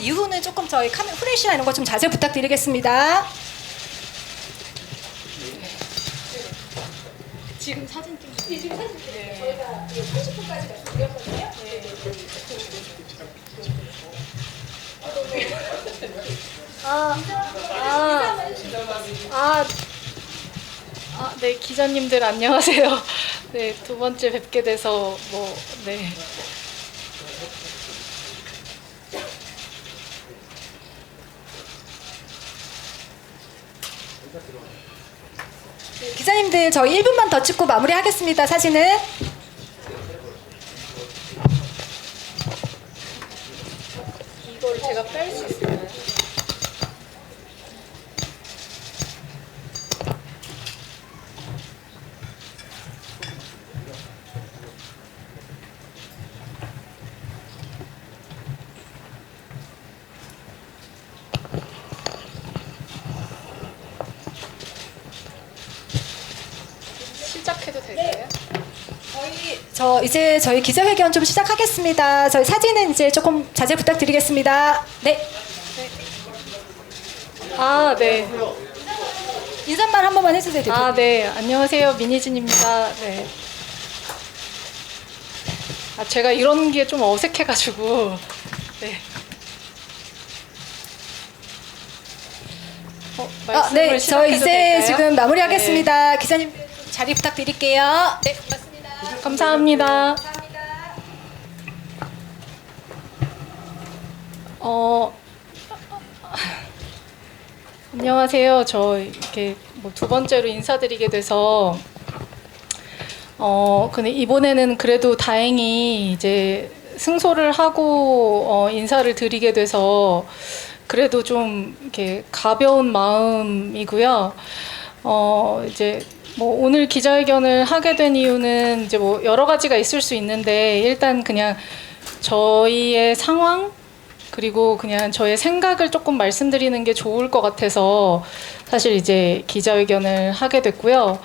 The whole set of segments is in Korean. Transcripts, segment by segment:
이후는 조금 저희 후레쉬나 이런 거 좀 자제 부탁드리겠습니다. 지금 사진 좀 지금 사진 저희가 30분까지 말씀드렸거든요. 네, 기자님들 안녕하세요. 네, 두 번째 뵙게 돼서 네. 기자님들 저희 1분만 더 찍고 마무리하겠습니다. 사진은. 이걸 제가 뺄 수 있을까요? 시작해도 될까요? 이제 저희 기자회견 좀 시작하겠습니다. 저희 사진은 이제 조금 자제 부탁드리겠습니다. 네. 네. 인사말 한 번만 해주세요. 대표님. 네. 안녕하세요. 민희진입니다. 네. 제가 이런 게 좀 어색해가지고. 네. 네. 저희 이제 될까요? 지금 마무리하겠습니다. 네. 기자님 자리 부탁드릴게요. 네. 고맙습니다. 감사합니다. 감사합니다. 안녕하세요. 저 이렇게 두 번째로 인사드리게 돼서 근데 이번에는 그래도 다행히 이제 승소를 하고 인사를 드리게 돼서 그래도 좀 이렇게 가벼운 마음이고요. 이제 오늘 기자회견을 하게 된 이유는 이제 여러 가지가 있을 수 있는데 일단 그냥 저희의 상황 그리고 그냥 저의 생각을 조금 말씀드리는 게 좋을 것 같아서 사실 이제 기자회견을 하게 됐고요.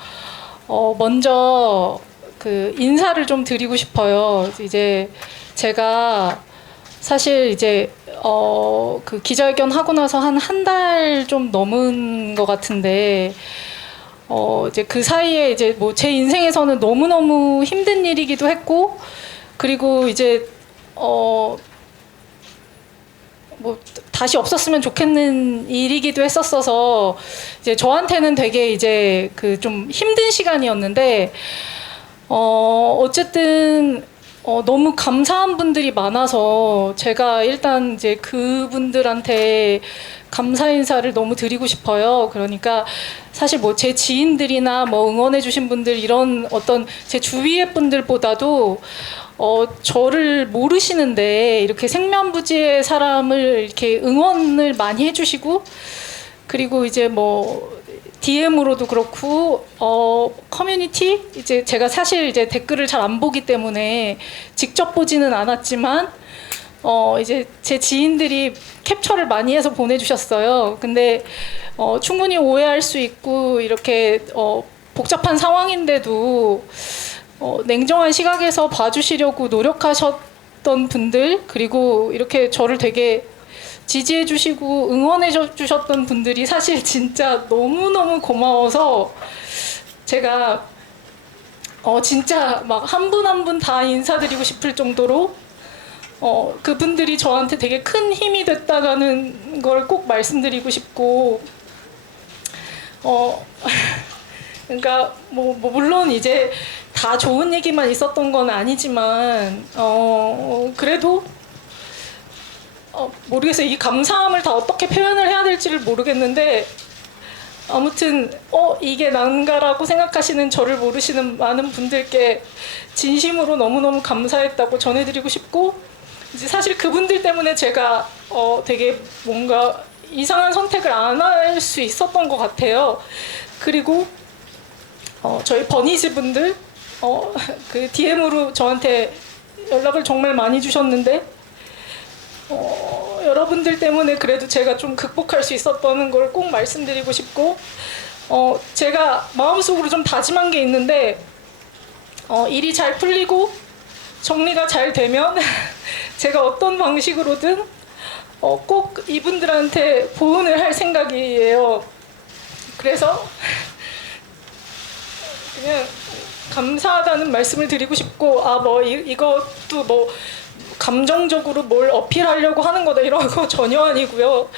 먼저 그 인사를 좀 드리고 싶어요. 이제 제가 사실 이제 그 기자회견 하고 나서 한 달 좀 넘은 것 같은데 이제 그 사이에 이제 제 인생에서는 너무너무 힘든 일이기도 했고 그리고 이제 다시 없었으면 좋겠는 일이기도 했었어서 이제 저한테는 되게 이제 그 좀 힘든 시간이었는데 어쨌든 너무 감사한 분들이 많아서 제가 일단 이제 그분들한테 감사 인사를 너무 드리고 싶어요. 그러니까 사실 제 지인들이나 응원해 주신 분들 이런 어떤 제 주위의 분들보다도 저를 모르시는데 이렇게 생면부지의 사람을 이렇게 응원을 많이 해주시고 그리고 이제 DM으로도 그렇고 커뮤니티 이제 제가 사실 이제 댓글을 잘 안 보기 때문에 직접 보지는 않았지만 이제 제 지인들이 캡처를 많이 해서 보내주셨어요. 근데 충분히 오해할 수 있고 이렇게 복잡한 상황인데도 냉정한 시각에서 봐주시려고 노력하셨던 분들 그리고 이렇게 저를 되게 지지해 주시고 응원해 주셨던 분들이 사실 진짜 너무너무 고마워서 제가 진짜 한 분 한 분 다 인사드리고 싶을 정도로 그분들이 저한테 되게 큰 힘이 됐다는 걸 꼭 말씀드리고 싶고 그러니까 물론 이제 다 좋은 얘기만 있었던 건 아니지만 그래도 모르겠어요. 이 감사함을 다 어떻게 표현을 해야 될지를 모르겠는데 아무튼 이게 난가라고 생각하시는 저를 모르시는 많은 분들께 진심으로 너무너무 감사했다고 전해드리고 싶고 이제 사실 그분들 때문에 제가 되게 뭔가 이상한 선택을 안 할 수 있었던 것 같아요. 그리고 저희 버니즈 분들 그 DM으로 저한테 연락을 정말 많이 주셨는데 여러분들 때문에 그래도 제가 좀 극복할 수 있었다는 걸 꼭 말씀드리고 싶고 제가 마음속으로 좀 다짐한 게 있는데 일이 잘 풀리고 정리가 잘 되면 제가 어떤 방식으로든 꼭 이분들한테 보은을 할 생각이에요. 그래서 그냥 감사하다는 말씀을 드리고 싶고, 이것도 감정적으로 뭘 어필하려고 하는 거다 이런 거 전혀 아니고요.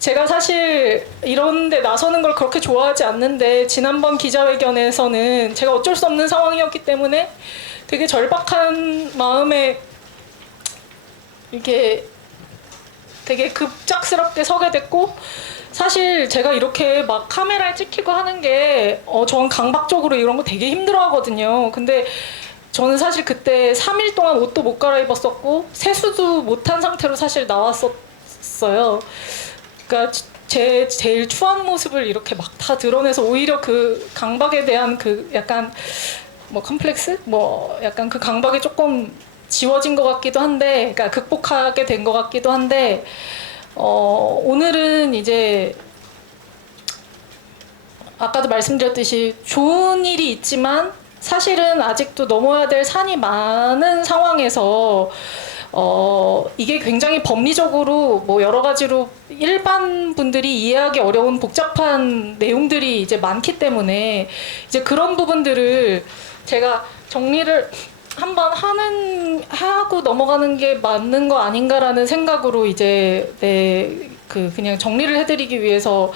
제가 사실 이런 데 나서는 걸 그렇게 좋아하지 않는데, 지난번 기자회견에서는 제가 어쩔 수 없는 상황이었기 때문에 되게 절박한 마음에 이렇게 되게 급작스럽게 서게 됐고, 사실 제가 이렇게 막 카메라에 찍히고 하는 게 전 강박적으로 이런 거 되게 힘들어 하거든요. 근데 저는 사실 그때 3일 동안 옷도 못 갈아입었었고 세수도 못한 상태로 사실 나왔었어요. 그러니까 제 제일 추한 모습을 이렇게 막 다 드러내서 오히려 그 강박에 대한 그 약간 컴플렉스? 약간 그 강박이 조금 지워진 것 같기도 한데, 그러니까 극복하게 된 것 같기도 한데, 오늘은 이제 아까도 말씀드렸듯이 좋은 일이 있지만 사실은 아직도 넘어야 될 산이 많은 상황에서 이게 굉장히 법리적으로 여러 가지로 일반 분들이 이해하기 어려운 복잡한 내용들이 이제 많기 때문에 이제 그런 부분들을 제가 정리를 한번 하고 넘어가는 게 맞는 거 아닌가라는 생각으로 이제 그냥 정리를 해드리기 위해서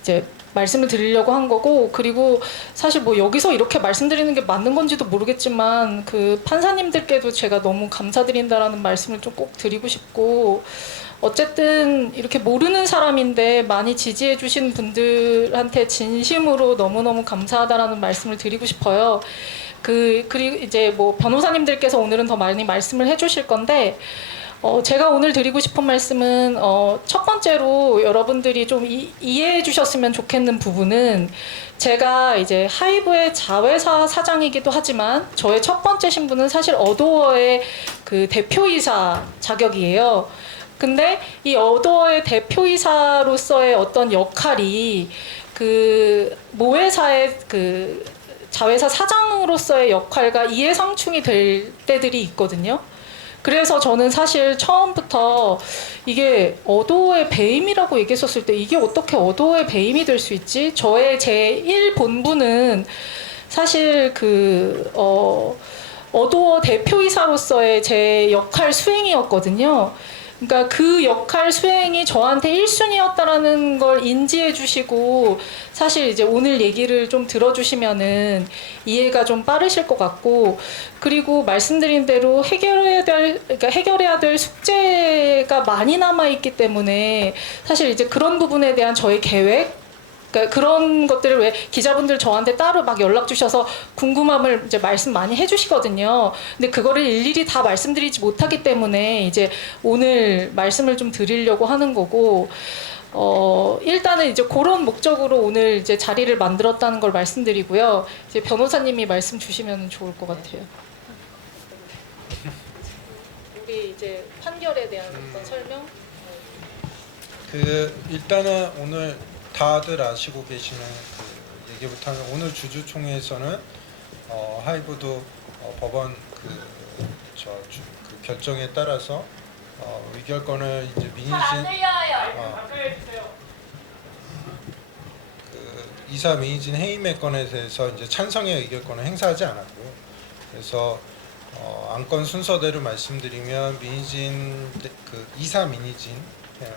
이제 말씀을 드리려고 한 거고, 그리고 사실 여기서 이렇게 말씀드리는 게 맞는 건지도 모르겠지만 그 판사님들께도 제가 너무 감사드린다라는 말씀을 좀 꼭 드리고 싶고, 어쨌든 이렇게 모르는 사람인데 많이 지지해 주신 분들한테 진심으로 너무너무 감사하다라는 말씀을 드리고 싶어요. 그리고 이제 변호사님들께서 오늘은 더 많이 말씀을 해주실 건데, 제가 오늘 드리고 싶은 말씀은 첫 번째로 여러분들이 좀 이해해 주셨으면 좋겠는 부분은, 제가 이제 하이브의 자회사 사장이기도 하지만 저의 첫 번째 신분은 사실 어도어의 그 대표이사 자격이에요. 근데 이 어도어의 대표이사로서의 어떤 역할이 그 모회사의 그 자회사 사장으로서의 역할과 이해상충이 될 때들이 있거든요. 그래서 저는 사실 처음부터 이게 어도어의 배임이라고 얘기했었을 때 이게 어떻게 어도어의 배임이 될 수 있지? 저의 제1 본분은 사실 어도어 대표이사로서의 제 역할 수행이었거든요. 그러니까 그 역할 수행이 저한테 1순위였다라는 걸 인지해 주시고, 사실 이제 오늘 얘기를 좀 들어주시면은 이해가 좀 빠르실 것 같고, 그리고 말씀드린 대로 해결해야 될 숙제가 많이 남아있기 때문에 사실 이제 그런 부분에 대한 저의 계획, 그러니까 그런 것들을 왜 기자분들 저한테 따로 막 연락 주셔서 궁금함을 이제 말씀 많이 해주시거든요. 근데 그거를 일일이 다 말씀드리지 못하기 때문에 이제 오늘 말씀을 좀 드리려고 하는 거고, 일단은 이제 그런 목적으로 오늘 이제 자리를 만들었다는 걸 말씀드리고요. 이제 변호사님이 말씀 주시면 좋을 것 같아요. 우리 이제 판결에 대한 어떤 설명? 일단은 오늘 다들 아시고 계시는 그 얘기부터 하면, 오늘 주주총회에서는 하이브도 법원 그 결정에 따라서 의결권을 이제 이사 민희진 해임의 건에 대해서 이제 찬성의 의결권을 행사하지 않았고요. 그래서 안건 순서대로 말씀드리면 이사 민희진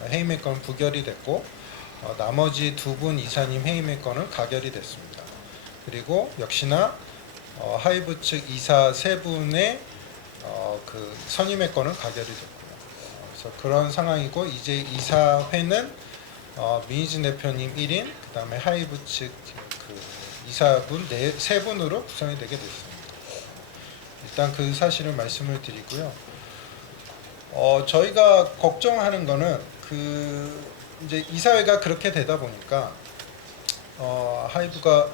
해임의 건 부결이 됐고, 나머지 두 분 이사님 해임의 건은 가결이 됐습니다. 그리고 역시나 하이브 측 이사 세 분의 그 선임의 건은 가결이 됐고요. 그래서 그런 상황이고, 이제 이사회는 민희진 대표님 1인, 그다음에 하이브 측 그 이사분 세 분으로 구성이 되게 됐습니다. 일단 그 사실을 말씀을 드리고요. 저희가 걱정하는 거는 이제 이사회가 그렇게 되다 보니까 하이브가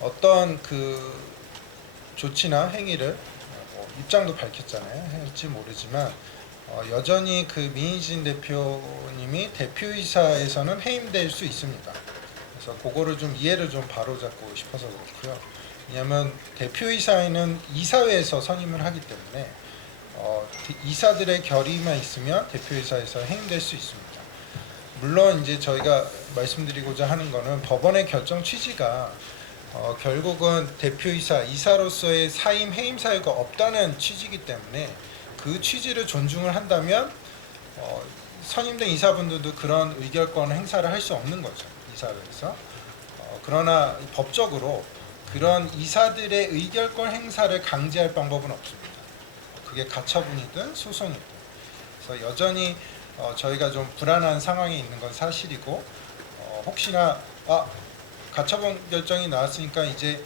어떤 그 조치나 행위를 입장도 밝혔잖아요. 할지 모르지만 여전히 그 민희진 대표님이 대표이사에서는 해임될 수 있습니다. 그래서 그거를 좀 이해를 좀 바로잡고 싶어서 그렇고요. 왜냐하면 대표이사에는 이사회에서 선임을 하기 때문에 이사들의 결의만 있으면 대표이사에서 해임될 수 있습니다. 물론 이제 저희가 말씀드리고자 하는 거는 법원의 결정 취지가 결국은 대표이사, 이사로서의 사임, 해임 사유가 없다는 취지이기 때문에 그 취지를 존중을 한다면 선임된 이사분들도 그런 의결권 행사를 할 수 없는 거죠. 이사회에서. 그러나 법적으로 그런 이사들의 의결권 행사를 강제할 방법은 없습니다. 그게 가처분이든 소송이든. 그래서 여전히 저희가 좀 불안한 상황에 있는 건 사실이고 혹시나 가처분 결정이 나왔으니까 이제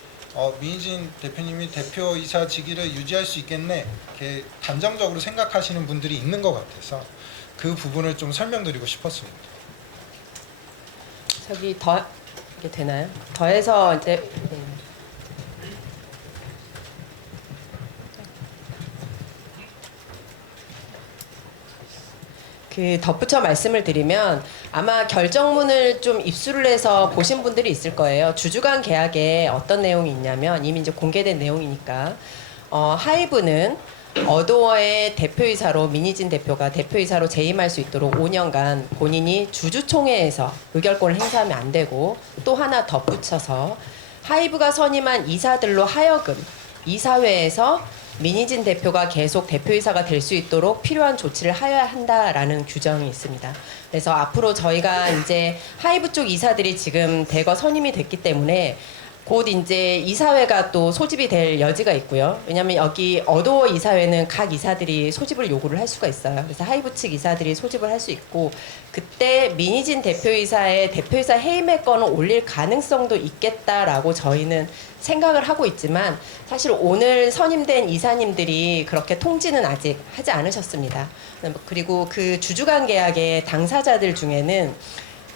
민희진 대표님이 대표이사 직위를 유지할 수 있겠네 이렇게 단정적으로 생각하시는 분들이 있는 것 같아서 그 부분을 좀 설명드리고 싶었습니다. 저기 더 이게 되나요? 더해서 이제 네. 그 덧붙여 말씀을 드리면 아마 결정문을 좀 입수를 해서 보신 분들이 있을 거예요. 주주간 계약에 어떤 내용이 있냐면 이미 이제 공개된 내용이니까 하이브는 어도어의 대표이사로 민희진 대표가 대표이사로 재임할 수 있도록 5년간 본인이 주주총회에서 의결권을 행사하면 안 되고 또 하나 덧붙여서 하이브가 선임한 이사들로 하여금 이사회에서 민희진 대표가 계속 대표이사가 될 수 있도록 필요한 조치를 하여야 한다라는 규정이 있습니다. 그래서 앞으로 저희가 이제 하이브 쪽 이사들이 지금 대거 선임이 됐기 때문에 곧 이제 이사회가 또 소집이 될 여지가 있고요. 왜냐하면 여기 어도어 이사회는 각 이사들이 소집을 요구를 할 수가 있어요. 그래서 하이브 측 이사들이 소집을 할 수 있고 그때 민희진 대표이사의 대표이사 해임의 건을 올릴 가능성도 있겠다라고 저희는 생각을 하고 있지만 사실 오늘 선임된 이사님들이 그렇게 통지는 아직 하지 않으셨습니다. 그리고 그 주주간 계약의 당사자들 중에는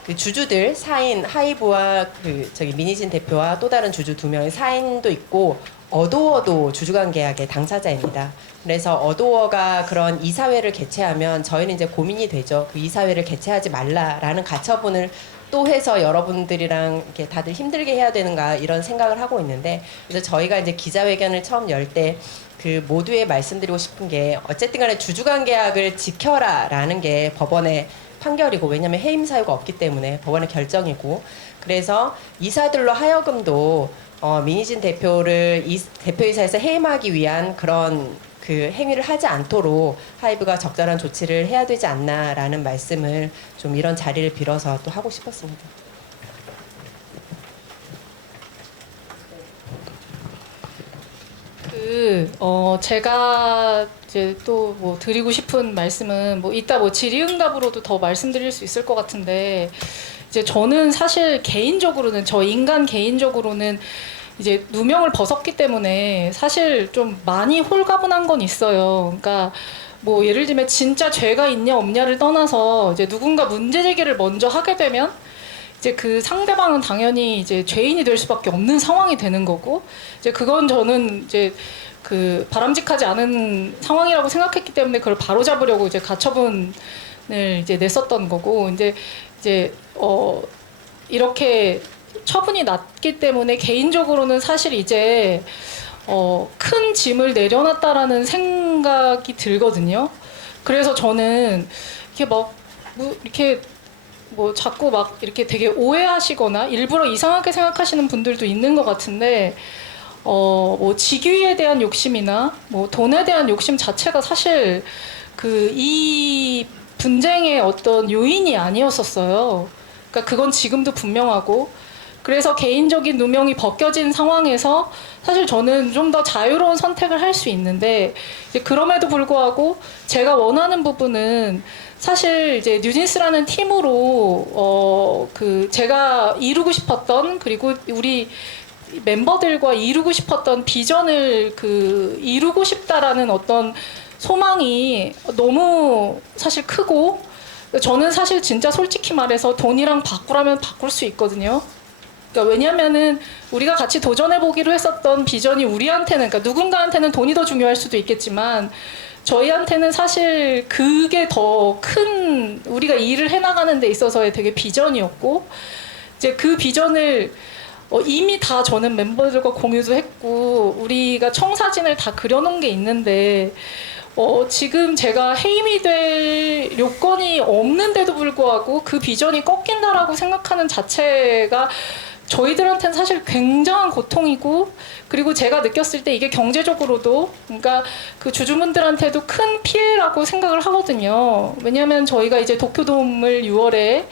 그 주주들 사인 하이브와 그 저기 민희진 대표와 또 다른 주주 2명의 사인도 있고 어도어도 주주간 계약의 당사자입니다. 그래서 어도어가 그런 이사회를 개최하면 저희는 이제 고민이 되죠. 그 이사회를 개최하지 말라라는 가처분을 또 해서 여러분들이랑 이렇게 다들 힘들게 해야 되는가 이런 생각을 하고 있는데 그래서 저희가 이제 기자회견을 처음 열 때 그 모두에 말씀드리고 싶은 게 어쨌든 간에 주주간 계약을 지켜라라는 게 법원의 판결이고 왜냐하면 해임 사유가 없기 때문에 법원의 결정이고 그래서 이사들로 하여금도 민희진 대표를 대표이사에서 해임하기 위한 그런 그 행위를 하지 않도록 하이브가 적절한 조치를 해야 되지 않나라는 말씀을 좀 이런 자리를 빌어서 또 하고 싶었습니다. 제가 이제 또 뭐 드리고 싶은 말씀은 뭐 이따 뭐 질의응답으로도 더 말씀드릴 수 있을 것 같은데 이제 저는 사실 개인적으로는 저 인간 개인적으로는 이제 누명을 벗었기 때문에 사실 좀 많이 홀가분한 건 있어요. 그러니까 뭐 예를 들면 진짜 죄가 있냐 없냐를 떠나서 이제 누군가 문제 제기를 먼저 하게 되면 이제 그 상대방은 당연히 이제 죄인이 될 수밖에 없는 상황이 되는 거고 이제 그건 저는 이제 그 바람직하지 않은 상황이라고 생각했기 때문에 그걸 바로잡으려고 이제 가처분을 이제 냈었던 거고 이제 이렇게 처분이 났기 때문에 개인적으로는 사실 이제 큰 짐을 내려놨다라는 생각이 들거든요. 그래서 저는 이렇게 막 이렇게 뭐 자꾸 막 이렇게 되게 오해하시거나 일부러 이상하게 생각하시는 분들도 있는 것 같은데 뭐 직위에 대한 욕심이나 뭐 돈에 대한 욕심 자체가 사실 이 분쟁의 어떤 요인이 아니었었어요. 그러니까 그건 지금도 분명하고 그래서 개인적인 누명이 벗겨진 상황에서 사실 저는 좀 더 자유로운 선택을 할 수 있는데 이제 그럼에도 불구하고 제가 원하는 부분은 사실 이제 뉴진스라는 팀으로 제가 이루고 싶었던 그리고 우리 멤버들과 이루고 싶었던 비전을 이루고 싶다라는 어떤 소망이 너무 사실 크고 저는 사실 진짜 솔직히 말해서 돈이랑 바꾸라면 바꿀 수 있거든요. 그러니까 왜냐면은 우리가 같이 도전해보기로 했었던 비전이 우리한테는 그러니까 누군가한테는 돈이 더 중요할 수도 있겠지만 저희한테는 사실 그게 더 큰 우리가 일을 해나가는 데 있어서의 되게 비전이었고 이제 그 비전을 이미 다 저는 멤버들과 공유도 했고 우리가 청사진을 다 그려놓은 게 있는데 지금 제가 해임이 될 요건이 없는데도 불구하고 그 비전이 꺾인다라고 생각하는 자체가 저희들한테는 사실 굉장한 고통이고, 그리고 제가 느꼈을 때 이게 경제적으로도, 그러니까 그 주주분들한테도 큰 피해라고 생각을 하거든요. 왜냐하면 저희가 이제 도쿄돔을 6월에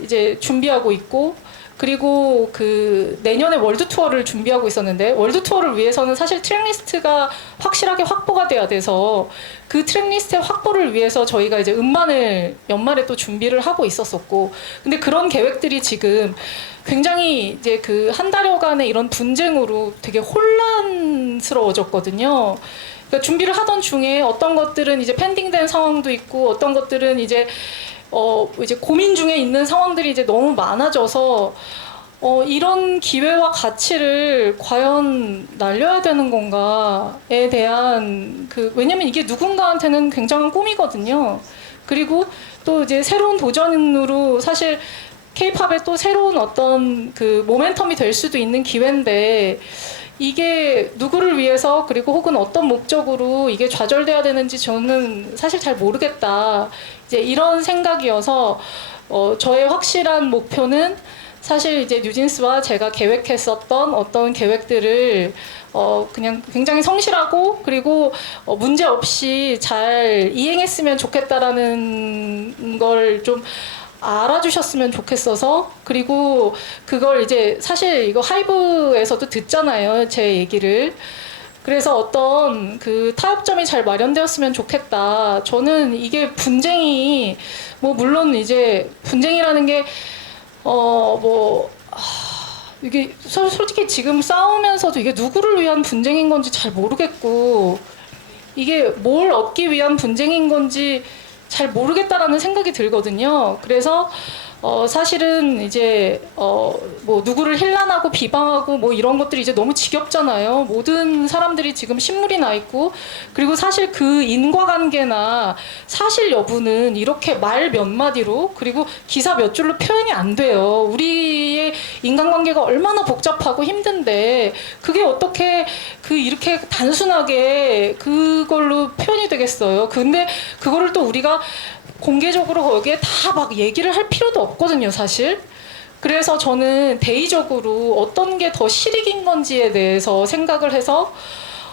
이제 준비하고 있고, 그리고 그 내년에 월드 투어를 준비하고 있었는데, 월드 투어를 위해서는 사실 트랙리스트가 확실하게 확보가 돼야 돼서 그 트랙리스트의 확보를 위해서 저희가 이제 음반을 연말에 또 준비를 하고 있었었고, 근데 그런 계획들이 지금 굉장히 이제 그 한 달여간의 이런 분쟁으로 되게 혼란스러워졌거든요. 그러니까 준비를 하던 중에 어떤 것들은 이제 펜딩된 상황도 있고, 어떤 것들은 이제 이제 고민 중에 있는 상황들이 이제 너무 많아져서 이런 기회와 가치를 과연 날려야 되는 건가에 대한 왜냐면 이게 누군가한테는 굉장한 꿈이거든요. 그리고 또 이제 새로운 도전으로 사실 K-팝의 또 새로운 어떤 그 모멘텀이 될 수도 있는 기회인데, 이게 누구를 위해서 그리고 혹은 어떤 목적으로 이게 좌절돼야 되는지 저는 사실 잘 모르겠다. 이제 이런 생각이어서 저의 확실한 목표는 사실 이제 뉴진스와 제가 계획했었던 어떤 계획들을 그냥 굉장히 성실하고 그리고 문제 없이 잘 이행했으면 좋겠다라는 걸 좀 알아주셨으면 좋겠어서, 그리고 그걸 이제 사실 이거 하이브에서도 듣잖아요, 제 얘기를. 그래서 어떤 그 타협점이 잘 마련되었으면 좋겠다. 저는 이게 분쟁이 물론 이제 분쟁이라는 게 이게 솔직히 지금 싸우면서도 이게 누구를 위한 분쟁인 건지 잘 모르겠고, 이게 뭘 얻기 위한 분쟁인 건지 잘 모르겠다라는 생각이 들거든요. 그래서 사실은 이제 누구를 힐난하고 비방하고 이런 것들이 이제 너무 지겹잖아요. 모든 사람들이 지금 신물이 나 있고, 그리고 사실 그 인과관계나 사실 여부는 이렇게 말 몇 마디로 그리고 기사 몇 줄로 표현이 안 돼요. 우리의 인간관계가 얼마나 복잡하고 힘든데 그게 어떻게 이렇게 단순하게 그걸로 표현이 되겠어요. 근데 그거를 또 우리가 공개적으로 거기에 다 막 얘기를 할 필요도 없거든요, 사실. 그래서 저는 대의적으로 어떤 게 더 실익인 건지에 대해서 생각을 해서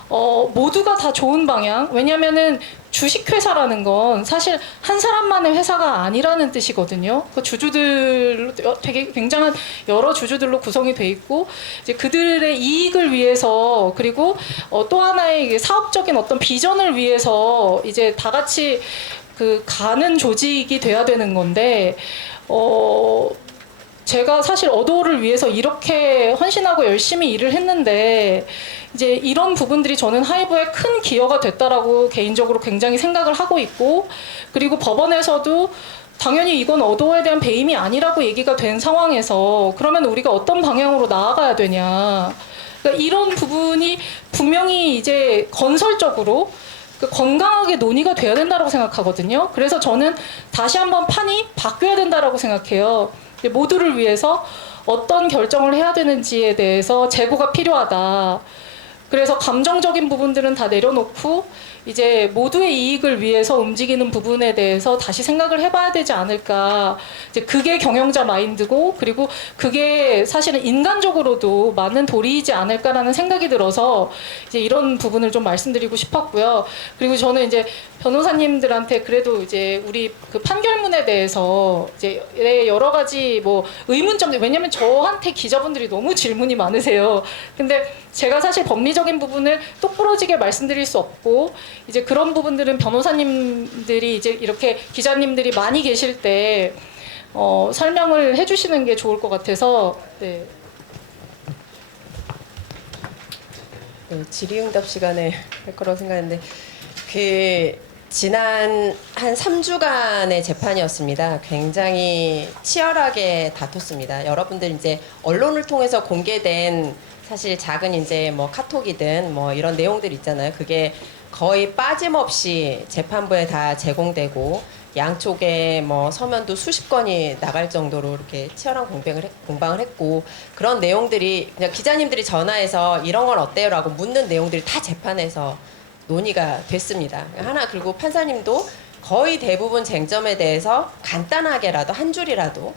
모두가 다 좋은 방향. 왜냐면은 주식회사라는 건 사실 한 사람만의 회사가 아니라는 뜻이거든요. 그 주주들로 되게 굉장한 여러 주주들로 구성이 돼 있고, 이제 그들의 이익을 위해서 그리고 또 하나의 사업적인 어떤 비전을 위해서 이제 다 같이 가는 조직이 돼야 되는 건데, 제가 사실 어도를 위해서 이렇게 헌신하고 열심히 일을 했는데, 이제 이런 부분들이 저는 하이브에 큰 기여가 됐다라고 개인적으로 굉장히 생각을 하고 있고, 그리고 법원에서도 당연히 이건 어도에 대한 배임이 아니라고 얘기가 된 상황에서 그러면 우리가 어떤 방향으로 나아가야 되냐. 그러니까 이런 부분이 분명히 이제 건설적으로 건강하게 논의가 돼야 된다고 생각하거든요. 그래서 저는 다시 한번 판이 바뀌어야 된다고 생각해요. 모두를 위해서 어떤 결정을 해야 되는지에 대해서 재고가 필요하다. 그래서 감정적인 부분들은 다 내려놓고 이제 모두의 이익을 위해서 움직이는 부분에 대해서 다시 생각을 해봐야 되지 않을까. 이제 그게 경영자 마인드고, 그리고 그게 사실은 인간적으로도 맞는 도리이지 않을까라는 생각이 들어서 이제 이런 부분을 좀 말씀드리고 싶었고요. 그리고 저는 이제 변호사님들한테 그래도 이제 우리 그 판결문에 대해서 이제 여러 가지 의문점들, 왜냐면 저한테 기자분들이 너무 질문이 많으세요. 근데 제가 사실 법리적인 부분을 똑부러지게 말씀드릴 수 없고, 이제 그런 부분들은 변호사님들이 이제 이렇게 기자님들이 많이 계실 때 설명을 해주시는 게 좋을 것 같아서. 네. 네, 질의응답 시간에 할 거라고 생각했는데 지난 한 3주간의 재판이었습니다. 굉장히 치열하게 다퉜습니다. 여러분들 이제 언론을 통해서 공개된 사실 작은 이제 카톡이든 이런 내용들 있잖아요. 그게 거의 빠짐없이 재판부에 다 제공되고, 양쪽에 서면도 수십 건이 나갈 정도로 이렇게 치열한 공방을 했고, 그런 내용들이 그냥 기자님들이 전화해서 이런 건 어때요라고 묻는 내용들이 다 재판에서 논의가 됐습니다. 하나 그리고 판사님도 거의 대부분 쟁점에 대해서 간단하게라도 한 줄이라도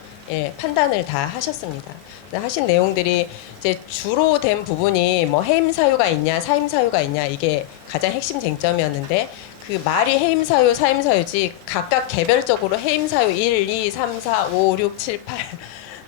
판단을 다 하셨습니다. 하신 내용들이 이제 주로 된 부분이 뭐 해임 사유가 있냐, 사임 사유가 있냐 이게 가장 핵심 쟁점이었는데 그 말이 해임 사유, 사임 사유지 각각 개별적으로 해임 사유 1, 2, 3, 4, 5, 6, 7, 8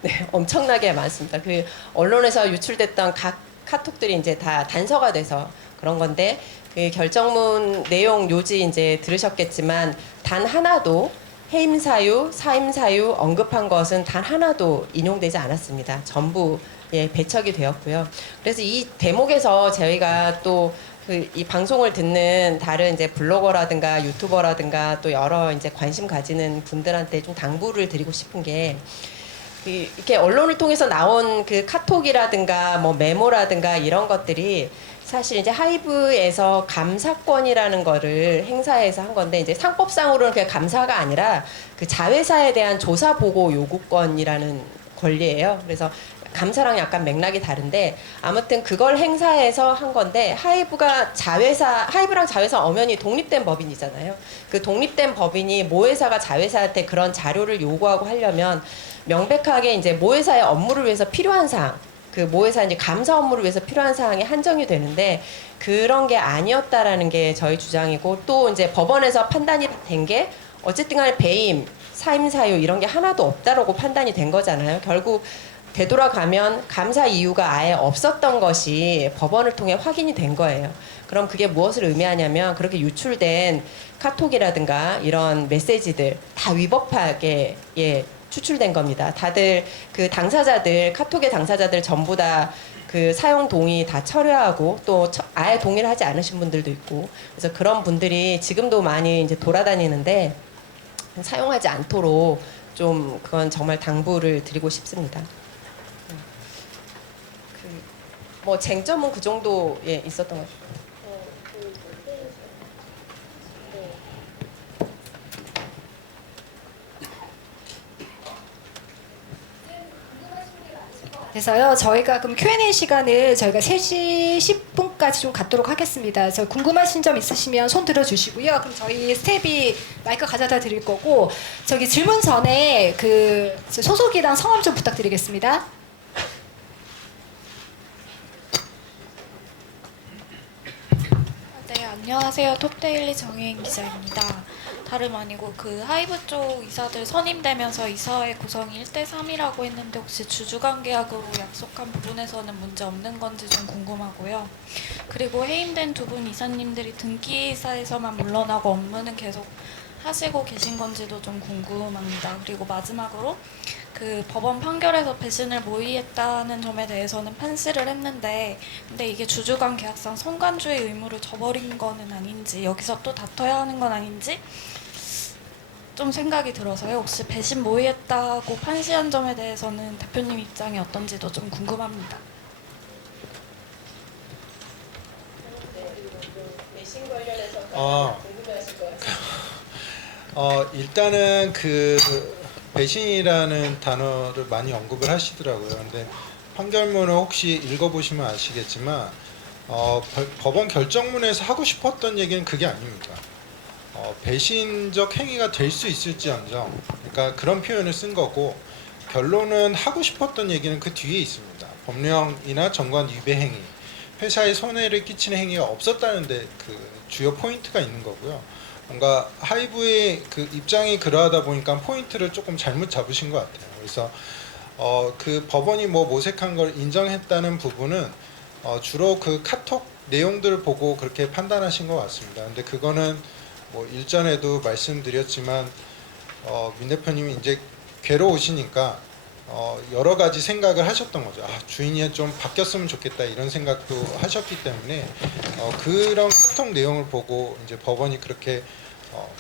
네, 엄청나게 많습니다. 그 언론에서 유출됐던 각 카톡들이 이제 다 단서가 돼서 그런 건데 그 결정문 내용 요지 이제 들으셨겠지만 단 하나도 해임 사유, 사임 사유 언급한 것은 단 하나도 인용되지 않았습니다. 전부 배척이 되었고요. 그래서 이 대목에서 저희가 또 이 방송을 듣는 다른 이제 블로거라든가 유튜버라든가 또 여러 이제 관심 가지는 분들한테 좀 당부를 드리고 싶은 게 이렇게 언론을 통해서 나온 그 카톡이라든가 뭐 메모라든가 이런 것들이 사실 이제 하이브에서 감사권이라는 거를 행사해서 한 건데 이제 상법상으로는 그냥 감사가 아니라 그 자회사에 대한 조사 보고 요구권이라는 권리예요. 그래서 감사랑 약간 맥락이 다른데 아무튼 그걸 행사해서 한 건데 하이브랑 자회사 엄연히 독립된 법인이잖아요. 그 독립된 법인이 모회사가 자회사한테 그런 자료를 요구하고 하려면 명백하게 이제 모회사의 업무를 위해서 필요한 사항, 그 모회사 이제 감사 업무를 위해서 필요한 사항이 한정이 되는데 그런 게 아니었다라는 게 저희 주장이고 또 이제 법원에서 판단이 된 게 어쨌든 간에 배임, 사임 사유 이런 게 하나도 없다라고 판단이 된 거잖아요. 결국 되돌아가면 감사 이유가 아예 없었던 것이 법원을 통해 확인이 된 거예요. 그럼 그게 무엇을 의미하냐면 그렇게 유출된 카톡이라든가 이런 메시지들 다 위법하게 추출된 겁니다. 다들 그 당사자들 카톡의 당사자들 전부 다 그 사용 동의 다 철회하고 또 아예 동의를 하지 않으신 분들도 있고 그래서 그런 분들이 지금도 많이 이제 돌아다니는데 사용하지 않도록 좀 그건 정말 당부를 드리고 싶습니다. 뭐 쟁점은 그 정도 있었던 것 같아요. 그래서요 저희가 그럼 Q&A 시간을 저희가 3시 10분까지 좀 갖도록 하겠습니다. 그래서 궁금하신 점 있으시면 손 들어주시고요. 그럼 저희 스텝이 마이크 가져다 드릴 거고 저기 질문 전에 그 소속이랑 성함 좀 부탁드리겠습니다. 네, 안녕하세요. 톱데일리 정혜인 기자입니다. 다름 아니고 그 하이브 쪽 이사들 선임되면서 이사회 구성이 1대3이라고 했는데 혹시 주주간 계약으로 약속한 부분에서는 문제 없는 건지 좀 궁금하고요. 그리고 해임된 두 분 이사님들이 등기이사에서만 물러나고 업무는 계속 하시고 계신 건지도 좀 궁금합니다. 그리고 마지막으로 그 법원 판결에서 배신을 모의했다는 점에 대해서는 판시를 했는데 근데 이게 주주간 계약상 선관주의 의무를 저버린 거는 아닌지 여기서 또 다퉈야 하는 건 아닌지 좀 생각이 들어서요. 혹시 배신 모의했다고 판시한 점에 대해서는 대표님 입장이 어떤지도 좀 궁금합니다. 배신 관련해서 궁금해하실 거예요? 일단은 그 배신이라는 단어를 많이 언급을 하시더라고요. 근데 판결문을 혹시 읽어보시면 아시겠지만 법원 결정문에서 하고 싶었던 얘기는 그게 아닙니다. 배신적 행위가 될 수 있을지언정 그러니까 그런 표현을 쓴 거고 결론은 하고 싶었던 얘기는 그 뒤에 있습니다. 법령이나 정관 위배 행위, 회사에 손해를 끼치는 행위가 없었다는데 그 주요 포인트가 있는 거고요. 뭔가 하이브의 그 입장이 그러하다 보니까 포인트를 조금 잘못 잡으신 것 같아요. 그래서 그 법원이 뭐 모색한 걸 인정했다는 부분은 주로 그 카톡 내용들을 보고 그렇게 판단하신 것 같습니다. 근데 그거는 뭐 일전에도 말씀드렸지만 민 대표님이 이제 괴로우시니까 여러 가지 생각을 하셨던 거죠. 주인이 좀 바뀌었으면 좋겠다 이런 생각도 하셨기 때문에 그런 카톡 내용을 보고 이제 법원이 그렇게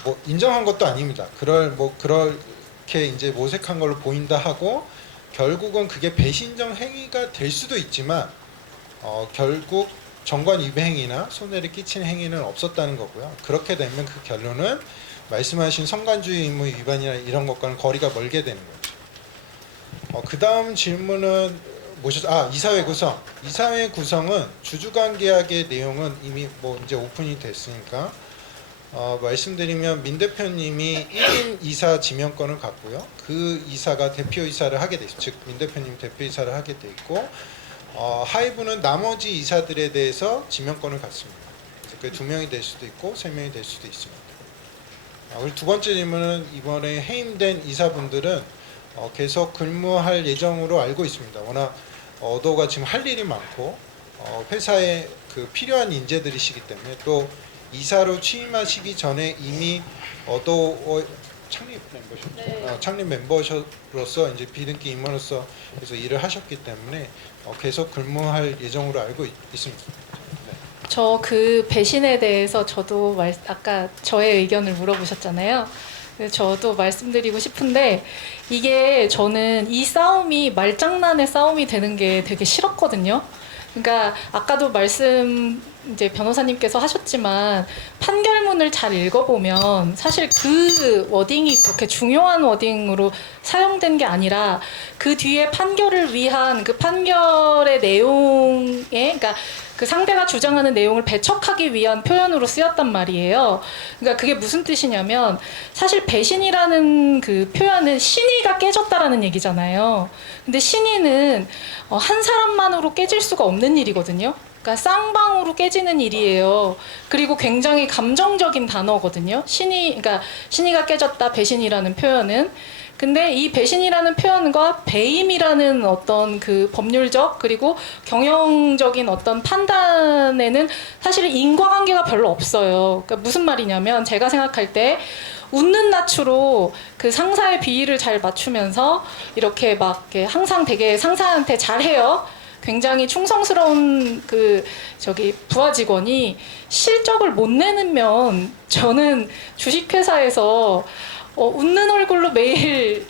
뭐 인정한 것도 아닙니다. 그렇게 이제 모색한 걸로 보인다 하고 결국은 그게 배신적 행위가 될 수도 있지만 결국 정관 위배 행위나 손해를 끼치는 행위는 없었다는 거고요. 그렇게 되면 그 결론은 말씀하신 선관주의 의무 위반이나 이런 것과는 거리가 멀게 되는 거죠. 그 다음 질문은 이사회 구성. 이사회 구성은 주주관 계약의 내용은 이미 뭐 이제 오픈이 됐으니까 말씀드리면 민 대표님이 1인 이사 지명권을 갖고요. 그 이사가 대표이사를 하게 돼 있고, 즉 민 대표님 대표이사를 하게 돼 있고, 하이브는 나머지 이사들에 대해서 지명권을 갖습니다. 그 2명이 될 수도 있고 3명이 될 수도 있습니다. 그리고 두 번째 질문은 이번에 해임된 이사분들은 계속 근무할 예정으로 알고 있습니다. 워낙 어도가 지금 할 일이 많고 회사에 그 필요한 인재들이시기 때문에 또 이사로 취임하시기 전에 이미 어도 창립 멤버십, 창립 멤버로서 이제 비등기 임원으로서 그래서 일을 하셨기 때문에 계속 근무할 예정으로 알고 있습니다. 네. 저 그 배신에 대해서 저도 아까 저의 의견을 물어보셨잖아요. 그래서 저도 말씀드리고 싶은데 이게 저는 이 싸움이 말장난의 싸움이 되는 게 되게 싫었거든요. 그러니까 아까도 이제 변호사님께서 하셨지만 판결문을 잘 읽어보면 사실 그 워딩이 그렇게 중요한 워딩으로 사용된 게 아니라 그 뒤에 판결을 위한 그 판결의 내용에 그러니까 그 상대가 주장하는 내용을 배척하기 위한 표현으로 쓰였단 말이에요. 그러니까 그게 무슨 뜻이냐면 사실 배신이라는 그 표현은 신의가 깨졌다라는 얘기잖아요. 근데 신의는 한 사람만으로 깨질 수가 없는 일이거든요. 그러니까 쌍방으로 깨지는 일이에요. 그리고 굉장히 감정적인 단어거든요. 그러니까 신의가 깨졌다, 배신이라는 표현은. 근데 이 배신이라는 표현과 배임이라는 어떤 그 법률적 그리고 경영적인 어떤 판단에는 사실 인과관계가 별로 없어요. 그러니까 무슨 말이냐면 제가 생각할 때 웃는 낯으로 그 상사의 비위를 잘 맞추면서 이렇게 막 이렇게 항상 되게 상사한테 잘해요. 굉장히 충성스러운 부하 직원이 실적을 못 내면 저는 주식회사에서 웃는 얼굴로 매일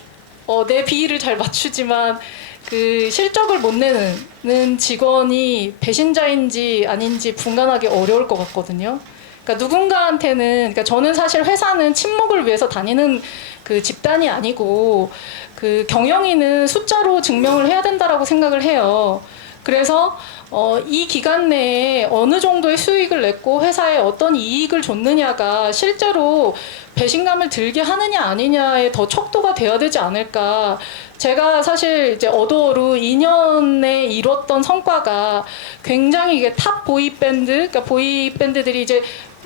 내 비위를 잘 맞추지만 그 실적을 못 내는 직원이 배신자인지 아닌지 분간하기 어려울 것 같거든요. 그러니까 누군가한테는, 그러니까 저는 사실 회사는 친목을 위해서 다니는 그 집단이 아니고 그 경영인은 숫자로 증명을 해야 된다라고 생각을 해요. 그래서 이 기간 내에 어느 정도의 수익을 냈고 회사에 어떤 이익을 줬느냐가 실제로 배신감을 들게 하느냐 아니냐에 더 척도가 돼야 되지 않을까. 제가 사실 이제 어도어로 2년에 이뤘던 성과가 굉장히 이게 탑 보이밴드, 그러니까 보이밴드들이 이제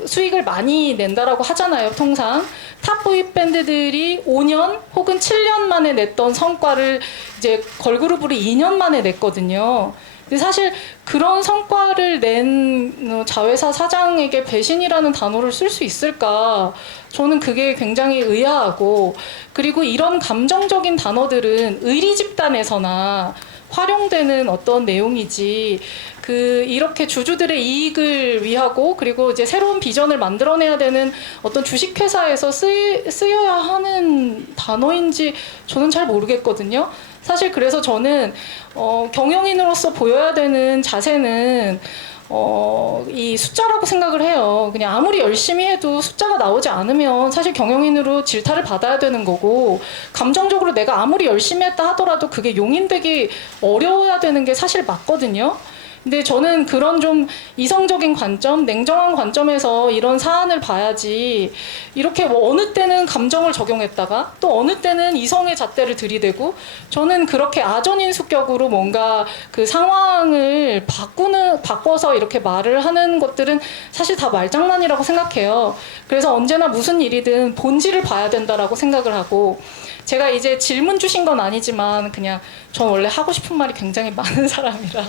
수익을 많이 낸다라고 하잖아요, 통상. 탑 보이밴드들이 5년 혹은 7년 만에 냈던 성과를 이제 걸그룹으로 2년 만에 냈거든요. 근데 사실 그런 성과를 낸 자회사 사장에게 배신이라는 단어를 쓸 수 있을까? 저는 그게 굉장히 의아하고, 그리고 이런 감정적인 단어들은 의리 집단에서나 활용되는 어떤 내용이지, 이렇게 주주들의 이익을 위하고, 그리고 이제 새로운 비전을 만들어내야 되는 어떤 주식회사에서 쓰여야 하는 단어인지 저는 잘 모르겠거든요. 사실 그래서 저는 경영인으로서 보여야 되는 자세는 이 숫자라고 생각을 해요. 그냥 아무리 열심히 해도 숫자가 나오지 않으면 사실 경영인으로 질타를 받아야 되는 거고, 감정적으로 내가 아무리 열심히 했다 하더라도 그게 용인되기 어려워야 되는 게 사실 맞거든요. 근데 저는 그런 좀 이성적인 관점, 냉정한 관점에서 이런 사안을 봐야지, 이렇게 뭐 어느 때는 감정을 적용했다가 또 어느 때는 이성의 잣대를 들이대고, 저는 그렇게 아전인수격으로 뭔가 그 상황을 바꿔서 이렇게 말을 하는 것들은 사실 다 말장난이라고 생각해요. 그래서 언제나 무슨 일이든 본질을 봐야 된다라고 생각을 하고, 제가 이제 질문 주신 건 아니지만 그냥 전 원래 하고 싶은 말이 굉장히 많은 사람이라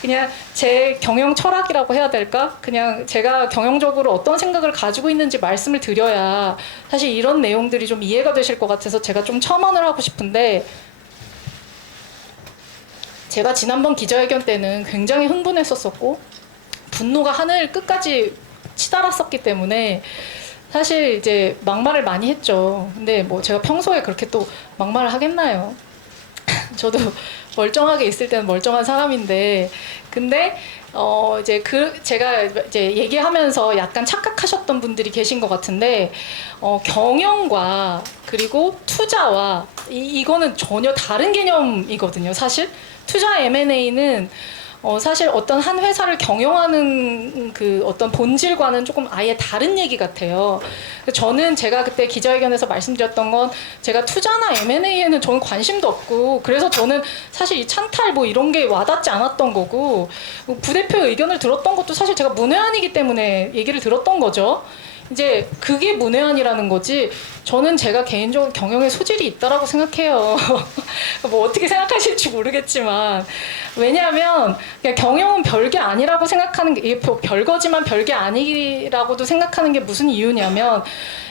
그냥 제 경영 철학이라고 해야 될까? 그냥 제가 경영적으로 어떤 생각을 가지고 있는지 말씀을 드려야 사실 이런 내용들이 좀 이해가 되실 것 같아서 제가 좀 첨언을 하고 싶은데, 제가 지난번 기자회견 때는 굉장히 흥분했었고 분노가 하늘 끝까지 치달았었기 때문에 사실 이제 막말을 많이 했죠. 근데 뭐 제가 평소에 그렇게 또 막말을 하겠나요? 저도 멀쩡하게 있을 때는 멀쩡한 사람인데, 근데 제가 이제 얘기하면서 약간 착각하셨던 분들이 계신 것 같은데, 경영과 그리고 투자와 이거는 전혀 다른 개념이거든요. 사실 투자 M&A는 사실 어떤 한 회사를 경영하는 그 어떤 본질과는 조금 아예 다른 얘기 같아요. 저는 제가 그때 기자회견에서 말씀드렸던 건 제가 투자나 M&A에는 저는 관심도 없고 그래서 저는 사실 이 찬탈 뭐 이런 게 와닿지 않았던 거고 부대표의 의견을 들었던 것도 사실 제가 문외한이기 때문에 얘기를 들었던 거죠. 이제 그게 문외한이라는 거지 저는 제가 개인적으로 경영에 소질이 있다라고 생각해요. 뭐 어떻게 생각하실지 모르겠지만 왜냐하면 그냥 경영은 별게 아니라고 생각하는 게 이게 별거지만 별게 아니라고도 생각하는 게 무슨 이유냐면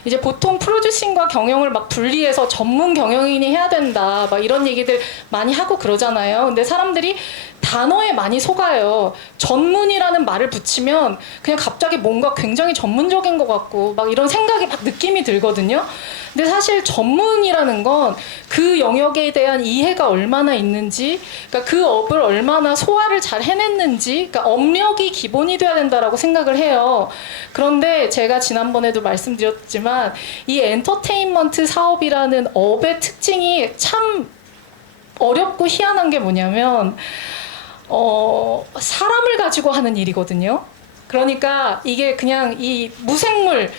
이제 보통 프로듀싱과 경영을 막 분리해서 전문 경영인이 해야 된다 막 이런 얘기들 많이 하고 그러잖아요. 근데 사람들이 단어에 많이 속아요. 전문이라는 말을 붙이면 그냥 갑자기 뭔가 굉장히 전문적인 것 같고 막 이런 생각이 막 느낌이 들거든요. 근데 사실 전문이라는 건 그 영역에 대한 이해가 얼마나 있는지, 그러니까 그 업을 얼마나 소화를 잘 해냈는지, 그러니까 업력이 기본이 돼야 된다라고 생각을 해요. 그런데 제가 지난번에도 말씀드렸지만 이 엔터테인먼트 사업이라는 업의 특징이 참 어렵고 희한한 게 뭐냐면 사람을 가지고 하는 일이거든요. 그러니까 이게 그냥 이 무생물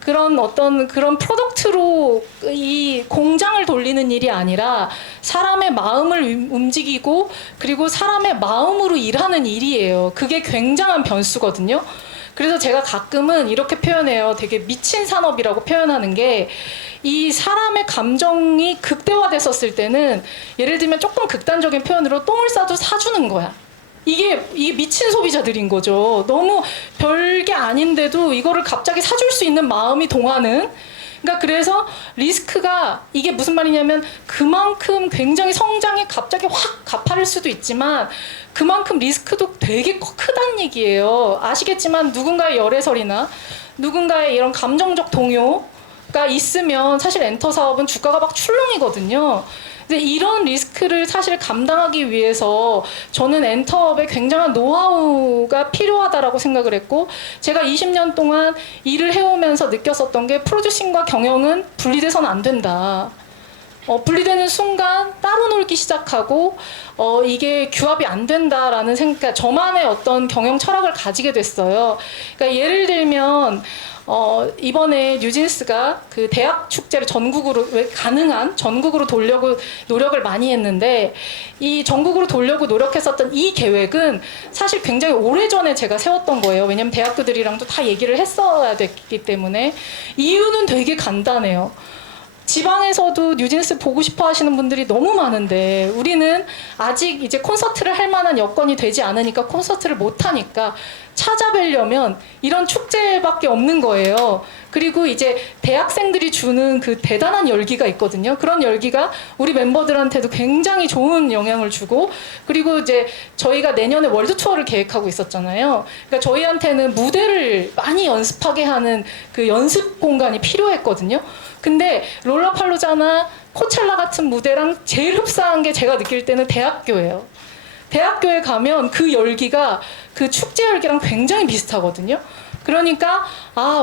그런 어떤 그런 프로덕트로 이 공장을 돌리는 일이 아니라 사람의 마음을 움직이고 그리고 사람의 마음으로 일하는 일이에요. 그게 굉장한 변수거든요. 그래서 제가 가끔은 이렇게 표현해요. 되게 미친 산업이라고 표현하는 게 이 사람의 감정이 극대화됐었을 때는 예를 들면 조금 극단적인 표현으로 똥을 싸도 사주는 거야. 이게 미친 소비자들인 거죠. 너무 별게 아닌데도 이거를 갑자기 사줄 수 있는 마음이 동하는. 그러니까 그래서 리스크가 이게 무슨 말이냐면 그만큼 굉장히 성장이 갑자기 확 가파를 수도 있지만 그만큼 리스크도 되게 크다는 얘기예요. 아시겠지만 누군가의 열애설이나 누군가의 이런 감정적 동요가 있으면 사실 엔터 사업은 주가가 막 출렁이거든요. 근데 이런 리스크를 사실 감당하기 위해서 저는 엔터업에 굉장한 노하우가 필요하다라고 생각을 했고 제가 20년 동안 일을 해오면서 느꼈었던 게 프로듀싱과 경영은 분리돼서는 안 된다. 분리되는 순간 따로 놀기 시작하고 이게 규합이 안 된다라는 생각, 저만의 어떤 경영 철학을 가지게 됐어요. 그러니까 예를 들면 이번에 뉴진스가 그 대학 축제를 전국으로 가능한 전국으로 돌려고 노력을 많이 했는데 이 전국으로 돌려고 노력했었던 이 계획은 사실 굉장히 오래전에 제가 세웠던 거예요. 왜냐면 대학교들이랑도 다 얘기를 했어야 됐기 때문에 이유는 되게 간단해요. 지방에서도 뉴진스 보고 싶어 하시는 분들이 너무 많은데 우리는 아직 이제 콘서트를 할 만한 여건이 되지 않으니까 콘서트를 못 하니까 찾아뵈려면 이런 축제밖에 없는 거예요. 그리고 이제 대학생들이 주는 그 대단한 열기가 있거든요. 그런 열기가 우리 멤버들한테도 굉장히 좋은 영향을 주고 그리고 이제 저희가 내년에 월드 투어를 계획하고 있었잖아요. 그러니까 저희한테는 무대를 많이 연습하게 하는 그 연습 공간이 필요했거든요. 근데 롤러팔로자나 코첼라 같은 무대랑 제일 흡사한 게 제가 느낄 때는 대학교예요. 대학교에 가면 그 열기가 그 축제 열기랑 굉장히 비슷하거든요. 그러니까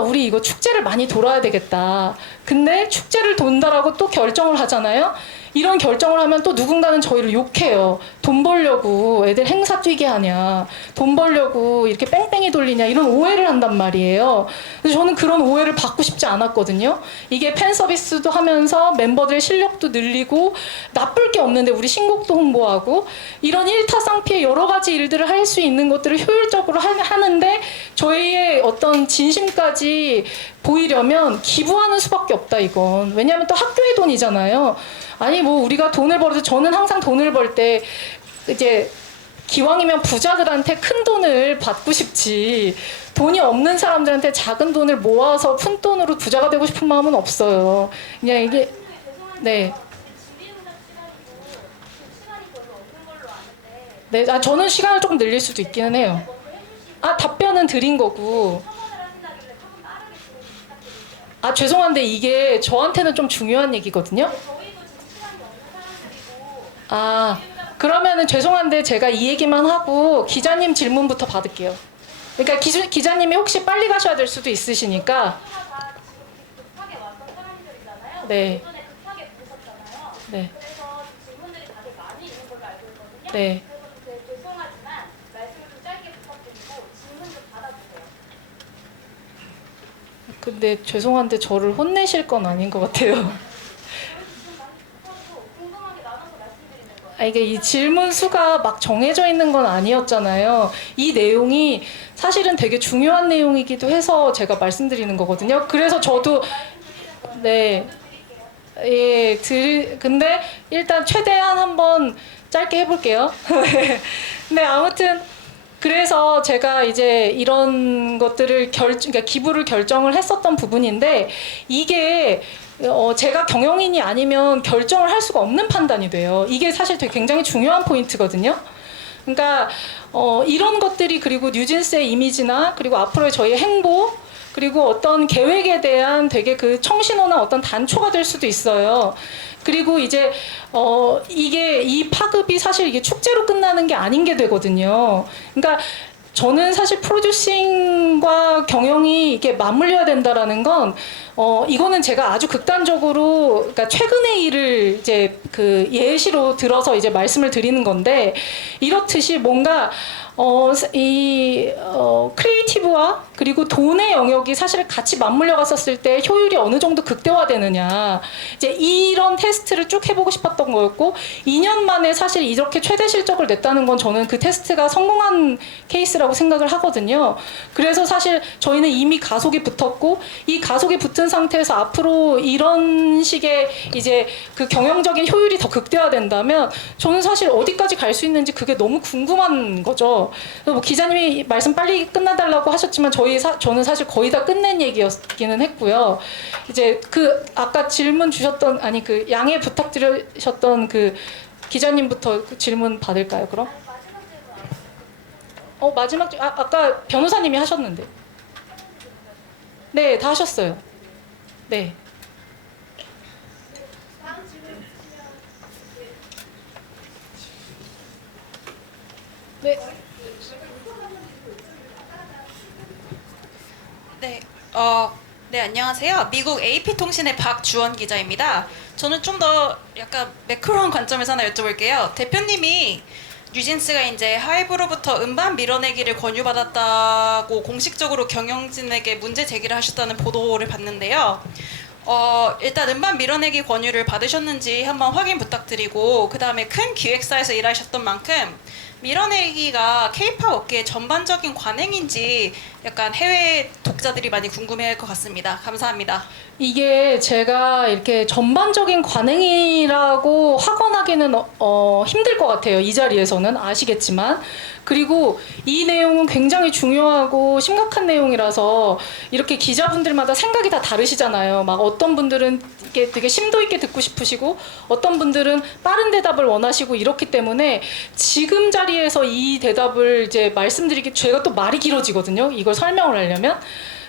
우리 이거 축제를 많이 돌아야 되겠다. 근데 축제를 돈다라고 또 결정을 하잖아요. 이런 결정을 하면 또 누군가는 저희를 욕해요. 돈 벌려고 애들 행사 뛰게 하냐. 돈 벌려고 이렇게 뺑뺑이 돌리냐. 이런 오해를 한단 말이에요. 그래서 저는 그런 오해를 받고 싶지 않았거든요. 이게 팬 서비스도 하면서 멤버들의 실력도 늘리고 나쁠 게 없는데 우리 신곡도 홍보하고 이런 일타쌍피의 여러 가지 일들을 할 수 있는 것들을 효율적으로 하는데 저희의 어떤 진심까지 보이려면 기부하는 수밖에 없다 이건. 왜냐하면 또 학교의 돈이잖아요. 아니 뭐 우리가 돈을 벌어도 저는 항상 돈을 벌 때 이제 기왕이면 부자들한테 큰 돈을 받고 싶지 돈이 없는 사람들한테 작은 돈을 모아서 큰 돈으로 부자가 되고 싶은 마음은 없어요. 그냥 이게 네. 네, 저는 시간을 조금 늘릴 수도 있기는 해요. 답변은 드린 거고. 죄송한데 이게 저한테는 좀 중요한 얘기거든요. 그러면은 죄송한데 제가 이 얘기만 하고 기자님 질문부터 받을게요. 그러니까 기자님이 혹시 빨리 가셔야 될 수도 있으시니까. 네. 네. 네. 죄송하지만 말씀을 좀 짧게 부탁드리고 질문 좀 받아주세요. 근데 죄송한데 저를 혼내실 건 아닌 것 같아요. 궁금한 게 나눠서 말씀드리는 거예요. 아, 이게 이 질문 수가 막 정해져 있는 건 아니었잖아요. 이 내용이 사실은 되게 중요한 내용이기도 해서 제가 말씀드리는 거거든요. 그래서 저도 네. 예, 근데 일단 최대한 한번 짧게 해볼게요. 근데 아무튼 그래서 제가 이제 이런 것들을 그러니까 기부를 결정을 했었던 부분인데 이게 제가 경영인이 아니면 결정을 할 수가 없는 판단이 돼요. 이게 사실 되게 굉장히 중요한 포인트거든요. 그러니까 이런 것들이 그리고 뉴진스의 이미지나 그리고 앞으로의 저희의 행보 그리고 어떤 계획에 대한 되게 그 청신호나 어떤 단초가 될 수도 있어요. 그리고 이제 이게 이 파급이 사실 이게 축제로 끝나는 게 아닌 게 되거든요. 그러니까 저는 사실 프로듀싱과 경영이 이게 맞물려야 된다라는 건 이거는 제가 아주 극단적으로 그러니까 최근의 일을 이제 그 예시로 들어서 이제 말씀을 드리는 건데 이렇듯이 뭔가 크리에이티브와 그리고 돈의 영역이 사실 같이 맞물려 갔었을 때 효율이 어느 정도 극대화되느냐 이제 이런 테스트를 쭉 해보고 싶었던 거였고 2년 만에 사실 이렇게 최대 실적을 냈다는 건 저는 그 테스트가 성공한 케이스라고 생각을 하거든요. 그래서 사실 저희는 이미 가속이 붙었고 이 가속이 붙은 상태에서 앞으로 이런 식의 이제 그 경영적인 효율이 더 극대화된다면 저는 사실 어디까지 갈 수 있는지 그게 너무 궁금한 거죠. 그래서 뭐 기자님이 말씀 빨리 끝나달라고 하셨지만 저는 사실 거의 다 끝낸 얘기였기는 했고요. 이제 그 아까 질문 주셨던 아니 그 양해 부탁드리셨던 그 기자님부터 그 질문 받을까요? 그럼? 마지막 아까 변호사님이 하셨는데. 네, 다 하셨어요. 네. 네. 네, 네, 안녕하세요. 미국 AP통신의 박주원 기자입니다. 저는 좀 더 약간 매크로한 관점에서 하나 여쭤볼게요. 대표님이 뉴진스가 이제 하이브로부터 음반 밀어내기를 권유받았다고 공식적으로 경영진에게 문제 제기를 하셨다는 보도를 봤는데요. 일단 음반 밀어내기 권유를 받으셨는지 한번 확인 부탁드리고 그 다음에 큰 기획사에서 일하셨던 만큼 밀어내기가 K-팝 업계의 전반적인 관행인지 약간 해외 독자들이 많이 궁금해할 것 같습니다. 감사합니다. 이게 제가 이렇게 전반적인 관행이라고 확언하기는 힘들 것 같아요. 이 자리에서는 아시겠지만. 그리고 이 내용은 굉장히 중요하고 심각한 내용이라서 이렇게 기자분들마다 생각이 다 다르시잖아요. 막 어떤 분들은 이게 되게 심도 있게 듣고 싶으시고 어떤 분들은 빠른 대답을 원하시고 이렇기 때문에 지금 자리에서 이 대답을 이제 말씀드리기 제가 또 말이 길어지거든요. 이걸 설명을 하려면.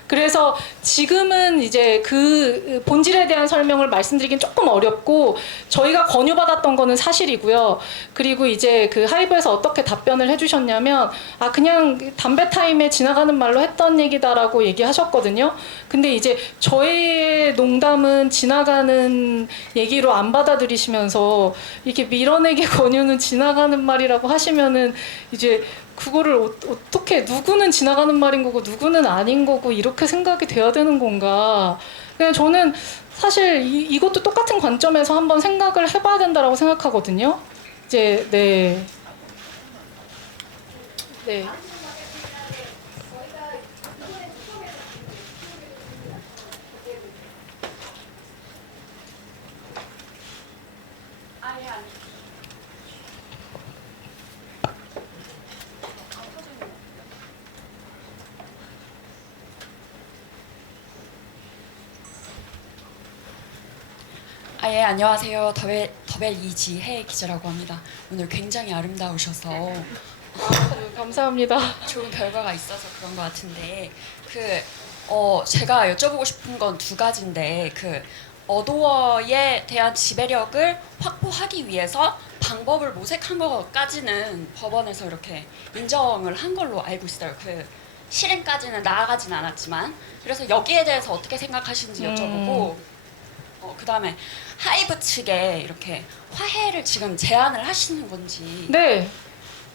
그래서 지금은 이제 그 본질에 대한 설명을 말씀드리긴 조금 어렵고 저희가 권유받았던 거는 사실이고요. 그리고 이제 그 하이브에서 어떻게 답변을 해주셨냐면 그냥 담배 타임에 지나가는 말로 했던 얘기다라고 얘기하셨거든요. 근데 이제 저의 농담은 지나가는 얘기로 안 받아들이시면서 이렇게 밀어내기 권유는 지나가는 말이라고 하시면은 이제 그거를 어떻게 누구는 지나가는 말인 거고 누구는 아닌 거고 이렇게 생각이 돼야 되는 건가. 그냥 저는 사실 이것도 똑같은 관점에서 한번 생각을 해봐야 된다라고 생각하거든요. 이제 네. 예, 안녕하세요. 더벨 이지혜 기자라고 합니다. 오늘 굉장히 아름다우셔서 감사합니다. 좋은 결과가 있어서 그런 것 같은데 제가 여쭤보고 싶은 건 두 가지인데 어도어에 대한 지배력을 확보하기 위해서 방법을 모색한 것까지는 법원에서 이렇게 인정을 한 걸로 알고 있어요. 실행까지는 나아가진 않았지만 그래서 여기에 대해서 어떻게 생각하시는지 여쭤보고 그다음에 하이브 측에 이렇게 화해를 지금 제안을 하시는 건지. 네.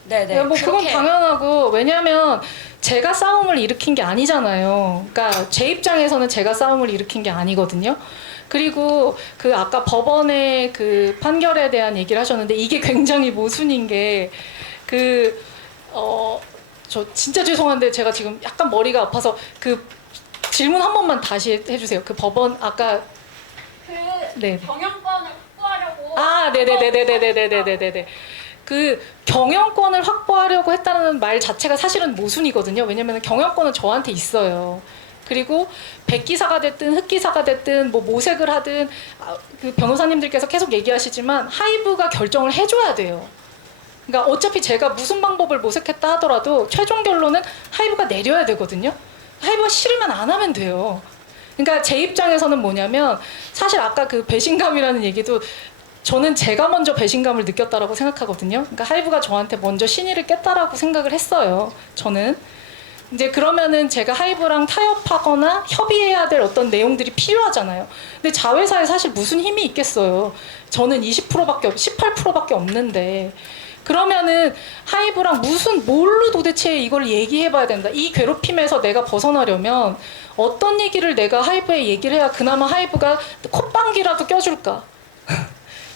네네. 뭐 그건 그렇게- 당연하고, 왜냐면 제가 싸움을 일으킨 게 아니잖아요. 그러니까 제 입장에서는 제가 싸움을 일으킨 게 아니거든요. 그리고 그 아까 법원의 그 판결에 대한 얘기를 하셨는데, 이게 굉장히 모순인 게 저 진짜 죄송한데 제가 지금 약간 머리가 아파서 그 질문 한 번만 다시 해주세요. 그 법원 아까 네. 경영권을 확보하려고. 아, 네네네네네네네네네. 그 경영권을 확보하려고 했다는 말 자체가 사실은 모순이거든요. 왜냐면 경영권은 저한테 있어요. 그리고 백기사가 됐든 흑기사가 됐든 뭐 모색을 하든 그 변호사님들께서 계속 얘기하시지만 하이브가 결정을 해줘야 돼요. 그러니까 어차피 제가 무슨 방법을 모색했다 하더라도 최종 결론은 하이브가 내려야 되거든요. 하이브가 싫으면 안 하면 돼요. 그러니까 제 입장에서는 뭐냐면, 사실 아까 그 배신감이라는 얘기도 저는 제가 먼저 배신감을 느꼈다라고 생각하거든요. 그러니까 하이브가 저한테 먼저 신의를 깼다라고 생각을 했어요. 저는 이제 그러면은 제가 하이브랑 타협하거나 협의해야 될 어떤 내용들이 필요하잖아요. 근데 자회사에 사실 무슨 힘이 있겠어요. 저는 20%밖에 18%밖에 없는데. 그러면은 하이브랑 뭘로 도대체 이걸 얘기해봐야 된다. 이 괴롭힘에서 내가 벗어나려면 어떤 얘기를 내가 하이브에 얘기를 해야 그나마 하이브가 콧방귀라도 껴줄까?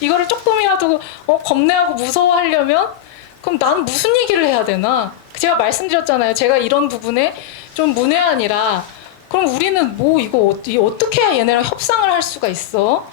이거를 조금이라도 겁내하고 무서워하려면 그럼 나는 무슨 얘기를 해야 되나? 제가 말씀드렸잖아요. 제가 이런 부분에 좀 문외한이라, 그럼 우리는 뭐 이거 어떻게 해야 얘네랑 협상을 할 수가 있어?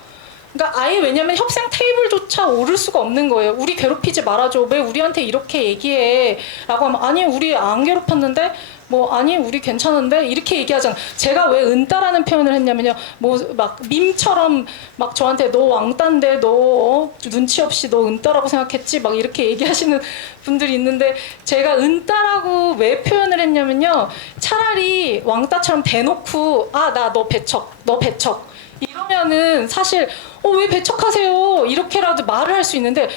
그러니까 아예, 왜냐면 협상 테이블조차 오를 수가 없는 거예요. 우리 괴롭히지 말아줘. 왜 우리한테 이렇게 얘기해? 라고 하면, 아니 우리 안 괴롭혔는데, 뭐 아니 우리 괜찮은데, 이렇게 얘기하잖아. 제가 왜 은따라는 표현을 했냐면요, 뭐 막 밈처럼 막 저한테 너 왕따인데 너 눈치 없이 너 은따라고 생각했지? 막 이렇게 얘기하시는 분들이 있는데, 제가 은따라고 왜 표현을 했냐면요, 차라리 왕따처럼 대놓고 나 너 배척 이러면은 사실 왜 배척하세요? 이렇게라도 말을 할 수 있는데,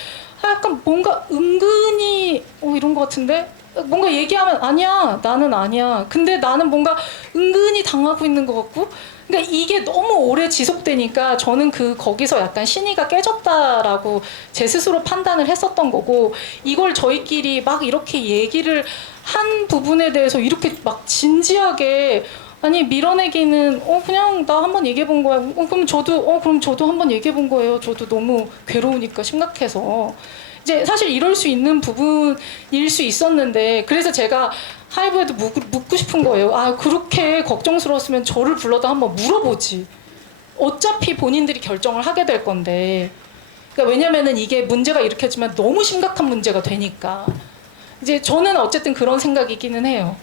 약간 뭔가 은근히 이런 것 같은데, 뭔가 얘기하면 아니야, 나는 아니야. 근데 나는 뭔가 은근히 당하고 있는 것 같고, 그러니까 이게 너무 오래 지속되니까 저는 거기서 약간 신의가 깨졌다라고 제 스스로 판단을 했었던 거고, 이걸 저희끼리 막 이렇게 얘기를 한 부분에 대해서 이렇게 막 진지하게 아니 밀어내기는 그냥 나 한번 얘기해 본 거야. 그럼 저도 한번 얘기해 본 거예요. 저도 너무 괴로우니까 심각해서. 이제 사실 이럴 수 있는 부분일 수 있었는데, 그래서 제가 하이브에도 묻고 싶은 거예요. 그렇게 걱정스러웠으면 저를 불러다 한번 물어보지. 어차피 본인들이 결정을 하게 될 건데. 그러니까 왜냐면은 이게 문제가 일으켜지면 너무 심각한 문제가 되니까. 이제 저는 어쨌든 그런 생각이기는 해요.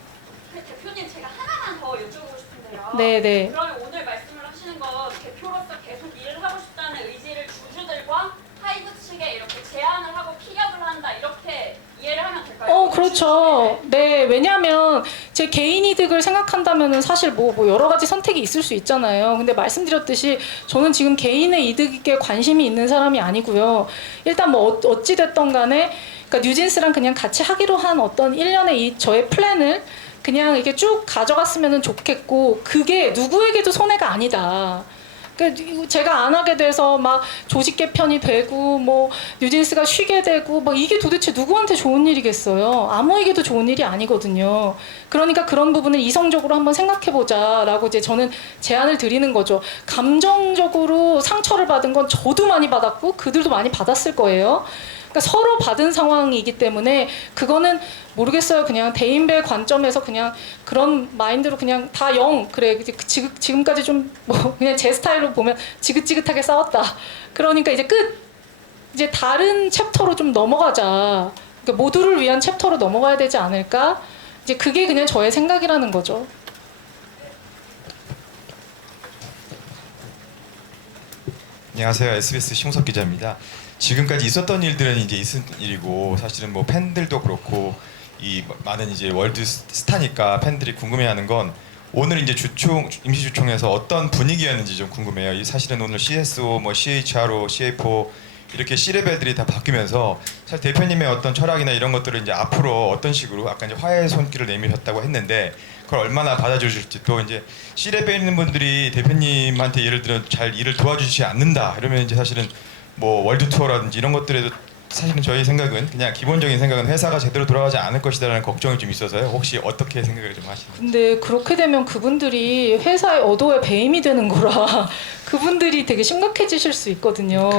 대표님, 제가 하나만 더 여쭤보고 싶은데요. 네네. 그러면 오늘 말씀을 하시는 건 대표로서 계속 일을 하고 싶다는 의지를 주주들과 하이브 측에 이렇게 제안을 하고 피력을 한다, 이렇게 이해를 하면 될까요? 그렇죠. 네, 왜냐하면 제 개인 이득을 생각한다면은 사실 뭐 여러 가지 선택이 있을 수 있잖아요. 근데 말씀드렸듯이 저는 지금 개인의 이득에 관심이 있는 사람이 아니고요. 일단 뭐 어찌 됐던 간에, 그러니까 뉴진스랑 그냥 같이 하기로 한 어떤 1년의 저의 플랜을 그냥 이렇게 쭉 가져갔으면 좋겠고, 그게 누구에게도 손해가 아니다. 그러니까 제가 안 하게 돼서 막 조직 개편이 되고 뭐 뉴진스가 쉬게 되고 막 이게 도대체 누구한테 좋은 일이겠어요? 아무에게도 좋은 일이 아니거든요. 그러니까 그런 부분을 이성적으로 한번 생각해보자라고 이제 저는 제안을 드리는 거죠. 감정적으로 상처를 받은 건 저도 많이 받았고 그들도 많이 받았을 거예요. 그러니까 서로 받은 상황이기 때문에 그거는 모르겠어요. 그냥 대인배 관점에서 그냥 그런 마인드로 그냥 다 그래 지금까지 좀 뭐 그냥 제 스타일로 보면 지긋지긋하게 싸웠다. 그러니까 이제 이제 다른 챕터로 좀 넘어가자. 그러니까 모두를 위한 챕터로 넘어가야 되지 않을까? 이제 그게 그냥 저의 생각이라는 거죠. 안녕하세요. SBS 심우석 기자입니다. 지금까지 있었던 일들은 이제 있은 일이고, 사실은 뭐 팬들도 그렇고 이 많은 이제 월드 스타니까 팬들이 궁금해하는 건 오늘 이제 임시주총에서 어떤 분위기였는지 좀 궁금해요. 사실은 오늘 CSO, 뭐 CHRO, CA4 이렇게 C레벨들이 다 바뀌면서 사실 대표님의 어떤 철학이나 이런 것들을 이제 앞으로 어떤 식으로 아까 이제 화해의 손길을 내미셨다고 했는데 그걸 얼마나 받아주실지 또 이제 C레벨 있는 분들이 대표님한테 예를 들어 잘 일을 도와주시지 않는다 이러면 이제 사실은 뭐 월드 투어라든지 이런 것들에도 사실은 저희 생각은 그냥 기본적인 생각은 회사가 제대로 돌아가지 않을 것이다라는 걱정이 좀 있어서요. 혹시 어떻게 생각을 좀 하시는지. 근데 그렇게 되면 그분들이 회사의 어도의 배임이 되는 거라 그분들이 되게 심각해지실 수 있거든요.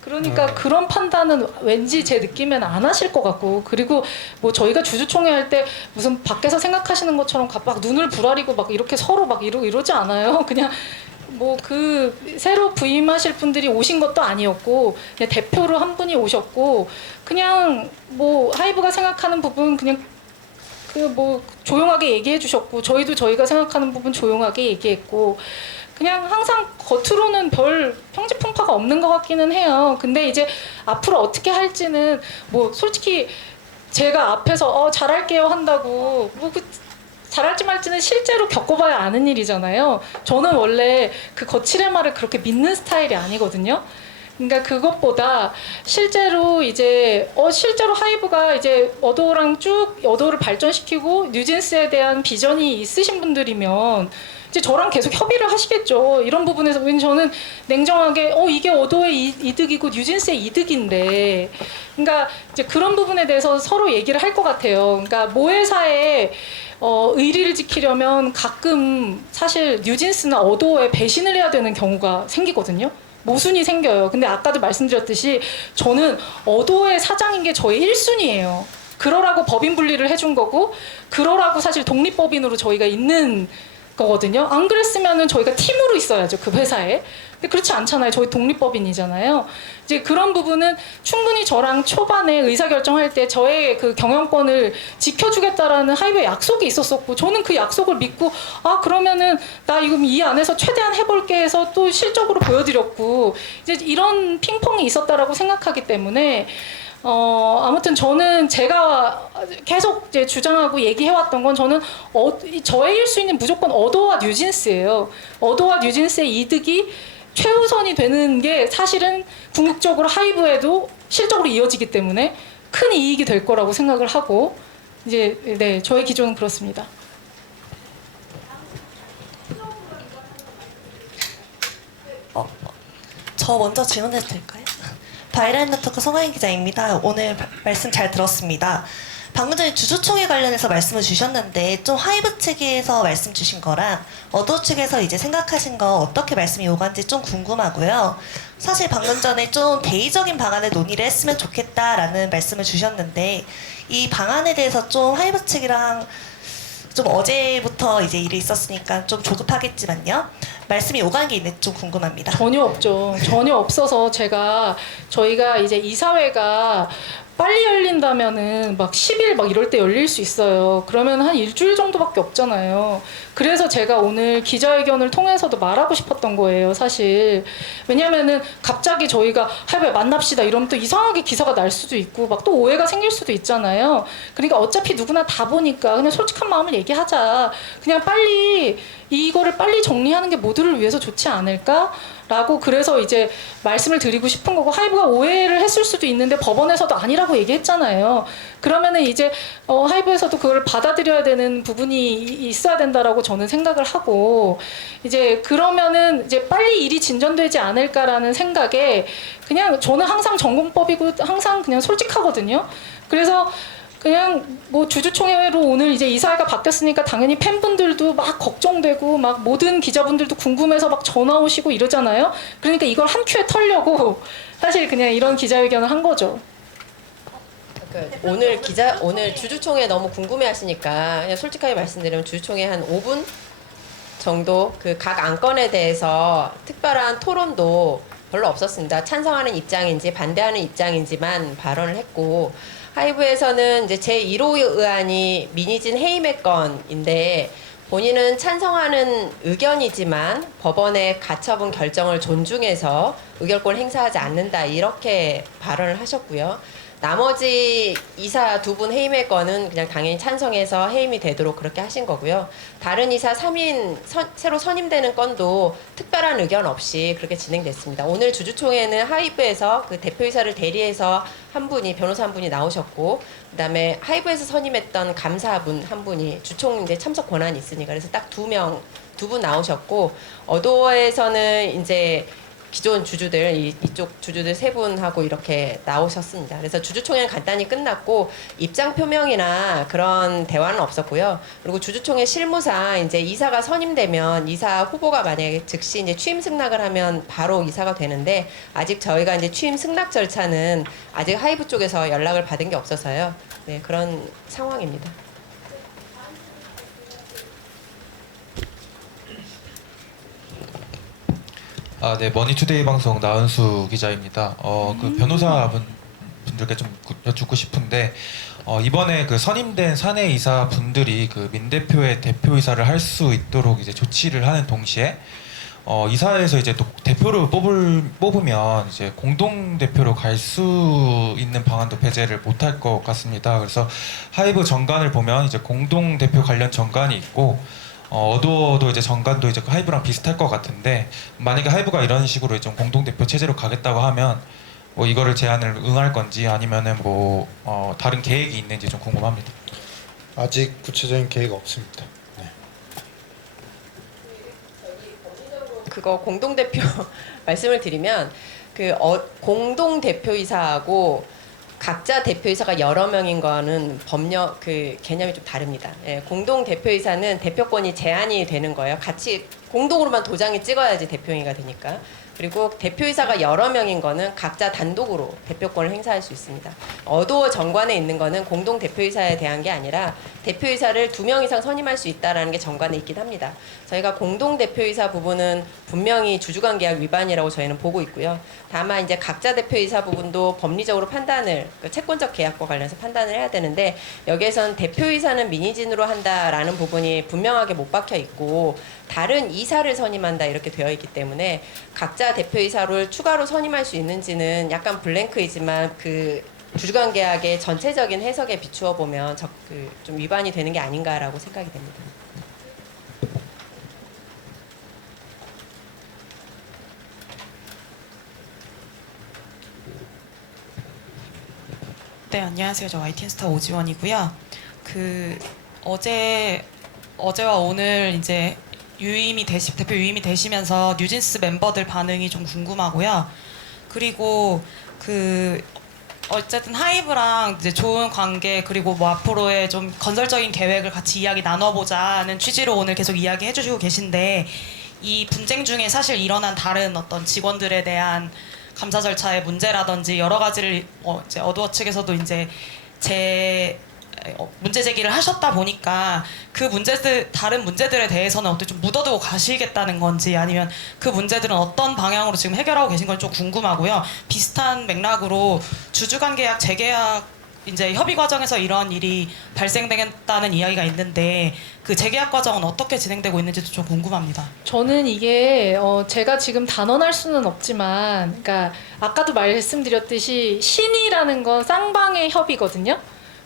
그러니까 그런 판단은 왠지 제 느낌엔 안 하실 것 같고, 그리고 뭐 저희가 주주총회 할 때 무슨 밖에서 생각하시는 것처럼 막 눈을 부라리고 막 이렇게 서로 막 이러지 않아요. 그냥 뭐 그 새로 부임하실 분들이 오신 것도 아니었고 그냥 대표로 한 분이 오셨고 그냥 뭐 하이브가 생각하는 부분 그냥 그 뭐 조용하게 얘기해 주셨고 저희도 저희가 생각하는 부분 조용하게 얘기했고 그냥 항상 겉으로는 별 평지풍파가 없는 것 같기는 해요. 근데 이제 앞으로 어떻게 할지는 뭐 솔직히 제가 앞에서 잘할게요 한다고 뭐 그 잘할지 말지는 실제로 겪어봐야 아는 일이잖아요. 저는 원래 그 거칠의 말을 그렇게 믿는 스타일이 아니거든요. 그러니까 그것보다 실제로 이제 실제로 하이브가 이제 어도랑 쭉 어도를 발전시키고 뉴진스에 대한 비전이 있으신 분들이면 이제 저랑 계속 협의를 하시겠죠. 이런 부분에서 저는 냉정하게 이게 어도의 이득이고 뉴진스의 이득인데, 그러니까 이제 그런 부분에 대해서 서로 얘기를 할 것 같아요. 그러니까 모회사에 의리를 지키려면 가끔 사실 뉴진스나 어도에 배신을 해야 되는 경우가 생기거든요. 모순이 생겨요. 근데 아까도 말씀드렸듯이 저는 어도의 사장인 게 저의 1순위예요. 그러라고 법인 분리를 해준 거고 그러라고 사실 독립법인으로 저희가 있는 거거든요. 안 그랬으면은 저희가 팀으로 있어야죠, 그 회사에. 근데 그렇지 않잖아요. 저희 독립법인이잖아요. 이제 그런 부분은 충분히 저랑 초반에 의사결정할 때 저의 그 경영권을 지켜주겠다라는 하이브의 약속이 있었었고 저는 그 약속을 믿고 그러면은 나 이거 이 안에서 최대한 해볼게 해서 또 실적으로 보여드렸고 이제 이런 핑퐁이 있었다라고 생각하기 때문에 아무튼 저는 제가 계속 이제 주장하고 얘기해왔던 건 저는 저의 1순위는 무조건 어도와 뉴진스예요. 어도와 뉴진스의 이득이 최우선이 되는 게 사실은 궁극적으로 하이브에도 실적으로 이어지기 때문에 큰 이익이 될 거라고 생각을 하고 이제 네, 저의 기조는 그렇습니다. 저 먼저 질문해도 될까요? 바이럴 네트워크 송하인 기자입니다. 오늘 말씀 잘 들었습니다. 방금 전에 주주총회 관련해서 말씀을 주셨는데 좀 하이브 측에서 말씀 주신 거랑 어도 측에서 이제 생각하신 거 어떻게 말씀이 오간지 좀 궁금하고요. 사실 방금 전에 좀 대의적인 방안을 논의를 했으면 좋겠다라는 말씀을 주셨는데 이 방안에 대해서 좀 하이브 측이랑 좀 어제부터 이제 일이 있었으니까 좀 조급하겠지만요. 말씀이 오간 게 있는지 좀 궁금합니다. 전혀 없죠. 전혀 없어서 저희가 이제 이사회가 빨리 열린다면은 막 10일 막 이럴 때 열릴 수 있어요. 그러면 한 일주일 정도밖에 없잖아요. 그래서 제가 오늘 기자회견을 통해서도 말하고 싶었던 거예요, 사실. 왜냐면은 갑자기 저희가 하이브에 만납시다 이러면 또 이상하게 기사가 날 수도 있고 막 또 오해가 생길 수도 있잖아요. 그러니까 어차피 누구나 다 보니까 그냥 솔직한 마음을 얘기하자. 그냥 빨리 이거를 빨리 정리하는 게 모두를 위해서 좋지 않을까? 라고 그래서 이제 말씀을 드리고 싶은 거고 하이브가 오해를 했을 수도 있는데 법원에서도 아니라고 얘기했잖아요. 그러면은 이제 하이브에서도 그걸 받아들여야 되는 부분이 있어야 된다라고 저는 생각을 하고 이제 그러면은 이제 빨리 일이 진전되지 않을까라는 생각에 그냥 저는 항상 전공법이고 항상 그냥 솔직하거든요. 그래서 그냥 뭐 주주총회로 오늘 이제 이사회가 바뀌었으니까 당연히 팬분들도 막 걱정되고 막 모든 기자분들도 궁금해서 막 전화 오시고 이러잖아요. 그러니까 이걸 한 큐에 털려고 사실 그냥 이런 기자회견을 한 거죠. 오늘 주주총회 너무 궁금해하시니까 그냥 솔직하게 말씀드리면 주주총회 한 5분 정도 그 각 안건에 대해서 특별한 토론도 별로 없었습니다. 찬성하는 입장인지 반대하는 입장인지만 발언을 했고. 하이브에서는 이제 제1호 의안이 민희진 해임의 건인데 본인은 찬성하는 의견이지만 법원의 가처분 결정을 존중해서 의결권을 행사하지 않는다 이렇게 발언을 하셨고요. 나머지 이사 두 분 해임의 건은 그냥 당연히 찬성해서 해임이 되도록 그렇게 하신 거고요. 다른 이사 3인 새로 선임되는 건도 특별한 의견 없이 그렇게 진행됐습니다. 오늘 주주총회는 하이브에서 그 대표이사를 대리해서 한 분이 변호사 한 분이 나오셨고, 그다음에 하이브에서 선임했던 감사분 한 분이 주총 이제 참석 권한이 있으니까 그래서 딱 두 분 나오셨고, 어도어에서는 이제 기존 주주들 이쪽 주주들 세 분하고 이렇게 나오셨습니다. 그래서 주주총회는 간단히 끝났고 입장 표명이나 그런 대화는 없었고요. 그리고 주주총회 실무상 이제 이사가 선임되면 이사 후보가 만약에 즉시 이제 취임 승낙을 하면 바로 이사가 되는데, 아직 저희가 이제 취임 승낙 절차는 아직 하이브 쪽에서 연락을 받은 게 없어서요. 네, 그런 상황입니다. 네, 머니투데이 방송 나은수 기자입니다. 그 변호사분들께 좀 여쭙고 싶은데, 이번에 그 선임된 사내 이사 분들이 그 민 대표의 대표이사를 할 수 있도록 이제 조치를 하는 동시에, 이사회에서 이제 또 대표를 뽑으면 이제 공동 대표로 갈 수 있는 방안도 배제를 못할 것 같습니다. 그래서 하이브 정관을 보면 이제 공동 대표 관련 정관이 있고, 어도어도 이제 정관도 이제 하이브랑 비슷할 것 같은데, 만약에 하이브가 이런 식으로 좀 공동대표 체제로 가겠다고 하면 뭐 이거를 제안을 응할 건지 아니면은 뭐 다른 계획이 있는지 좀 궁금합니다. 아직 구체적인 계획 없습니다. 네. 그거 공동대표 말씀을 드리면 그 공동대표이사하고 각자 대표이사가 여러 명인 거는 법령 그 개념이 좀 다릅니다. 예, 공동 대표이사는 대표권이 제한이 되는 거예요. 같이 공동으로만 도장이 찍어야지 대표인가 되니까. 그리고 대표이사가 여러 명인 거는 각자 단독으로 대표권을 행사할 수 있습니다. 어도어 정관에 있는 거는 공동 대표이사에 대한 게 아니라 대표이사를 2명 이상 선임할 수 있다라는 게 정관에 있긴 합니다. 저희가 공동 대표이사 부분은 분명히 주주간 계약 위반이라고 저희는 보고 있고요. 다만 이제 각자 대표이사 부분도 법리적으로 판단을, 채권적 계약과 관련해서 판단을 해야 되는데, 여기에선 대표이사는 민의진으로 한다라는 부분이 분명하게 못 박혀 있고 다른 이사를 선임한다 이렇게 되어 있기 때문에 각자 대표이사를 추가로 선임할 수 있는지는 약간 블랭크이지만 그 주주간 계약의 전체적인 해석에 비추어 보면 좀 위반이 되는 게 아닌가라고 생각이 됩니다. 네, 안녕하세요. 저 YTN스타 오지원이고요. 그 어제와 오늘 이제 대표 유임이 되시면서 뉴진스 멤버들 반응이 좀 궁금하고요. 그리고 그 어쨌든 하이브랑 이제 좋은 관계, 그리고 뭐 앞으로의 좀 건설적인 계획을 같이 이야기 나눠보자는 취지로 오늘 계속 이야기 해주시고 계신데, 이 분쟁 중에 사실 일어난 다른 어떤 직원들에 대한 감사 절차의 문제라든지 여러 가지를 이제 어도어 측에서도 이제 문제 제기를 하셨다 보니까 그 다른 문제들에 대해서는 어떻게 좀 묻어두고 가시겠다는 건지, 아니면 그 문제들은 어떤 방향으로 지금 해결하고 계신 건 좀 궁금하고요. 비슷한 맥락으로 주주간 계약 재계약 이제 협의 과정에서 이런 일이 발생되겠다는 이야기가 있는데, 그 재계약 과정은 어떻게 진행되고 있는지도 좀 궁금합니다. 저는 이게 제가 지금 단언할 수는 없지만, 그러니까 아까도 말씀드렸듯이 신의라는 건 쌍방의 협의거든요.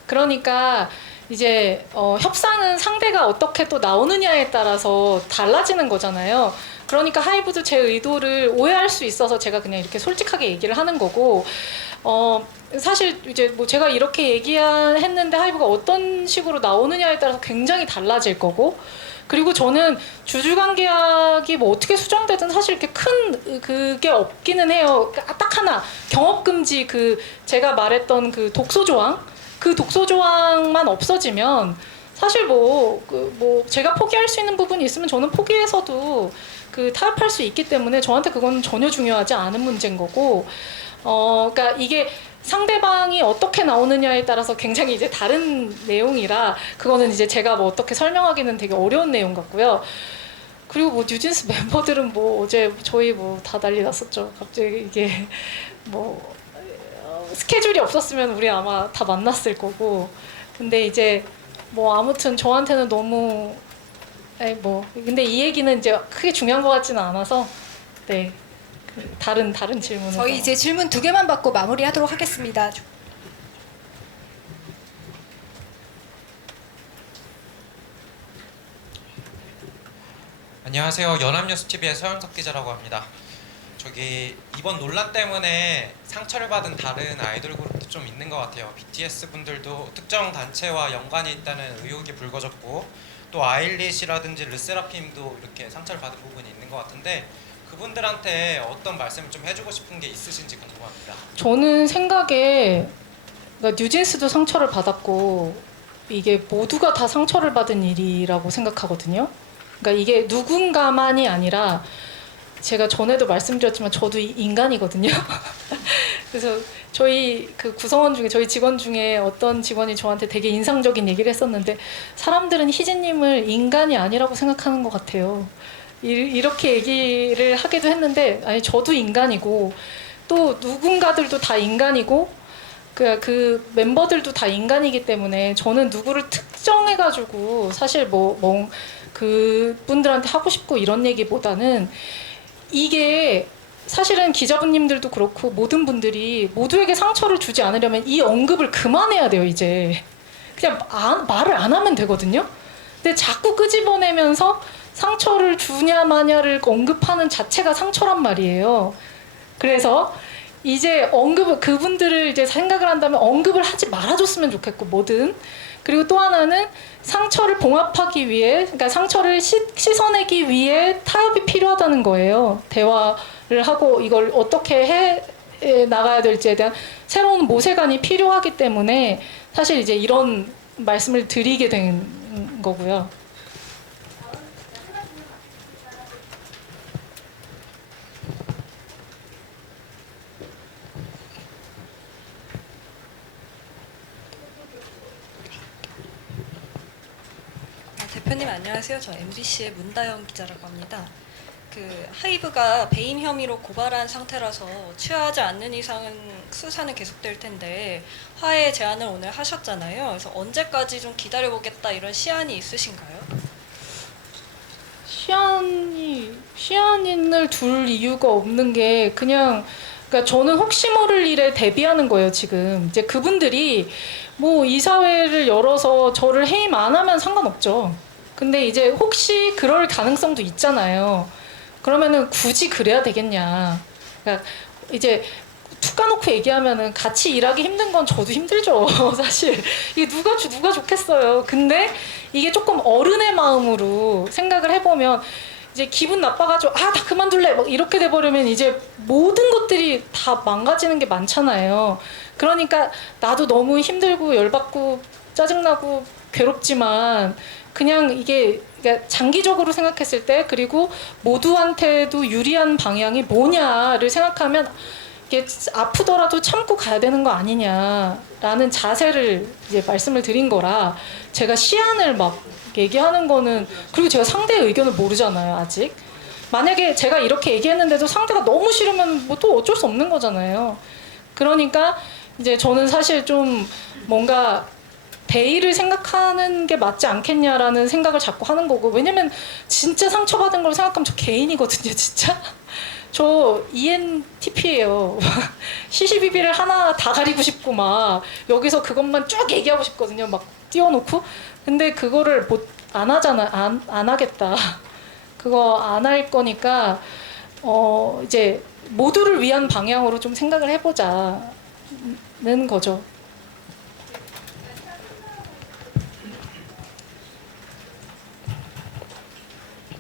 그러니까 이제 협상은 상대가 어떻게 또 나오느냐에 따라서 달라지는 거잖아요. 그러니까 하이브도 제 의도를 오해할 수 있어서 제가 그냥 이렇게 솔직하게 얘기를 하는 거고, 사실 이제 뭐 제가 이렇게 얘기했는데 하이브가 어떤 식으로 나오느냐에 따라서 굉장히 달라질 거고, 그리고 저는 주주간 계약이 뭐 어떻게 수정되든 사실 이렇게 큰 그게 없기는 해요. 딱 하나, 경업금지, 그 제가 말했던 그 독소 조항만 없어지면 사실 뭐 제가 포기할 수 있는 부분이 있으면 저는 포기해서도 그 타협할 수 있기 때문에 저한테 그건 전혀 중요하지 않은 문제인 거고, 그러니까 이게 상대방이 어떻게 나오느냐에 따라서 굉장히 이제 다른 내용이라 그거는 이제 제가 뭐 어떻게 설명하기는 되게 어려운 내용 같고요. 그리고 뭐 뉴진스 멤버들은 뭐 어제 저희 뭐 다 난리 났었죠. 갑자기 이게 뭐 스케줄이 없었으면 우리 아마 다 만났을 거고, 근데 이제 뭐 아무튼 저한테는 너무 근데 이 얘기는 이제 크게 중요한 것 같지는 않아서, 네, 다른 질문을 저희 이제 질문 2개만 받고 마무리하도록 하겠습니다. 안녕하세요. 연합뉴스TV의 서영석 기자라고 합니다. 저기 이번 논란 때문에 상처를 받은 다른 아이돌 그룹도 좀 있는 것 같아요. BTS 분들도 특정 단체와 연관이 있다는 의혹이 불거졌고 또 아일리시라든지 르세라핌도 이렇게 상처를 받은 부분이 있는 것 같은데 그분들한테 어떤 말씀을 좀 해주고 싶은 게 있으신지 궁금합니다. 저는 생각에 그러니까 뉴진스도 상처를 받았고 이게 모두가 다 상처를 받은 일이라고 생각하거든요. 그러니까 이게 누군가만이 아니라 제가 전에도 말씀드렸지만 저도 인간이거든요. 그래서 저희 그 구성원 중에 저희 직원 중에 어떤 직원이 저한테 되게 인상적인 얘기를 했었는데 사람들은 희진님을 인간이 아니라고 생각하는 것 같아요. 이렇게 얘기를 하기도 했는데 아니 저도 인간이고 또 누군가들도 다 인간이고 그 멤버들도 다 인간이기 때문에 저는 누구를 특정해가지고 사실 뭐 그분들한테 하고 싶고 이런 얘기보다는 이게 사실은 기자분님들도 그렇고 모든 분들이 모두에게 상처를 주지 않으려면 이 언급을 그만해야 돼요. 이제 그냥 말을 안 하면 되거든요. 근데 자꾸 끄집어내면서 상처를 주냐 마냐를 언급하는 자체가 상처란 말이에요. 그래서 이제 그분들을 이제 생각을 한다면 언급을 하지 말아줬으면 좋겠고 뭐든. 그리고 또 하나는 상처를 봉합하기 위해, 그러니까 상처를 씻어내기 위해 타협이 필요하다는 거예요. 대화를 하고 이걸 어떻게 해 나가야 될지에 대한 새로운 모세관이 필요하기 때문에 사실 이제 이런 말씀을 드리게 된 거고요. 대표님 안녕하세요. 저 MBC의 문다영 기자라고 합니다. 하이브가 배임 혐의로 고발한 상태라서 취하하지 않는 이상은 수사는 계속될 텐데 화해 제안을 오늘 하셨잖아요. 그래서 언제까지 좀 기다려보겠다 이런 시한이 있으신가요? 시한을 둘 이유가 없는 게 그러니까 저는 혹시 모를 일에 대비하는 거예요. 지금 이제 그분들이 뭐 이사회를 열어서 저를 해임 안 하면 상관없죠. 근데 이제 혹시 그럴 가능성도 있잖아요. 그러면은 굳이 그래야 되겠냐. 그러니까 이제 툭 까놓고 얘기하면은 같이 일하기 힘든 건 저도 힘들죠. 사실 이게 누가 좋겠어요. 근데 이게 조금 어른의 마음으로 생각을 해보면 이제 기분 나빠가지고 다 그만둘래 막 이렇게 돼버리면 이제 모든 것들이 다 망가지는 게 많잖아요. 그러니까 나도 너무 힘들고 열받고 짜증나고 괴롭지만 그냥 이게 그러니까 장기적으로 생각했을 때 그리고 모두한테도 유리한 방향이 뭐냐를 생각하면 이게 아프더라도 참고 가야 되는 거 아니냐라는 자세를 이제 말씀을 드린 거라 제가 시한을 막 얘기하는 거는 그리고 제가 상대의 의견을 모르잖아요 아직. 만약에 제가 이렇게 얘기했는데도 상대가 너무 싫으면 뭐 또 어쩔 수 없는 거잖아요. 그러니까 이제 저는 사실 좀 뭔가 대의를 생각하는 게 맞지 않겠냐라는 생각을 자꾸 하는 거고 왜냐면 진짜 상처받은 걸 생각하면 저 개인이거든요 진짜. 저 ENTP예요. 시시비비를 하나 다 가리고 싶고 막 여기서 그것만 쭉 얘기하고 싶거든요. 막 띄워놓고 근데 그거를 안 하잖아. 안 하겠다. 그거 안 할 거니까 이제 모두를 위한 방향으로 좀 생각을 해보자는 거죠.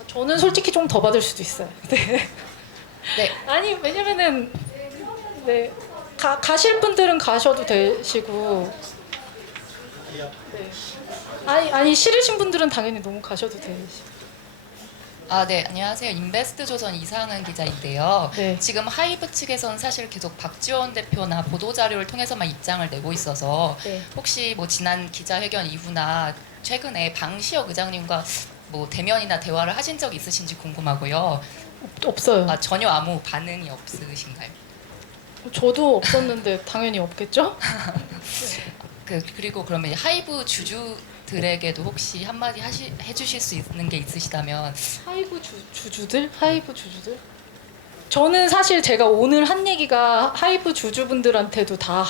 저는 솔직히 좀 더 받을 수도 있어요. 네. 네. 아니 왜냐면은 네 가실 분들은 가셔도 되시고 네. 아니 싫으신 분들은 당연히 너무 가셔도 되시고. 네, 안녕하세요. 인베스트 조선 이상은 기자인데요. 네. 지금 하이브 측에서는 사실 계속 박지원 대표나 보도자료를 통해서만 입장을 내고 있어서 네. 혹시 뭐 지난 기자회견 이후나 최근에 방시혁 의장님과 뭐 대면이나 대화를 하신 적 있으신지 궁금하고요. 없어요. 전혀 아무 반응이 없으신가요? 저도 없었는데 당연히 없겠죠? 그리고 그러면 하이브 주주들에게도 혹시 한마디 해주실 수 있는 게 있으시다면. 하이브 주주들? 저는 사실 제가 오늘 한 얘기가 하이브 주주분들한테도 다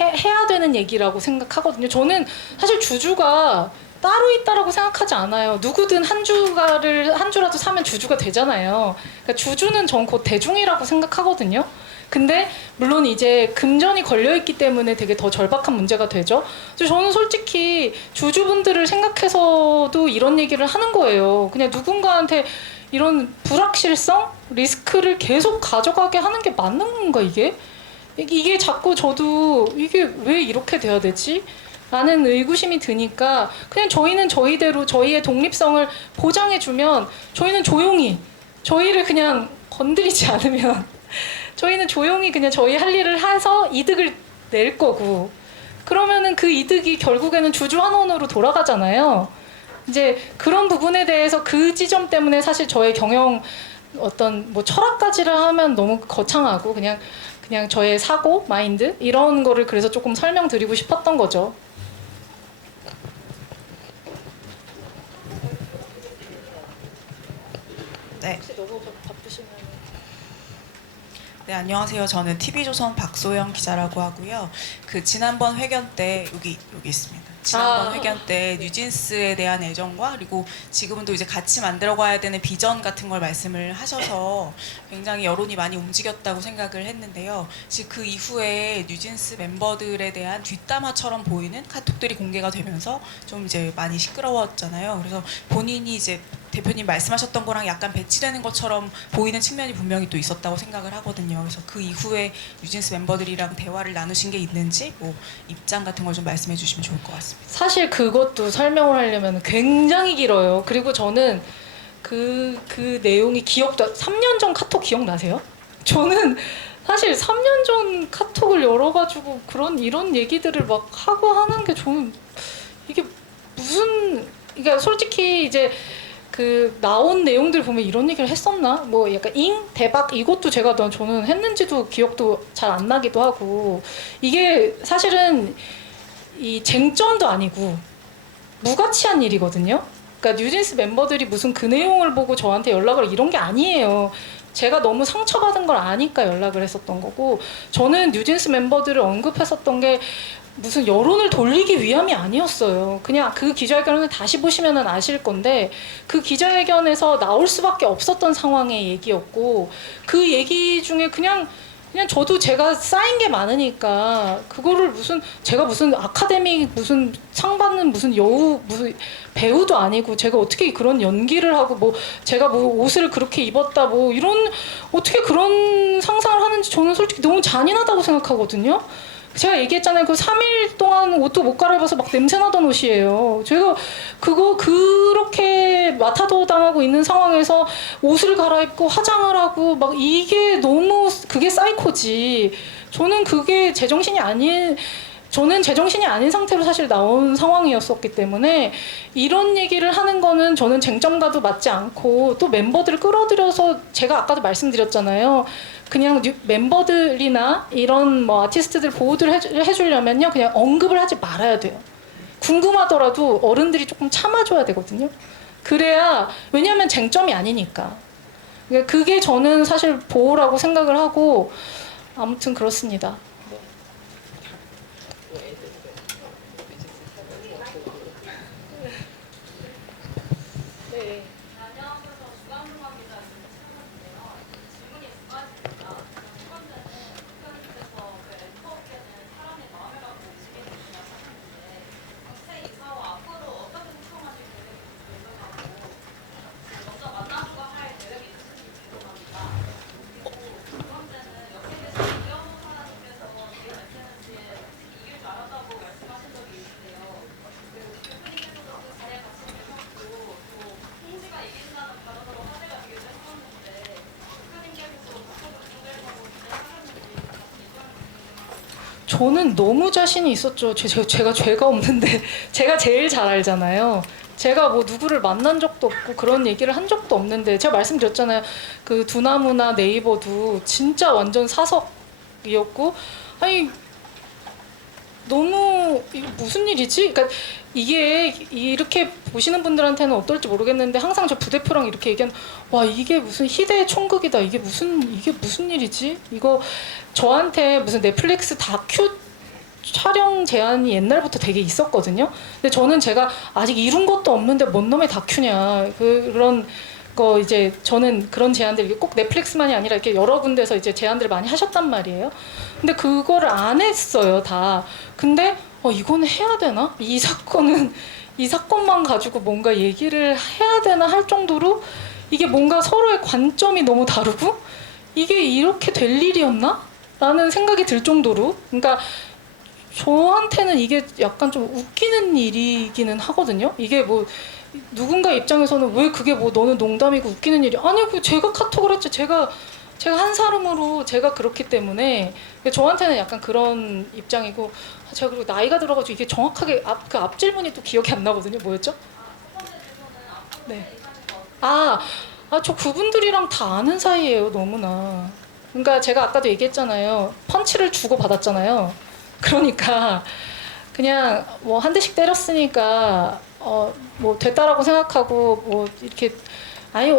해야 되는 얘기라고 생각하거든요. 저는 사실 주주가 따로 있다라고 생각하지 않아요. 누구든 한 주라도 사면 주주가 되잖아요. 그러니까 주주는 전 곧 대중이라고 생각하거든요. 근데 물론 이제 금전이 걸려있기 때문에 되게 더 절박한 문제가 되죠. 그래서 저는 솔직히 주주분들을 생각해서도 이런 얘기를 하는 거예요. 그냥 누군가한테 이런 불확실성, 리스크를 계속 가져가게 하는 게 맞는 건가 이게? 이게 자꾸 저도 이게 왜 이렇게 돼야 되지? 라는 의구심이 드니까 그냥 저희는 저희대로 저희의 독립성을 보장해주면 저희는 조용히 저희를 그냥 건드리지 않으면 저희는 조용히 그냥 저희 할 일을 해서 이득을 낼 거고 그러면은 그 이득이 결국에는 주주 환원으로 돌아가잖아요. 이제 그런 부분에 대해서 그 지점 때문에 사실 저의 경영 어떤 뭐 철학까지를 하면 너무 거창하고 그냥 저의 사고, 마인드 이런 거를 그래서 조금 설명드리고 싶었던 거죠. 네. 혹시 너무 바쁘시면 네, 안녕하세요. 저는 TV조선 박소영 기자라고 하고요. 그 지난번 회견 때 여기 있습니다. 지난번 회견 때 뉴진스에 대한 애정과 그리고 지금은 또 이제 같이 만들어가야 되는 비전 같은 걸 말씀을 하셔서 굉장히 여론이 많이 움직였다고 생각을 했는데요. 지금 그 이후에 뉴진스 멤버들에 대한 뒷담화처럼 보이는 카톡들이 공개가 되면서 좀 이제 많이 시끄러웠잖아요. 그래서 본인이 이제 대표님 말씀하셨던 거랑 약간 배치되는 것처럼 보이는 측면이 분명히 또 있었다고 생각을 하거든요. 그래서 그 이후에 뉴진스 멤버들이랑 대화를 나누신 게 있는지 뭐 입장 같은 걸 좀 말씀해 주시면 좋을 것 같습니다. 사실 그것도 설명을 하려면 굉장히 길어요. 그리고 저는 그 내용이 기억도 3년 전 카톡 기억나세요? 저는 사실 3년 전 카톡을 열어가지고 이런 얘기들을 막 하고 하는 게 저는 이게 무슨 그러니까 솔직히 이제 그 나온 내용들 보면 이런 얘기를 했었나? 뭐 약간 대박 이것도 저는 했는지도 기억도 잘 안 나기도 하고 이게 사실은 이 쟁점도 아니고 무가치한 일이거든요. 그러니까 뉴진스 멤버들이 무슨 그 내용을 보고 저한테 연락을 이런 게 아니에요. 제가 너무 상처받은 걸 아니까 연락을 했었던 거고 저는 뉴진스 멤버들을 언급했었던 게 무슨 여론을 돌리기 위함이 아니었어요. 그냥 그 기자회견을 다시 보시면 아실 건데 그 기자회견에서 나올 수밖에 없었던 상황의 얘기였고 그 얘기 중에 그냥 저도 제가 쌓인 게 많으니까 그거를 제가 무슨 아카데미 무슨 상 받는 무슨 무슨 배우도 아니고 제가 어떻게 그런 연기를 하고 뭐 제가 뭐 옷을 그렇게 입었다 뭐 이런 어떻게 그런 상상을 하는지 저는 솔직히 너무 잔인하다고 생각하거든요. 제가 얘기했잖아요. 그 3일 동안 옷도 못 갈아입어서 막 냄새나던 옷이에요. 제가 그거 그렇게 마타도 당하고 있는 상황에서 옷을 갈아입고 화장을 하고 막 이게 너무 그게 사이코지. 저는 제정신이 아닌 상태로 사실 나온 상황이었었기 때문에 이런 얘기를 하는 거는 저는 쟁점과도 맞지 않고 또 멤버들을 끌어들여서 제가 아까도 말씀드렸잖아요. 그냥 멤버들이나 이런 뭐 아티스트들 보호를 해주려면요 그냥 언급을 하지 말아야 돼요. 궁금하더라도 어른들이 조금 참아줘야 되거든요. 그래야 왜냐하면 쟁점이 아니니까. 그게 저는 사실 보호라고 생각을 하고 아무튼 그렇습니다. 저는 너무 자신이 있었죠. 제가 죄가 없는데 제가 제일 잘 알잖아요. 제가 뭐 누구를 만난 적도 없고 그런 얘기를 한 적도 없는데 제가 말씀드렸잖아요. 그 두나무나 네이버도 진짜 완전 사석이었고 아니 너무 이게 무슨 일이지? 그러니까 이게 이렇게 보시는 분들한테는 어떨지 모르겠는데 항상 저 부대표랑 이렇게 얘기하는 와 이게 무슨 희대의 총극이다. 이게 무슨 일이지? 이거 저한테 무슨 넷플릭스 다큐 촬영 제안이 옛날부터 되게 있었거든요. 근데 저는 제가 아직 이룬 것도 없는데 뭔 놈의 다큐냐 그런 거 이제 저는 그런 제안들 꼭 넷플릭스만이 아니라 이렇게 여러 군데서 이제 제안들을 많이 하셨단 말이에요. 근데 그거를 안 했어요 다. 근데 이거는 해야 되나? 이 사건만 가지고 뭔가 얘기를 해야 되나 할 정도로 이게 뭔가 서로의 관점이 너무 다르고 이게 이렇게 될 일이었나? 라는 생각이 들 정도로 그러니까 저한테는 이게 약간 좀 웃기는 일이기는 하거든요. 이게 뭐 누군가 입장에서는 왜 그게 뭐 너는 농담이고 웃기는 일이 아니 그 제가 카톡을 했죠. 제가 한 사람으로 제가 그렇기 때문에 저한테는 약간 그런 입장이고 제가 그리고 나이가 들어가지고 이게 정확하게 앞 질문이 또 기억이 안 나거든요. 뭐였죠? 네. 저 그분들이랑 다 아는 사이예요. 너무나. 그러니까 제가 아까도 얘기했잖아요. 펀치를 주고 받았잖아요. 그러니까 그냥 뭐 한 대씩 때렸으니까 뭐 됐다라고 생각하고 뭐 이렇게 아니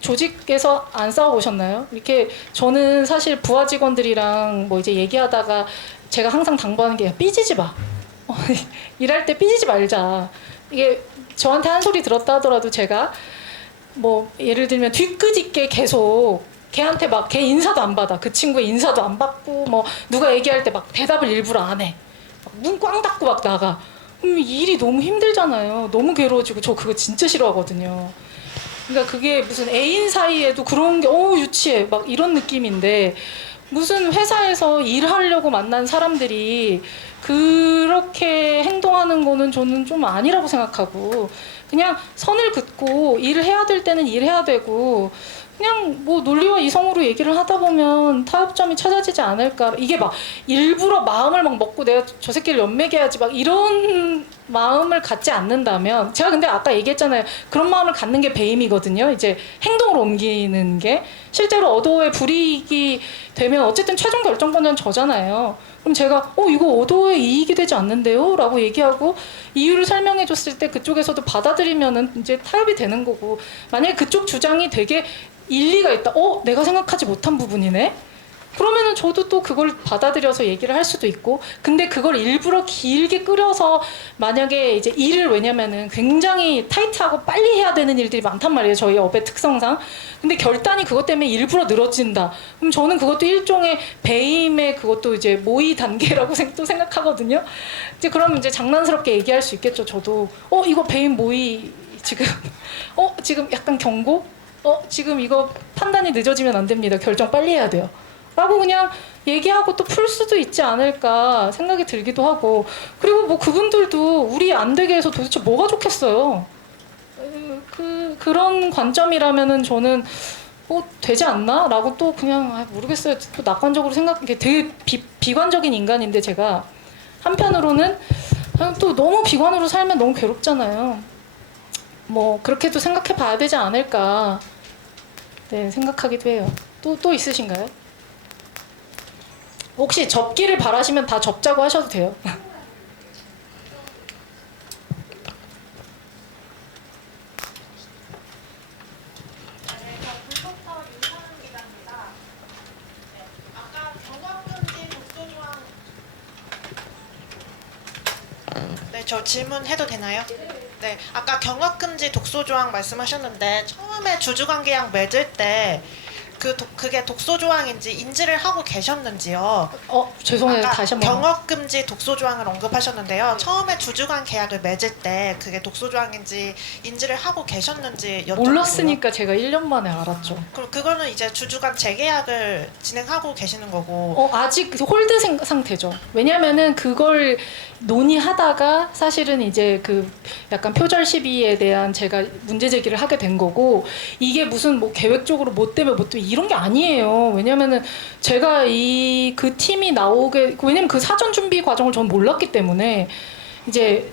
조직에서 안 싸워보셨나요? 이렇게 저는 사실 부하 직원들이랑 뭐 이제 얘기하다가 제가 항상 당부하는 게 삐지지 마. 일할 때 삐지지 말자. 이게 저한테 한 소리 들었다 하더라도 제가 뭐 예를 들면 뒤끝있게 계속 걔한테 막 걔 인사도 안 받아. 그 친구의 인사도 안 받고 뭐 누가 얘기할 때 막 대답을 일부러 안 해. 문 꽝 닫고 막 나가. 일이 너무 힘들잖아요. 너무 괴로워지고 저 그거 진짜 싫어하거든요. 그러니까 그게 무슨 애인 사이에도 그런 게 유치해 막 이런 느낌인데 무슨 회사에서 일하려고 만난 사람들이 그렇게 행동하는 거는 저는 좀 아니라고 생각하고 그냥 선을 긋고 일을 해야 될 때는 일해야 되고 그냥 뭐 논리와 이성으로 얘기를 하다 보면 타협점이 찾아지지 않을까. 이게 막 일부러 마음을 막 먹고 내가 저 새끼를 연맥해야지 막 이런 마음을 갖지 않는다면 제가 근데 아까 얘기했잖아요. 그런 마음을 갖는 게 배임이거든요. 이제 행동으로 옮기는 게 실제로 어도에 불이익이 되면 어쨌든 최종 결정권자는 저잖아요. 그럼 제가 이거 어도에 이익이 되지 않는데요? 라고 얘기하고 이유를 설명해 줬을 때 그쪽에서도 받아들이면은 이제 타협이 되는 거고 만약에 그쪽 주장이 되게 일리가 있다. 내가 생각하지 못한 부분이네. 그러면은 저도 또 그걸 받아들여서 얘기를 할 수도 있고 근데 그걸 일부러 길게 끌어서 만약에 이제 일을 왜냐면은 굉장히 타이트하고 빨리 해야 되는 일들이 많단 말이에요. 저희 업의 특성상. 근데 결단이 그것 때문에 일부러 늘어진다. 그럼 저는 그것도 일종의 배임의 그것도 이제 모의 단계라고 또 생각하거든요. 이제 그러면 이제 장난스럽게 얘기할 수 있겠죠. 저도 이거 배임 모의 지금 지금 약간 경고? 지금 이거 판단이 늦어지면 안 됩니다. 결정 빨리 해야 돼요. 라고 그냥 얘기하고 또 풀 수도 있지 않을까 생각이 들기도 하고 그리고 뭐 그분들도 우리 안 되게 해서 도대체 뭐가 좋겠어요. 그런 관점이라면은 저는 되지 않나? 라고 또 그냥 모르겠어요. 또 낙관적으로 이게 되게 비관적인 인간인데 제가 한편으로는 그냥 또 너무 비관으로 살면 너무 괴롭잖아요. 뭐 그렇게도 생각해 봐야 되지 않을까 생각하기도 해요. 또 있으신가요? 혹시 접기를 바라시면 다 접자고 하셔도 돼요. 네, 저 질문해도 되나요? 네, 아까 경업금지 독소조항 말씀하셨는데 처음에 주주관계약 맺을 때 그게 독소조항인지 인지를 하고 계셨는지요? 죄송해요. 아까 다시 한번. 경업금지 독소조항을 언급하셨는데요. 처음에 주주관 계약을 맺을 때 그게 독소조항인지 인지를 하고 계셨는지 여쭤보고요. 몰랐으니까 제가 1년 만에 알았죠. 그럼 그거는 이제 주주관 재계약을 진행하고 계시는 거고 아직 홀드 상태죠. 왜냐면은 그걸 논의하다가 사실은 이제 그 약간 표절 시비에 대한 제가 문제 제기를 하게 된 거고 이게 무슨 뭐 계획적으로 뭐 때문에 이런 게 아니에요. 왜냐면은 제가 그 팀이 나오게 왜냐면 그 사전 준비 과정을 전 몰랐기 때문에 이제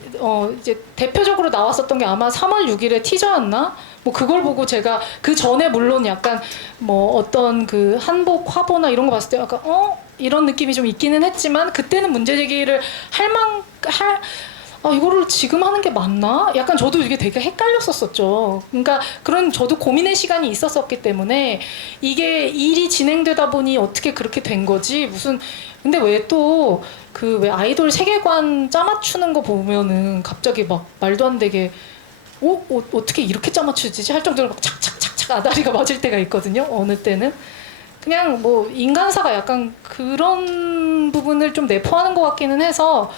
대표적으로 나왔었던 게 아마 3월 6일에 티저였나? 뭐 그걸 보고 제가 그 전에 물론 약간 뭐 어떤 그 한복 화보나 이런 거 봤을 때 약간 이런 느낌이 좀 있기는 했지만 그때는 문제 제기를 이거를 지금 하는 게 맞나? 약간 저도 이게 되게 헷갈렸었죠. 그러니까 그런 저도 고민의 시간이 있었었기 때문에 이게 일이 진행되다 보니 어떻게 그렇게 된 거지? 무슨 근데 왜 또 그 왜 아이돌 세계관 짜맞추는 거 보면은 갑자기 막 말도 안 되게 어떻게 이렇게 짜맞추지? 할 정도로 막 착착착착 아다리가 맞을 때가 있거든요. 어느 때는. 그냥 뭐 인간사가 약간 그런 부분을 좀 내포하는 것 같기는 해서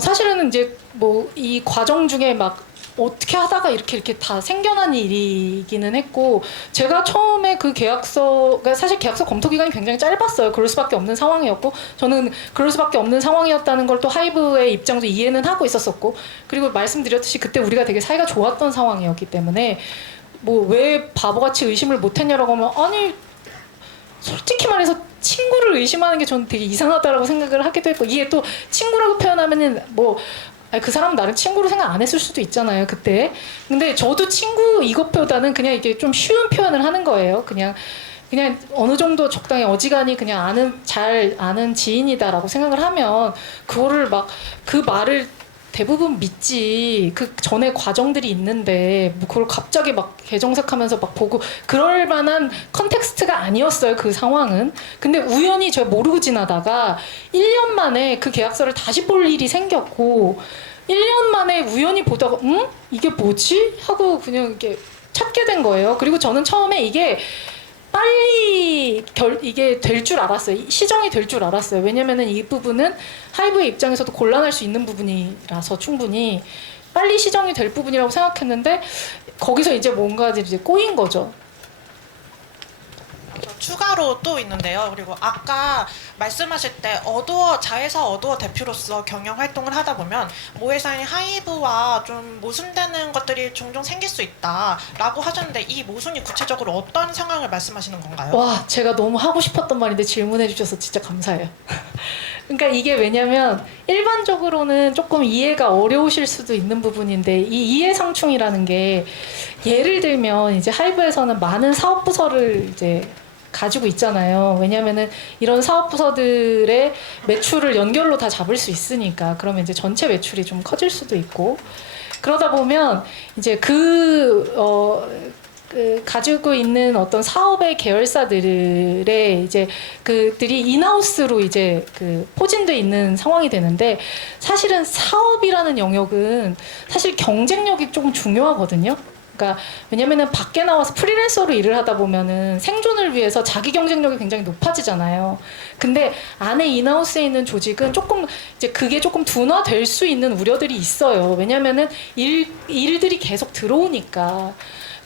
사실은 이제 뭐 이 과정 중에 막 어떻게 하다가 이렇게 다 생겨난 일이기는 했고 제가 처음에 그 그러니까 사실 계약서 검토 기간이 굉장히 짧았어요. 그럴 수밖에 없는 상황이었고 저는 그럴 수밖에 없는 상황이었다는 걸 또 하이브의 입장도 이해는 하고 있었었고 그리고 말씀드렸듯이 그때 우리가 되게 사이가 좋았던 상황이었기 때문에 뭐 왜 바보같이 의심을 못했냐라고 하면 아니 솔직히 말해서 친구를 의심하는 게 저는 되게 이상하다라고 생각을 하기도 했고 이게 또 친구라고 표현하면은 뭐 그 사람은 나를 친구로 생각 안 했을 수도 있잖아요 그때. 근데 저도 친구 이것보다는 그냥 이게 좀 쉬운 표현을 하는 거예요. 그냥 어느 정도 적당히 어지간히 그냥 잘 아는 지인이다라고 생각을 하면 그거를 막 그 말을 대부분 믿지. 그 전에 과정들이 있는데 뭐 그걸 갑자기 막 개정색하면서 막 보고 그럴 만한 컨텍스트가 아니었어요. 그 상황은. 근데 우연히 제가 모르고 지나다가 1년 만에 그 계약서를 다시 볼 일이 생겼고 1년 만에 우연히 보다가 이게 뭐지? 하고 그냥 이렇게 찾게 된 거예요. 그리고 저는 처음에 이게 빨리 이게 될 줄 알았어요. 시정이 될 줄 알았어요. 왜냐면은 이 부분은 하이브의 입장에서도 곤란할 수 있는 부분이라서 충분히 빨리 시정이 될 부분이라고 생각했는데 거기서 이제 뭔가 이제 꼬인 거죠. 추가로 또 있는데요. 그리고 아까 말씀하실 때 자회사 어두어 대표로서 경영 활동을 하다 보면 모회사인 하이브와 좀 모순되는 것들이 종종 생길 수 있다라고 하셨는데 이 모순이 구체적으로 어떤 상황을 말씀하시는 건가요? 와, 제가 너무 하고 싶었던 말인데 질문해 주셔서 진짜 감사해요. 그러니까 이게 왜냐면 일반적으로는 조금 이해가 어려우실 수도 있는 부분인데 이 이해상충이라는 게 예를 들면 이제 하이브에서는 많은 사업 부서를 이제 가지고 있잖아요. 왜냐면은 이런 사업 부서들의 매출을 연결로 다 잡을 수 있으니까 그러면 이제 전체 매출이 좀 커질 수도 있고 그러다 보면 이제 가지고 있는 어떤 사업의 계열사들의 이제 그들이 인하우스로 이제 포진돼 있는 상황이 되는데 사실은 사업이라는 영역은 사실 경쟁력이 조금 중요하거든요. 그러니까 왜냐면은 밖에 나와서 프리랜서로 일을 하다 보면은 생존을 위해서 자기 경쟁력이 굉장히 높아지잖아요. 근데 안에 인하우스에 있는 조직은 조금 이제 그게 조금 둔화될 수 있는 우려들이 있어요. 왜냐면은 일들이 계속 들어오니까.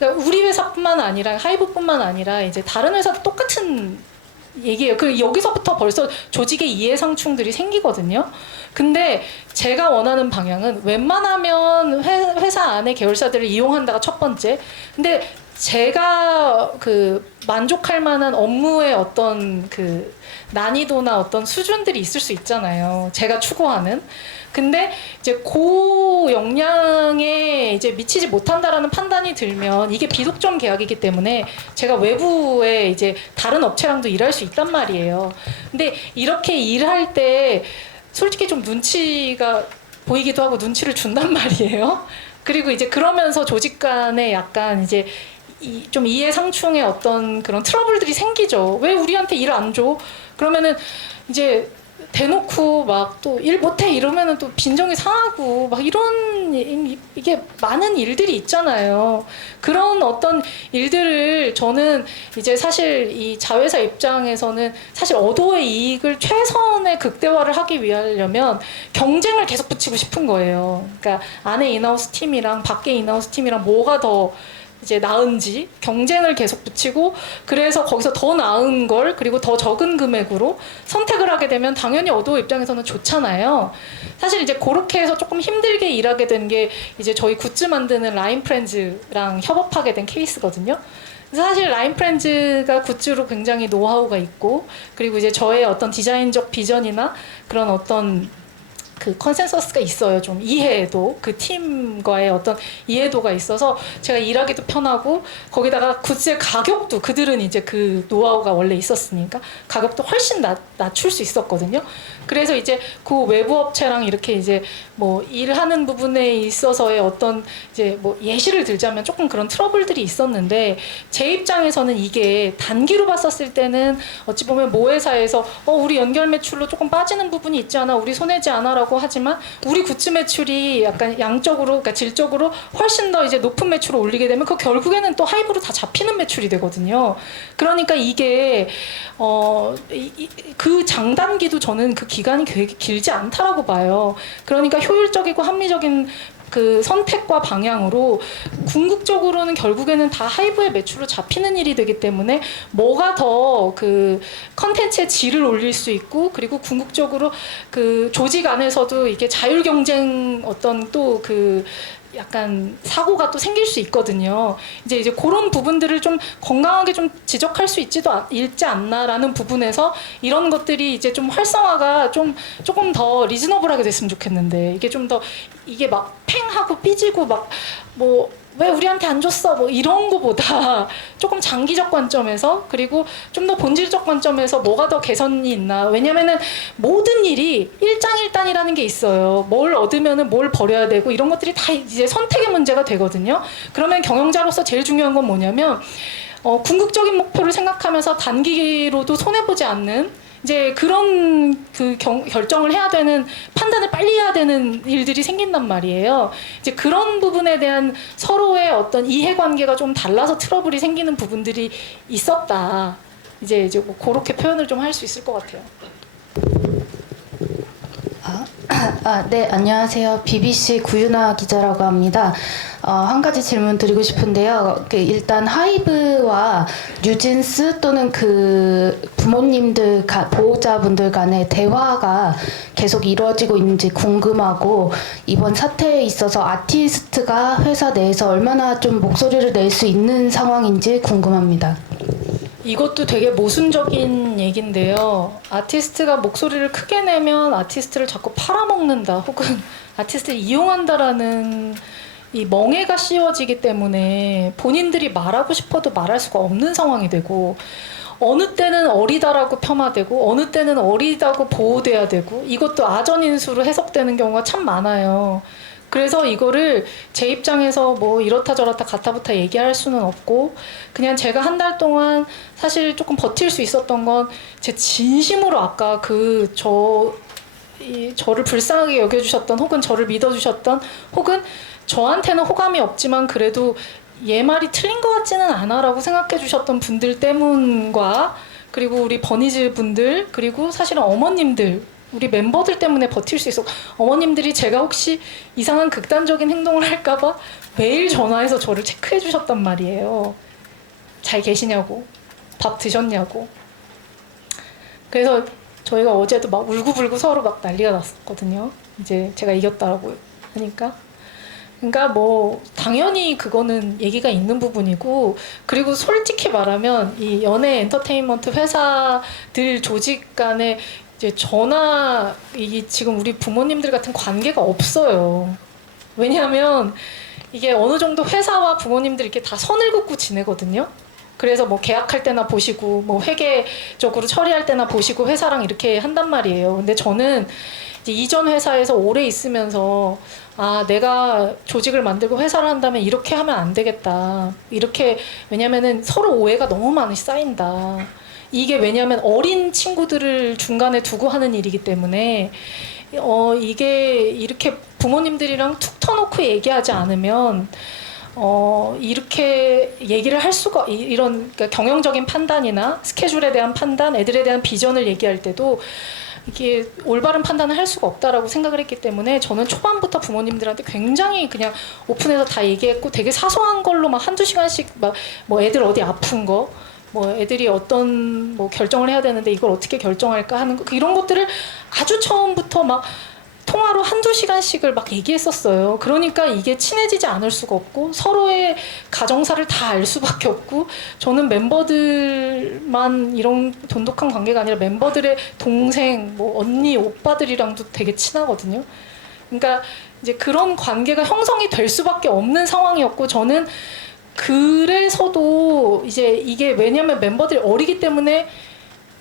그러니까 우리 회사뿐만 아니라 하이브뿐만 아니라 이제 다른 회사도 똑같은 얘기예요. 그 여기서부터 벌써 조직의 이해상충들이 생기거든요. 근데 제가 원하는 방향은 웬만하면 회사 안에 계열사들을 이용한다가 첫 번째. 근데 제가 만족할 만한 업무의 어떤 난이도나 어떤 수준들이 있을 수 있잖아요. 제가 추구하는. 근데 이제 고역량에 이제 미치지 못한다라는 판단이 들면 이게 비독점 계약이기 때문에 제가 외부에 이제 다른 업체랑도 일할 수 있단 말이에요. 근데 이렇게 일할 때 솔직히 좀 눈치가 보이기도 하고 눈치를 준단 말이에요. 그리고 이제 그러면서 조직 간에 약간 이제 좀 이해상충의 어떤 그런 트러블들이 생기죠. 왜 우리한테 일 안 줘? 그러면은 이제 대놓고 막 또 일 못해 이러면은 또 빈정이 상하고 막 이런 이게 많은 일들이 있잖아요. 그런 어떤 일들을 저는 이제 사실 이 자회사 입장에서는 사실 어도의 이익을 최선의 극대화를 하기 위하려면 경쟁을 계속 붙이고 싶은 거예요. 그러니까 안에 인하우스 팀이랑 밖에 인하우스 팀이랑 뭐가 더 이제 나은지 경쟁을 계속 붙이고 그래서 거기서 더 나은 걸 그리고 더 적은 금액으로 선택을 하게 되면 당연히 어도 입장에서는 좋잖아요. 사실 이제 그렇게 해서 조금 힘들게 일하게 된 게 이제 저희 굿즈 만드는 라인프렌즈랑 협업하게 된 케이스거든요. 사실 라인프렌즈가 굿즈로 굉장히 노하우가 있고 그리고 이제 저의 어떤 디자인적 비전이나 그런 어떤 그 컨센서스가 있어요. 좀 이해도 그 팀과의 어떤 이해도가 있어서 제가 일하기도 편하고 거기다가 굿즈의 가격도 그들은 이제 그 노하우가 원래 있었으니까 가격도 훨씬 낮출 수 있었거든요. 그래서 이제 그 외부 업체랑 이렇게 이제 뭐 일하는 부분에 있어서의 어떤 이제 뭐 예시를 들자면 조금 그런 트러블들이 있었는데 제 입장에서는 이게 단기로 봤었을 때는 어찌 보면 모회사에서 우리 연결 매출로 조금 빠지는 부분이 있지 않아 우리 손해지 않아라고 하지만 우리 굿즈 매출이 약간 양적으로 그러니까 질적으로 훨씬 더 이제 높은 매출을 올리게 되면 그 결국에는 또 하이브로 다 잡히는 매출이 되거든요. 그러니까 이게 그 장단기도 저는 그 기간이 되게 길지 않다라고 봐요. 그러니까 효율적이고 합리적인 그 선택과 방향으로 궁극적으로는 결국에는 다 하이브의 매출로 잡히는 일이 되기 때문에 뭐가 더 그 컨텐츠의 질을 올릴 수 있고 그리고 궁극적으로 그 조직 안에서도 이게 자율 경쟁 어떤 또 그 약간 사고가 또 생길 수 있거든요. 이제 그런 부분들을 좀 건강하게 좀 지적할 수 있지 않나라는 부분에서 이런 것들이 이제 좀 활성화가 조금 더 리즈너블하게 됐으면 좋겠는데 이게 좀 더 이게 막 팽하고 삐지고 막 뭐 왜 우리한테 안 줬어 뭐 이런 거보다 조금 장기적 관점에서 그리고 좀 더 본질적 관점에서 뭐가 더 개선이 있나. 왜냐면은 모든 일이 일장일단이라는 게 있어요. 뭘 얻으면은 뭘 버려야 되고 이런 것들이 다 이제 선택의 문제가 되거든요. 그러면 경영자로서 제일 중요한 건 뭐냐면 궁극적인 목표를 생각하면서 단기로도 손해보지 않는 이제 그런 그 결정을 해야 되는 판단을 빨리 해야 되는 일들이 생긴단 말이에요. 이제 그런 부분에 대한 서로의 어떤 이해관계가 좀 달라서 트러블이 생기는 부분들이 있었다. 이제 뭐 그렇게 표현을 좀 할 수 있을 것 같아요. 네, 안녕하세요. BBC 구윤아 기자라고 합니다. 한 가지 질문 드리고 싶은데요. 일단 하이브와 뉴진스 또는 그 부모님들, 보호자분들 간의 대화가 계속 이루어지고 있는지 궁금하고 이번 사태에 있어서 아티스트가 회사 내에서 얼마나 좀 목소리를 낼 수 있는 상황인지 궁금합니다. 이것도 되게 모순적인 얘기인데요. 아티스트가 목소리를 크게 내면 아티스트를 자꾸 팔아먹는다 혹은 아티스트를 이용한다라는 이 멍해가 씌워지기 때문에 본인들이 말하고 싶어도 말할 수가 없는 상황이 되고 어느 때는 어리다라고 폄하되고 어느 때는 어리다고 보호돼야 되고 이것도 아전인수로 해석되는 경우가 참 많아요. 그래서 이거를 제 입장에서 뭐 이렇다 저렇다 가타부타 얘기할 수는 없고 그냥 제가 한 달 동안 사실 조금 버틸 수 있었던 건 제 진심으로 아까 저를 불쌍하게 여겨주셨던 혹은 저를 믿어주셨던 혹은 저한테는 호감이 없지만 그래도 얘 말이 틀린 것 같지는 않아라고 생각해 주셨던 분들 때문과 그리고 우리 버니즈 분들 그리고 사실은 어머님들 우리 멤버들 때문에 버틸 수 있어. 어머님들이 제가 혹시 이상한 극단적인 행동을 할까봐 매일 전화해서 저를 체크해 주셨단 말이에요. 잘 계시냐고, 밥 드셨냐고. 그래서 저희가 어제도 막 울고불고 서로 막 난리가 났었거든요. 이제 제가 이겼다라고 하니까. 그러니까 뭐 당연히 그거는 얘기가 있는 부분이고 그리고 솔직히 말하면 이 연예 엔터테인먼트 회사들 조직 간에 이제 저나 이 지금 우리 부모님들 같은 관계가 없어요. 왜냐하면 이게 어느 정도 회사와 부모님들 이렇게 다 선을 긋고 지내거든요. 그래서 뭐 계약할 때나 보시고 뭐 회계적으로 처리할 때나 보시고 회사랑 이렇게 한단 말이에요. 근데 저는 이제 이전 회사에서 오래 있으면서 내가 조직을 만들고 회사를 한다면 이렇게 하면 안 되겠다. 이렇게 왜냐면은 서로 오해가 너무 많이 쌓인다. 이게 왜냐하면 어린 친구들을 중간에 두고 하는 일이기 때문에 이게 이렇게 부모님들이랑 툭 터놓고 얘기하지 않으면 이렇게 얘기를 할 수가 이런 그러니까 경영적인 판단이나 스케줄에 대한 판단, 애들에 대한 비전을 얘기할 때도 이게 올바른 판단을 할 수가 없다라고 생각을 했기 때문에 저는 초반부터 부모님들한테 굉장히 그냥 오픈해서 다 얘기했고 되게 사소한 걸로 막 한두 시간씩 막 뭐 애들 어디 아픈 거 뭐 애들이 어떤 뭐 결정을 해야 되는데 이걸 어떻게 결정할까 하는 거 이런 것들을 아주 처음부터 막 통화로 한두 시간씩을 막 얘기했었어요. 그러니까 이게 친해지지 않을 수가 없고 서로의 가정사를 다 알 수밖에 없고, 저는 멤버들만 이런 돈독한 관계가 아니라 멤버들의 동생, 뭐 언니, 오빠들이랑도 되게 친하거든요. 그러니까 이제 그런 관계가 형성이 될 수밖에 없는 상황이었고, 저는 그래서도 이제 이게 왜냐면 멤버들이 어리기 때문에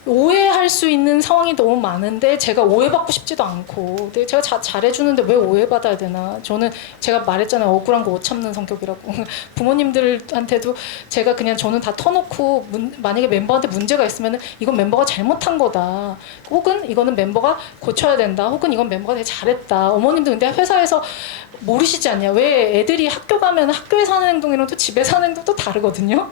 오해할 수 있는 상황이 너무 많은데 제가 오해받고 싶지도 않고, 근데 제가 잘해주는데 왜 오해받아야 되나. 저는 제가 말했잖아요, 억울한 거 못 참는 성격이라고. 부모님들한테도 제가 그냥 저는 다 터놓고 만약에 멤버한테 문제가 있으면 이건 멤버가 잘못한 거다, 혹은 이거는 멤버가 고쳐야 된다, 혹은 이건 멤버가 되게 잘했다. 어머님도 근데 회사에서 모르시지 않냐, 왜 애들이 학교 가면 학교에서 하는 행동이랑 또 집에서 하는 행동도 다르거든요.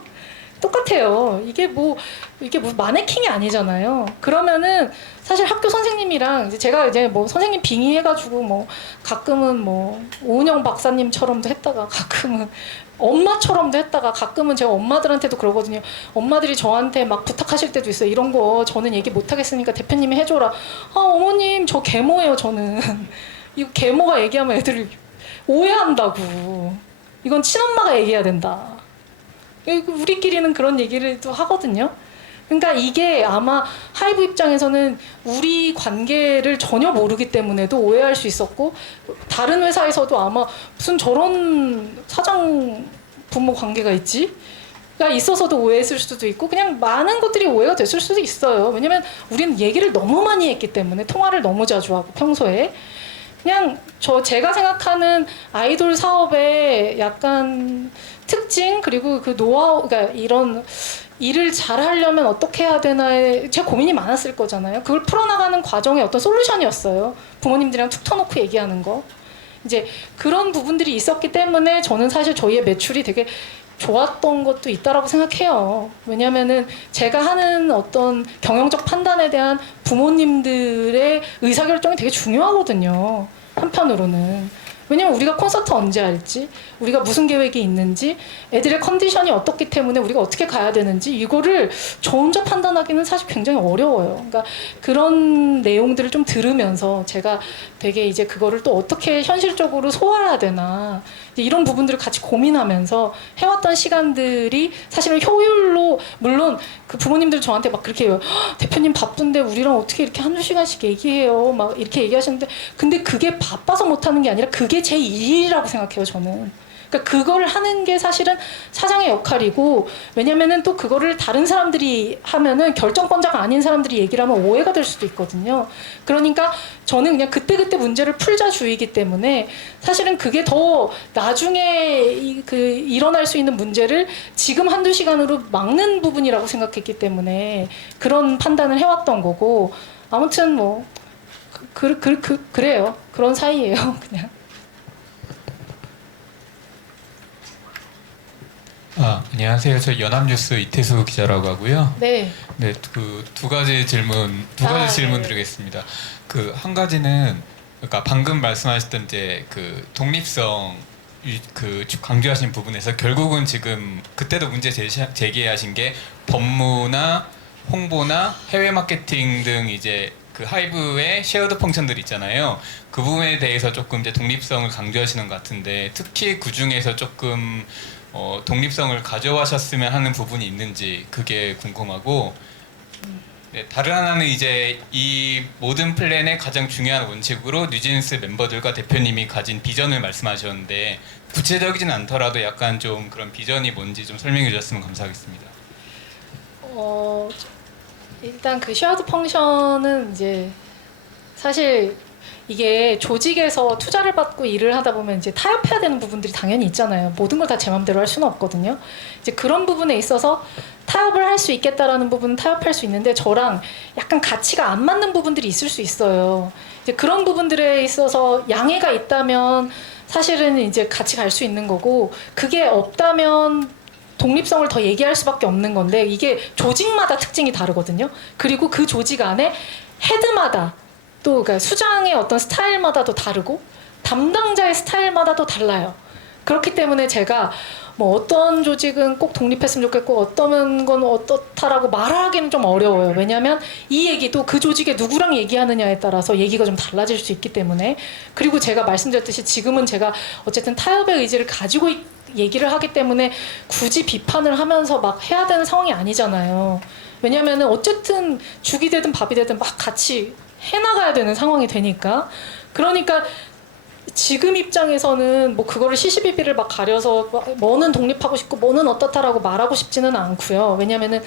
똑같아요. 이게 무슨 마네킹이 아니잖아요. 그러면은 사실 학교 선생님이랑 이제 제가 이제 뭐 선생님 빙의해가지고 뭐 가끔은 뭐 오은영 박사님처럼도 했다가 가끔은 엄마처럼도 했다가 가끔은 제가 엄마들한테도 그러거든요. 엄마들이 저한테 막 부탁하실 때도 있어요. 이런 거 저는 얘기 못 하겠으니까 대표님이 해줘라. 아 어머님 저 계모예요 저는. 이거 계모가 얘기하면 애들이 오해한다고. 이건 친엄마가 얘기해야 된다. 우리끼리는 그런 얘기를 또 하거든요. 그러니까 이게 아마 하이브 입장에서는 우리 관계를 전혀 모르기 때문에도 오해할 수 있었고, 다른 회사에서도 아마 무슨 저런 사장 부모 관계가 있지? 가 있어서도 오해했을 수도 있고, 그냥 많은 것들이 오해가 됐을 수도 있어요. 왜냐면 우리는 얘기를 너무 많이 했기 때문에, 통화를 너무 자주 하고 평소에. 그냥 제가 생각하는 아이돌 사업의 약간 특징, 그리고 그 노하우, 그러니까 이런 일을 잘 하려면 어떻게 해야 되나에 제가 고민이 많았을 거잖아요. 그걸 풀어나가는 과정의 어떤 솔루션이었어요. 부모님들이랑 툭 터놓고 얘기하는 거. 이제 그런 부분들이 있었기 때문에 저는 사실 저희의 매출이 되게 좋았던 것도 있다라고 생각해요. 왜냐면은 제가 하는 어떤 경영적 판단에 대한 부모님들의 의사결정이 되게 중요하거든요. 한편으로는. 왜냐면 우리가 콘서트 언제 할지, 우리가 무슨 계획이 있는지, 애들의 컨디션이 어떻기 때문에 우리가 어떻게 가야 되는지, 이거를 저 혼자 판단하기는 사실 굉장히 어려워요. 그러니까 그런 내용들을 좀 들으면서 제가 되게 이제 그거를 또 어떻게 현실적으로 소화해야 되나, 이런 부분들을 같이 고민하면서 해왔던 시간들이 사실은 효율로, 물론 그 부모님들 저한테 막 그렇게 해요. 대표님 바쁜데 우리랑 어떻게 이렇게 한두 시간씩 얘기해요, 막 이렇게 얘기하시는데, 근데 그게 바빠서 못하는 게 아니라 그게 제 일이라고 생각해요, 저는. 그러니까 그걸 하는 게 사실은 사장의 역할이고, 왜냐면은 또 그거를 다른 사람들이 하면은 결정권자가 아닌 사람들이 얘기를 하면 오해가 될 수도 있거든요. 그러니까 저는 그냥 그때그때 문제를 풀자주의이기 때문에 사실은 그게 더 나중에 일어날 수 있는 문제를 지금 한두 시간으로 막는 부분이라고 생각했기 때문에 그런 판단을 해왔던 거고, 아무튼 뭐 그래요. 그런 사이예요, 그냥. 안녕하세요. 저 연합뉴스 이태수 기자라고 하고요. 네. 네, 그 두 가지 질문 네. 드리겠습니다. 그 한 가지는, 그러니까 방금 말씀하셨던 이제 그 독립성 강조하신 부분에서 결국은 지금 그때도 문제 제기하신 게 법무나 홍보나 해외 마케팅 등 이제 그 하이브의 쉐어드 펑션들 있잖아요. 그 부분에 대해서 조금 이제 독립성을 강조하시는 것 같은데, 특히 그 중에서 조금 독립성을 가져가셨으면 하는 부분이 있는지 그게 궁금하고, 네, 다른 하나는 이제 이 모든 플랜의 가장 중요한 원칙으로 뉴진스 멤버들과 대표님이 가진 비전을 말씀하셨는데, 구체적이진 않더라도 약간 좀 그런 비전이 뭔지 좀 설명해 주셨으면 감사하겠습니다. 일단 그 쉐어드 펑션은 이제 사실 이게 조직에서 투자를 받고 일을 하다 보면 이제 타협해야 되는 부분들이 당연히 있잖아요. 모든 걸 다 제 맘대로 할 수는 없거든요. 이제 그런 부분에 있어서 타협을 할 수 있겠다라는 부분은 타협할 수 있는데, 저랑 약간 가치가 안 맞는 부분들이 있을 수 있어요. 이제 그런 부분들에 있어서 양해가 있다면 사실은 이제 같이 갈 수 있는 거고, 그게 없다면 독립성을 더 얘기할 수밖에 없는 건데, 이게 조직마다 특징이 다르거든요. 그리고 그 조직 안에 헤드마다 또 그러니까 수장의 어떤 스타일마다도 다르고 담당자의 스타일마다도 달라요. 그렇기 때문에 제가 뭐 어떤 조직은 꼭 독립했으면 좋겠고 어떤 건 어떻다라고 말하기는 좀 어려워요. 왜냐하면 이 얘기도 그 조직에 누구랑 얘기하느냐에 따라서 얘기가 좀 달라질 수 있기 때문에. 그리고 제가 말씀드렸듯이 지금은 제가 어쨌든 타협의 의지를 가지고 얘기를 하기 때문에 굳이 비판을 하면서 막 해야 되는 상황이 아니잖아요. 왜냐면은 어쨌든 죽이 되든 밥이 되든 막 같이 해나가야 되는 상황이 되니까. 그러니까 지금 입장에서는 뭐 그거를 시시비비를 막 가려서 뭐는 독립하고 싶고 뭐는 어떻다라고 말하고 싶지는 않고요. 왜냐면은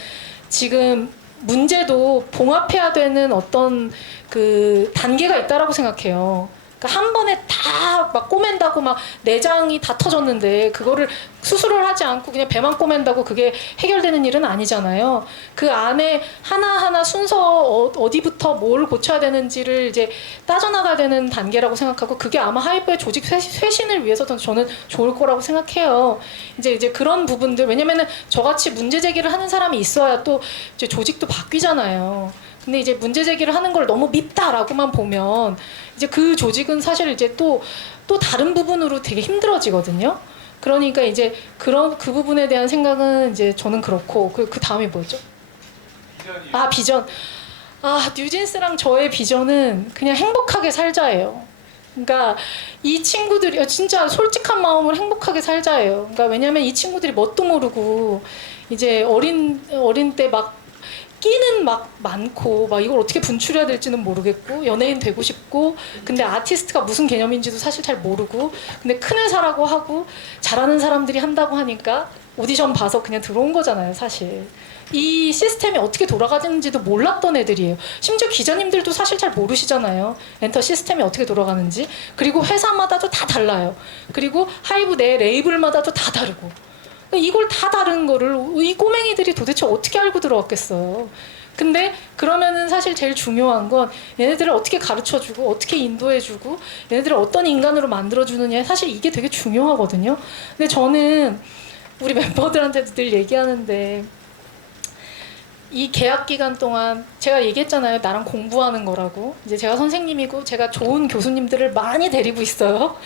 지금 문제도 봉합해야 되는 어떤 그 단계가 있다라고 생각해요. 그러니까 한 번에 다 막 꼬맨다고 막 내장이 다 터졌는데 그거를 수술을 하지 않고 그냥 배만 꼬맨다고 그게 해결되는 일은 아니잖아요. 그 안에 하나하나 순서 어디부터 뭘 고쳐야 되는지를 이제 따져나가야 되는 단계라고 생각하고 그게 아마 하이브의 조직 쇄신을 위해서도 저는 좋을 거라고 생각해요. 이제 그런 부분들 왜냐면은 저같이 문제 제기를 하는 사람이 있어야 또 이제 조직도 바뀌잖아요. 근데 이제 문제 제기를 하는 걸 너무 밉다라고만 보면 이제 그 조직은 사실 이제 또 다른 부분으로 되게 힘들어지거든요. 그러니까 이제 그 부분에 대한 생각은 이제 저는 그렇고 그 다음이 뭐죠? 아 비전. 아 뉴진스랑 저의 비전은 그냥 행복하게 살자예요. 그러니까 이 친구들이 진짜 솔직한 마음으로 행복하게 살자예요. 그러니까 왜냐면 이 친구들이 뭣도 모르고 이제 어린 때 막 끼는 막 많고 막 이걸 어떻게 분출해야 될지는 모르겠고 연예인 되고 싶고 근데 아티스트가 무슨 개념인지도 사실 잘 모르고 근데 큰 회사라고 하고 잘하는 사람들이 한다고 하니까 오디션 봐서 그냥 들어온 거잖아요 사실. 이 시스템이 어떻게 돌아가는지도 몰랐던 애들이에요. 심지어 기자님들도 사실 잘 모르시잖아요. 엔터 시스템이 어떻게 돌아가는지. 그리고 회사마다도 다 달라요. 그리고 하이브 내 레이블마다도 다 다르고 이걸 다 다른 거를 이 꼬맹이들이 도대체 어떻게 알고 들어왔겠어요. 근데 그러면은 사실 제일 중요한 건 얘네들을 어떻게 가르쳐주고 어떻게 인도해주고 얘네들을 어떤 인간으로 만들어주느냐 사실 이게 되게 중요하거든요. 근데 저는 우리 멤버들한테도 늘 얘기하는데 이 계약 기간 동안 제가 얘기했잖아요. 나랑 공부하는 거라고. 이제 제가 선생님이고 제가 좋은 교수님들을 많이 데리고 있어요.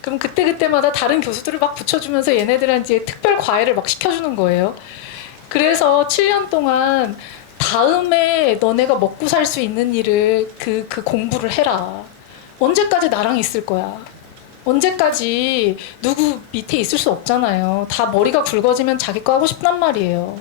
그럼 그때마다 다른 교수들을 막 붙여주면서 얘네들한테 특별 과외를 막 시켜주는 거예요. 그래서 7년 동안 다음에 너네가 먹고 살 수 있는 일을 그 공부를 해라. 언제까지 나랑 있을 거야? 언제까지 누구 밑에 있을 수 없잖아요. 다 머리가 굵어지면 자기 거 하고 싶단 말이에요.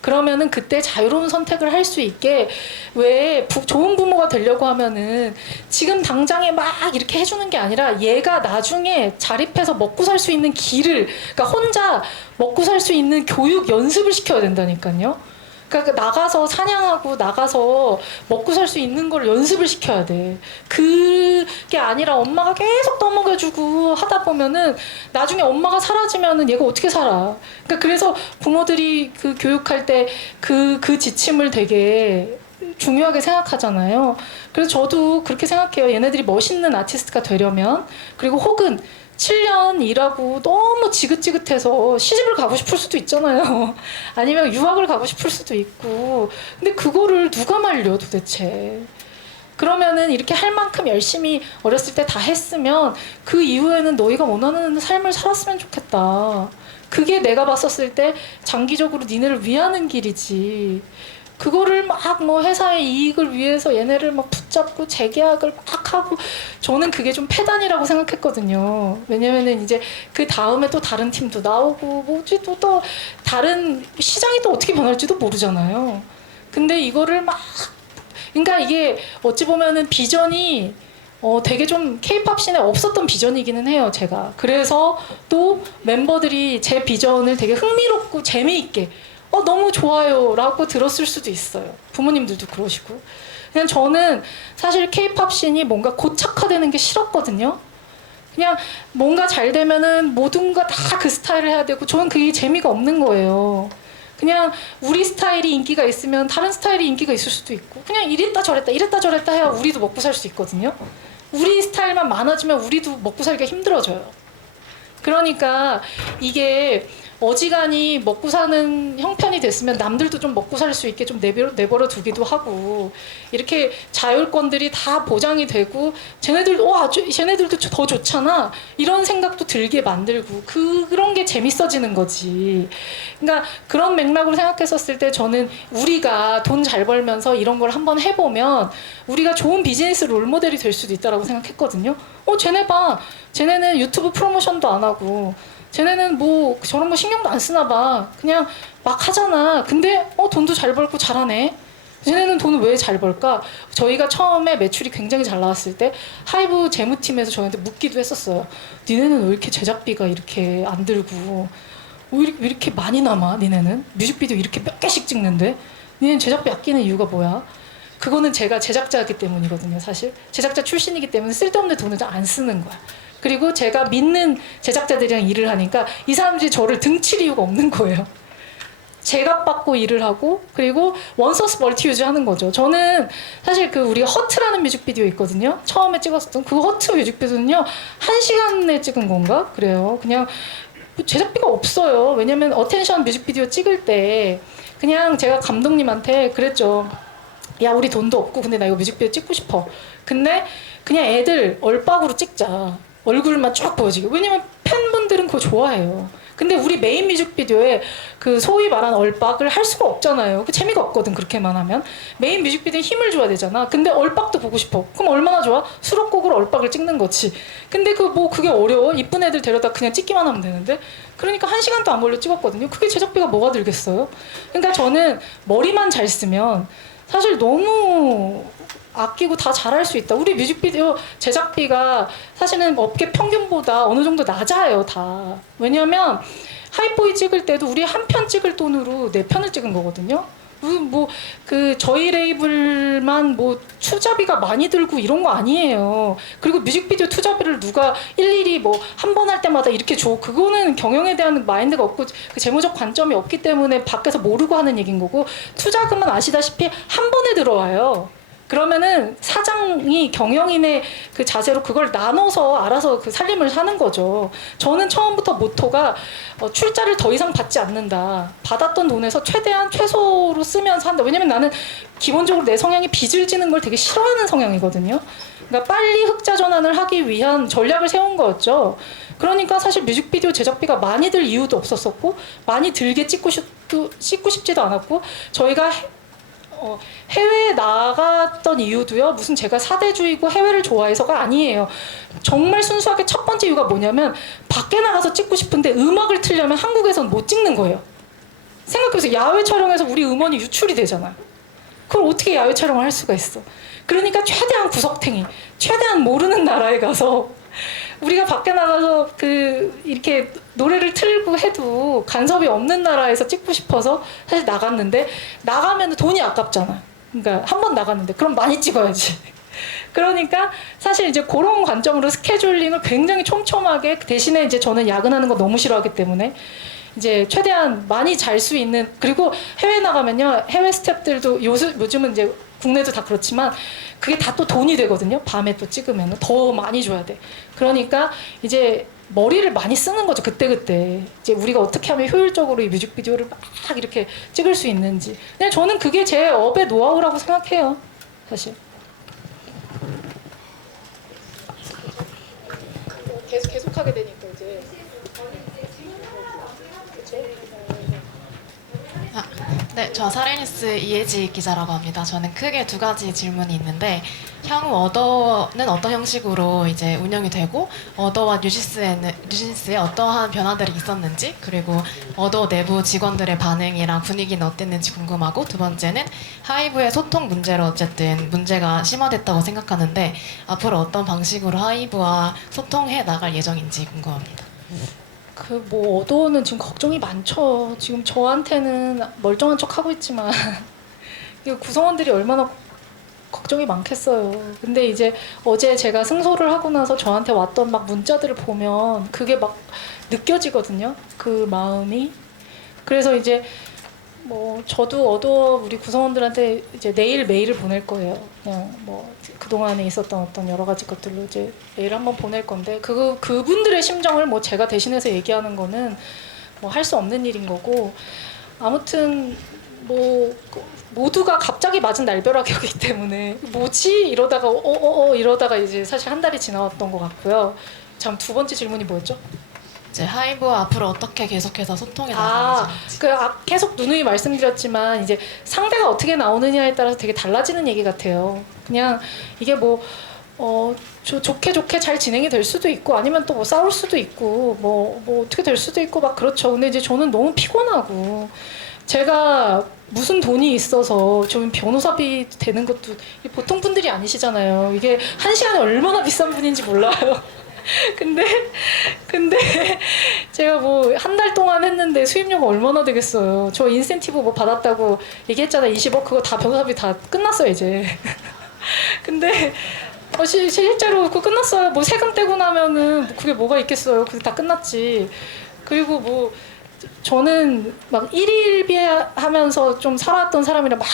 그러면은 그때 자유로운 선택을 할 수 있게 왜 좋은 부모가 되려고 하면은 지금 당장에 막 이렇게 해주는 게 아니라 얘가 나중에 자립해서 먹고 살 수 있는 길을 그러니까 혼자 먹고 살 수 있는 교육 연습을 시켜야 된다니까요. 그러니까 나가서 사냥하고 나가서 먹고 살 수 있는 걸 연습을 시켜야 돼. 그게 아니라 엄마가 계속 떠먹여주고 하다 보면은 나중에 엄마가 사라지면은 얘가 어떻게 살아. 그러니까 그래서 부모들이 그 교육할 때 그 지침을 되게 중요하게 생각하잖아요. 그래서 저도 그렇게 생각해요. 얘네들이 멋있는 아티스트가 되려면 그리고 혹은 7년 일하고 너무 지긋지긋해서 시집을 가고 싶을 수도 있잖아요. 아니면 유학을 가고 싶을 수도 있고. 근데 그거를 누가 말려 도대체. 그러면은 이렇게 할 만큼 열심히 어렸을 때 다 했으면 그 이후에는 너희가 원하는 삶을 살았으면 좋겠다. 그게 내가 봤었을 때 장기적으로 니네를 위하는 길이지. 그거를 막 뭐 회사의 이익을 위해서 얘네를 막 붙잡고 재계약을 막 하고 저는 그게 좀 패단이라고 생각했거든요. 왜냐면은 이제 그 다음에 또 다른 팀도 나오고 뭐지 또 다른 시장이 또 어떻게 변할지도 모르잖아요. 근데 이거를 막 그러니까 이게 어찌 보면은 비전이 되게 좀 케이팝 씬에 없었던 비전이기는 해요, 제가. 그래서 또 멤버들이 제 비전을 되게 흥미롭고 재미있게 너무 좋아요 라고 들었을 수도 있어요. 부모님들도 그러시고. 그냥 저는 사실 케이팝 씬이 뭔가 고착화되는 게 싫었거든요. 그냥 뭔가 잘 되면은 모든 거 다 그 스타일을 해야 되고 저는 그게 재미가 없는 거예요. 그냥 우리 스타일이 인기가 있으면 다른 스타일이 인기가 있을 수도 있고 그냥 이랬다 저랬다 해야 우리도 먹고 살 수 있거든요. 우리 스타일만 많아지면 우리도 먹고 살기가 힘들어져요. 그러니까 이게 어지간히 먹고 사는 형편이 됐으면 남들도 좀 먹고 살 수 있게 좀 내버려 두기도 하고 이렇게 자율권들이 다 보장이 되고 쟤네들도 더 좋잖아 이런 생각도 들게 만들고 그런 게 재밌어지는 거지. 그러니까 그런 맥락으로 생각했었을 때 저는 우리가 돈 잘 벌면서 이런 걸 한번 해보면 우리가 좋은 비즈니스 롤모델이 될 수도 있다라고 생각했거든요. 쟤네 봐. 쟤네는 유튜브 프로모션도 안 하고 쟤네는 뭐 저런 거 신경도 안 쓰나 봐. 그냥 막 하잖아. 근데 돈도 잘 벌고 잘하네. 쟤네는 돈을 왜 잘 벌까? 저희가 처음에 매출이 굉장히 잘 나왔을 때 하이브 재무팀에서 저희한테 묻기도 했었어요. 니네는 왜 이렇게 제작비가 이렇게 안 들고 왜 이렇게 많이 남아? 니네는 뮤직비디오 이렇게 몇 개씩 찍는데 니네는 제작비 아끼는 이유가 뭐야? 그거는 제가 제작자이기 때문이거든요. 사실 제작자 출신이기 때문에 쓸데없는 돈을 안 쓰는 거야. 그리고 제가 믿는 제작자들이랑 일을 하니까 이 사람들이 저를 등칠 이유가 없는 거예요. 제값 받고 일을 하고 그리고 원소스 멀티유즈 하는 거죠. 저는 사실 그 우리 허트라는 뮤직비디오 있거든요. 처음에 찍었었던 그 허트 뮤직비디오는요 1시간에 찍은 건가? 그래요. 그냥 제작비가 없어요. 왜냐면 어텐션 뮤직비디오 찍을 때 그냥 제가 감독님한테 그랬죠. 야 우리 돈도 없고 근데 나 이거 뮤직비디오 찍고 싶어. 근데 그냥 애들 얼박으로 찍자. 얼굴만 쭉 보여지게. 왜냐면 팬분들은 그거 좋아해요. 근데 우리 메인 뮤직비디오에 그 소위 말하는 얼박을 할 수가 없잖아요. 그 재미가 없거든 그렇게만 하면. 메인 뮤직비디오에 힘을 줘야 되잖아. 근데 얼박도 보고 싶어. 그럼 얼마나 좋아? 수록곡으로 얼박을 찍는 거지. 근데 그게 어려워? 이쁜 애들 데려다 그냥 찍기만 하면 되는데. 그러니까 1시간도 안 걸려 찍었거든요. 그게 제작비가 뭐가 들겠어요? 그러니까 저는 머리만 잘 쓰면 사실 너무 아끼고 다 잘할 수 있다. 우리 뮤직비디오 제작비가 사실은 업계 평균보다 어느 정도 낮아요, 다. 왜냐면 하이보이 찍을 때도 우리 한 편 찍을 돈으로 4편을 찍은 거거든요. 저희 레이블만 투자비가 많이 들고 이런 거 아니에요. 그리고 뮤직비디오 투자비를 누가 일일이 한 번 할 때마다 이렇게 줘. 그거는 경영에 대한 마인드가 없고 그 재무적 관점이 없기 때문에 밖에서 모르고 하는 얘기인 거고 투자금은 아시다시피 한 번에 들어와요. 그러면은 사장이 경영인의 그 자세로 그걸 나눠서 알아서 그 살림을 사는 거죠. 저는 처음부터 모토가 출자를 더 이상 받지 않는다. 받았던 돈에서 최대한 최소로 쓰면서 한다. 왜냐면 나는 기본적으로 내 성향이 빚을 지는 걸 되게 싫어하는 성향이거든요. 그러니까 빨리 흑자 전환을 하기 위한 전략을 세운 거였죠. 그러니까 사실 뮤직비디오 제작비가 많이 들 이유도 없었었고 많이 들게 찍고 싶지도 않았고 저희가 해외에 나갔던 이유도요. 무슨 제가 사대주의고 해외를 좋아해서가 아니에요. 정말 순수하게 첫 번째 이유가 뭐냐면 밖에 나가서 찍고 싶은데 음악을 틀려면 한국에선 못 찍는 거예요. 생각해보세요. 야외 촬영에서 우리 음원이 유출이 되잖아요. 그걸 어떻게 야외 촬영을 할 수가 있어. 그러니까 최대한 구석탱이, 최대한 모르는 나라에 가서 우리가 밖에 나가서 이렇게 노래를 틀고 해도 간섭이 없는 나라에서 찍고 싶어서 사실 나갔는데 나가면 돈이 아깝잖아. 그러니까 한 번 나갔는데 그럼 많이 찍어야지. 그러니까 사실 이제 그런 관점으로 스케줄링을 굉장히 촘촘하게 대신에 이제 저는 야근하는 거 너무 싫어하기 때문에 이제 최대한 많이 잘 수 있는 그리고 해외 나가면요 해외 스태프들도 요즘은 이제 국내도 다 그렇지만 그게 다 또 돈이 되거든요. 밤에 또 찍으면 더 많이 줘야 돼. 그러니까 이제 머리를 많이 쓰는 거죠. 그때 이제 우리가 어떻게 하면 효율적으로 이 뮤직비디오를 막 이렇게 찍을 수 있는지. 근데 저는 그게 제 업의 노하우라고 생각해요. 사실. 계속 하게 되니까 이제. 네, 저 사례뉴스 이혜지 기자라고 합니다. 저는 크게 2가지 질문이 있는데 향후 어더는 어떤 형식으로 이제 운영이 되고 어더와 뉴진스에 어떠한 변화들이 있었는지 그리고 어더 내부 직원들의 반응이랑 분위기는 어땠는지 궁금하고 두 번째는 하이브의 소통 문제로 어쨌든 문제가 심화됐다고 생각하는데 앞으로 어떤 방식으로 하이브와 소통해 나갈 예정인지 궁금합니다. 어도는 지금 걱정이 많죠. 지금 저한테는 멀쩡한 척 하고 있지만 구성원들이 얼마나 걱정이 많겠어요. 근데 이제 어제 제가 승소를 하고 나서 저한테 왔던 막 문자들을 보면 그게 막 느껴지거든요. 그 마음이. 그래서 이제 저도 우리 구성원들한테 이제 내일 메일을 보낼 거예요. 그냥 그동안에 있었던 어떤 여러 가지 것들로 이제 메일 한번 보낼 건데 그분들의 심정을 제가 대신해서 얘기하는 거는 뭐 할 수 없는 일인 거고 아무튼 뭐 모두가 갑자기 맞은 날벼락이었기 때문에 뭐지 이러다가 이러다가 이제 사실 한 달이 지나왔던 것 같고요. 참 두 번째 질문이 뭐였죠? 이제 하이브와 앞으로 어떻게 계속해서 소통해 나가는지. 계속 누누이 말씀드렸지만 이제 상대가 어떻게 나오느냐에 따라서 되게 달라지는 얘기 같아요. 그냥 이게 뭐 좋게 잘 진행이 될 수도 있고 아니면 또 뭐 싸울 수도 있고 뭐 어떻게 될 수도 있고 막 그렇죠. 근데 이제 저는 너무 피곤하고 제가 무슨 돈이 있어서 좀 변호사비 되는 것도 보통 분들이 아니시잖아요. 이게 한 시간에 얼마나 비싼 분인지 몰라요. 근데 제가 뭐 한 달 동안 했는데 수입료가 얼마나 되겠어요. 저 인센티브 뭐 받았다고 얘기했잖아요. 20억 그거 다 변호사비 다 끝났어요 이제. 근데 실제로 그거 끝났어요. 뭐 세금 떼고 나면은 그게 뭐가 있겠어요. 그게 다 끝났지. 그리고 뭐 저는 막 일일비하면서 좀 살아왔던 사람이라 막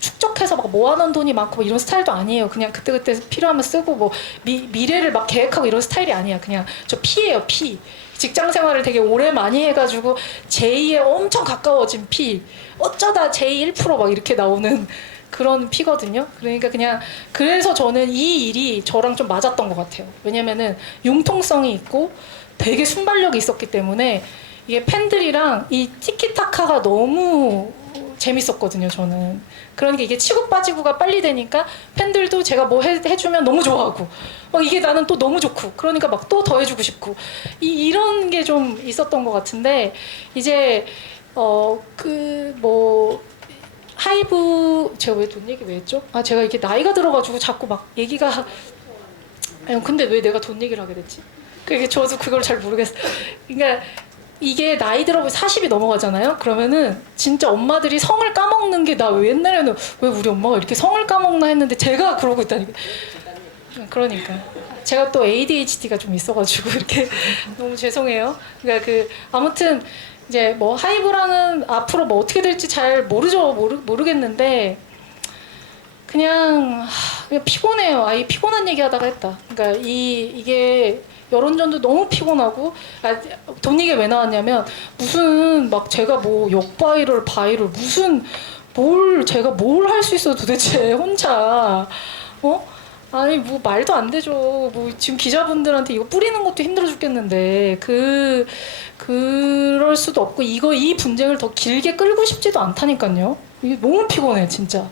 축적해서 막 모아놓은 돈이 많고 뭐 이런 스타일도 아니에요. 그냥 그때그때 필요하면 쓰고 뭐 미래를 막 계획하고 이런 스타일이 아니야. 그냥 저 피예요, 피. 직장 생활을 되게 오래 많이 해가지고 제2에 엄청 가까워진 피. 어쩌다 제2 1% 막 이렇게 나오는 그런 피거든요. 그러니까 그냥 그래서 저는 이 일이 저랑 좀 맞았던 것 같아요. 왜냐면은 융통성이 있고 되게 순발력이 있었기 때문에 이게 팬들이랑 이 티키타카가 너무 재밌었거든요, 저는. 그러니까 이게 치고 빠지고가 빨리 되니까 팬들도 제가 뭐 해주면 너무 좋아하고 이게 나는 또 너무 좋고 그러니까 막 또 더 해주고 싶고 이런 게 좀 있었던 것 같은데 이제 하이브 제가 왜 돈 얘기 왜 했죠? 제가 이렇게 나이가 들어가지고 자꾸 막 얘기가 근데 왜 내가 돈 얘기를 하게 됐지? 그게 저도 그걸 잘 모르겠어요. 그러니까 이게 나이 들어보면 40이 넘어가잖아요. 그러면은 진짜 엄마들이 성을 까먹는 게 나 왜 옛날에는 왜 우리 엄마가 이렇게 성을 까먹나 했는데 제가 그러고 있다니까. 그러니까 제가 또 ADHD가 좀 있어가지고 이렇게 너무 죄송해요. 그러니까 아무튼 이제 뭐 하이브라는 앞으로 뭐 어떻게 될지 잘 모르겠는데 그냥 피곤해요. 피곤한 얘기하다가 했다. 그러니까 이게 여론전도 너무 피곤하고 돈 얘기 왜 나왔냐면 무슨 막 제가 뭐 역바이럴 무슨 제가 뭘 할 수 있어 도대체 혼자 아니 뭐 말도 안 되죠. 뭐 지금 기자분들한테 이거 뿌리는 것도 힘들어 죽겠는데 그럴 수도 없고 이 분쟁을 더 길게 끌고 싶지도 않다니까요. 이게 너무 피곤해 진짜.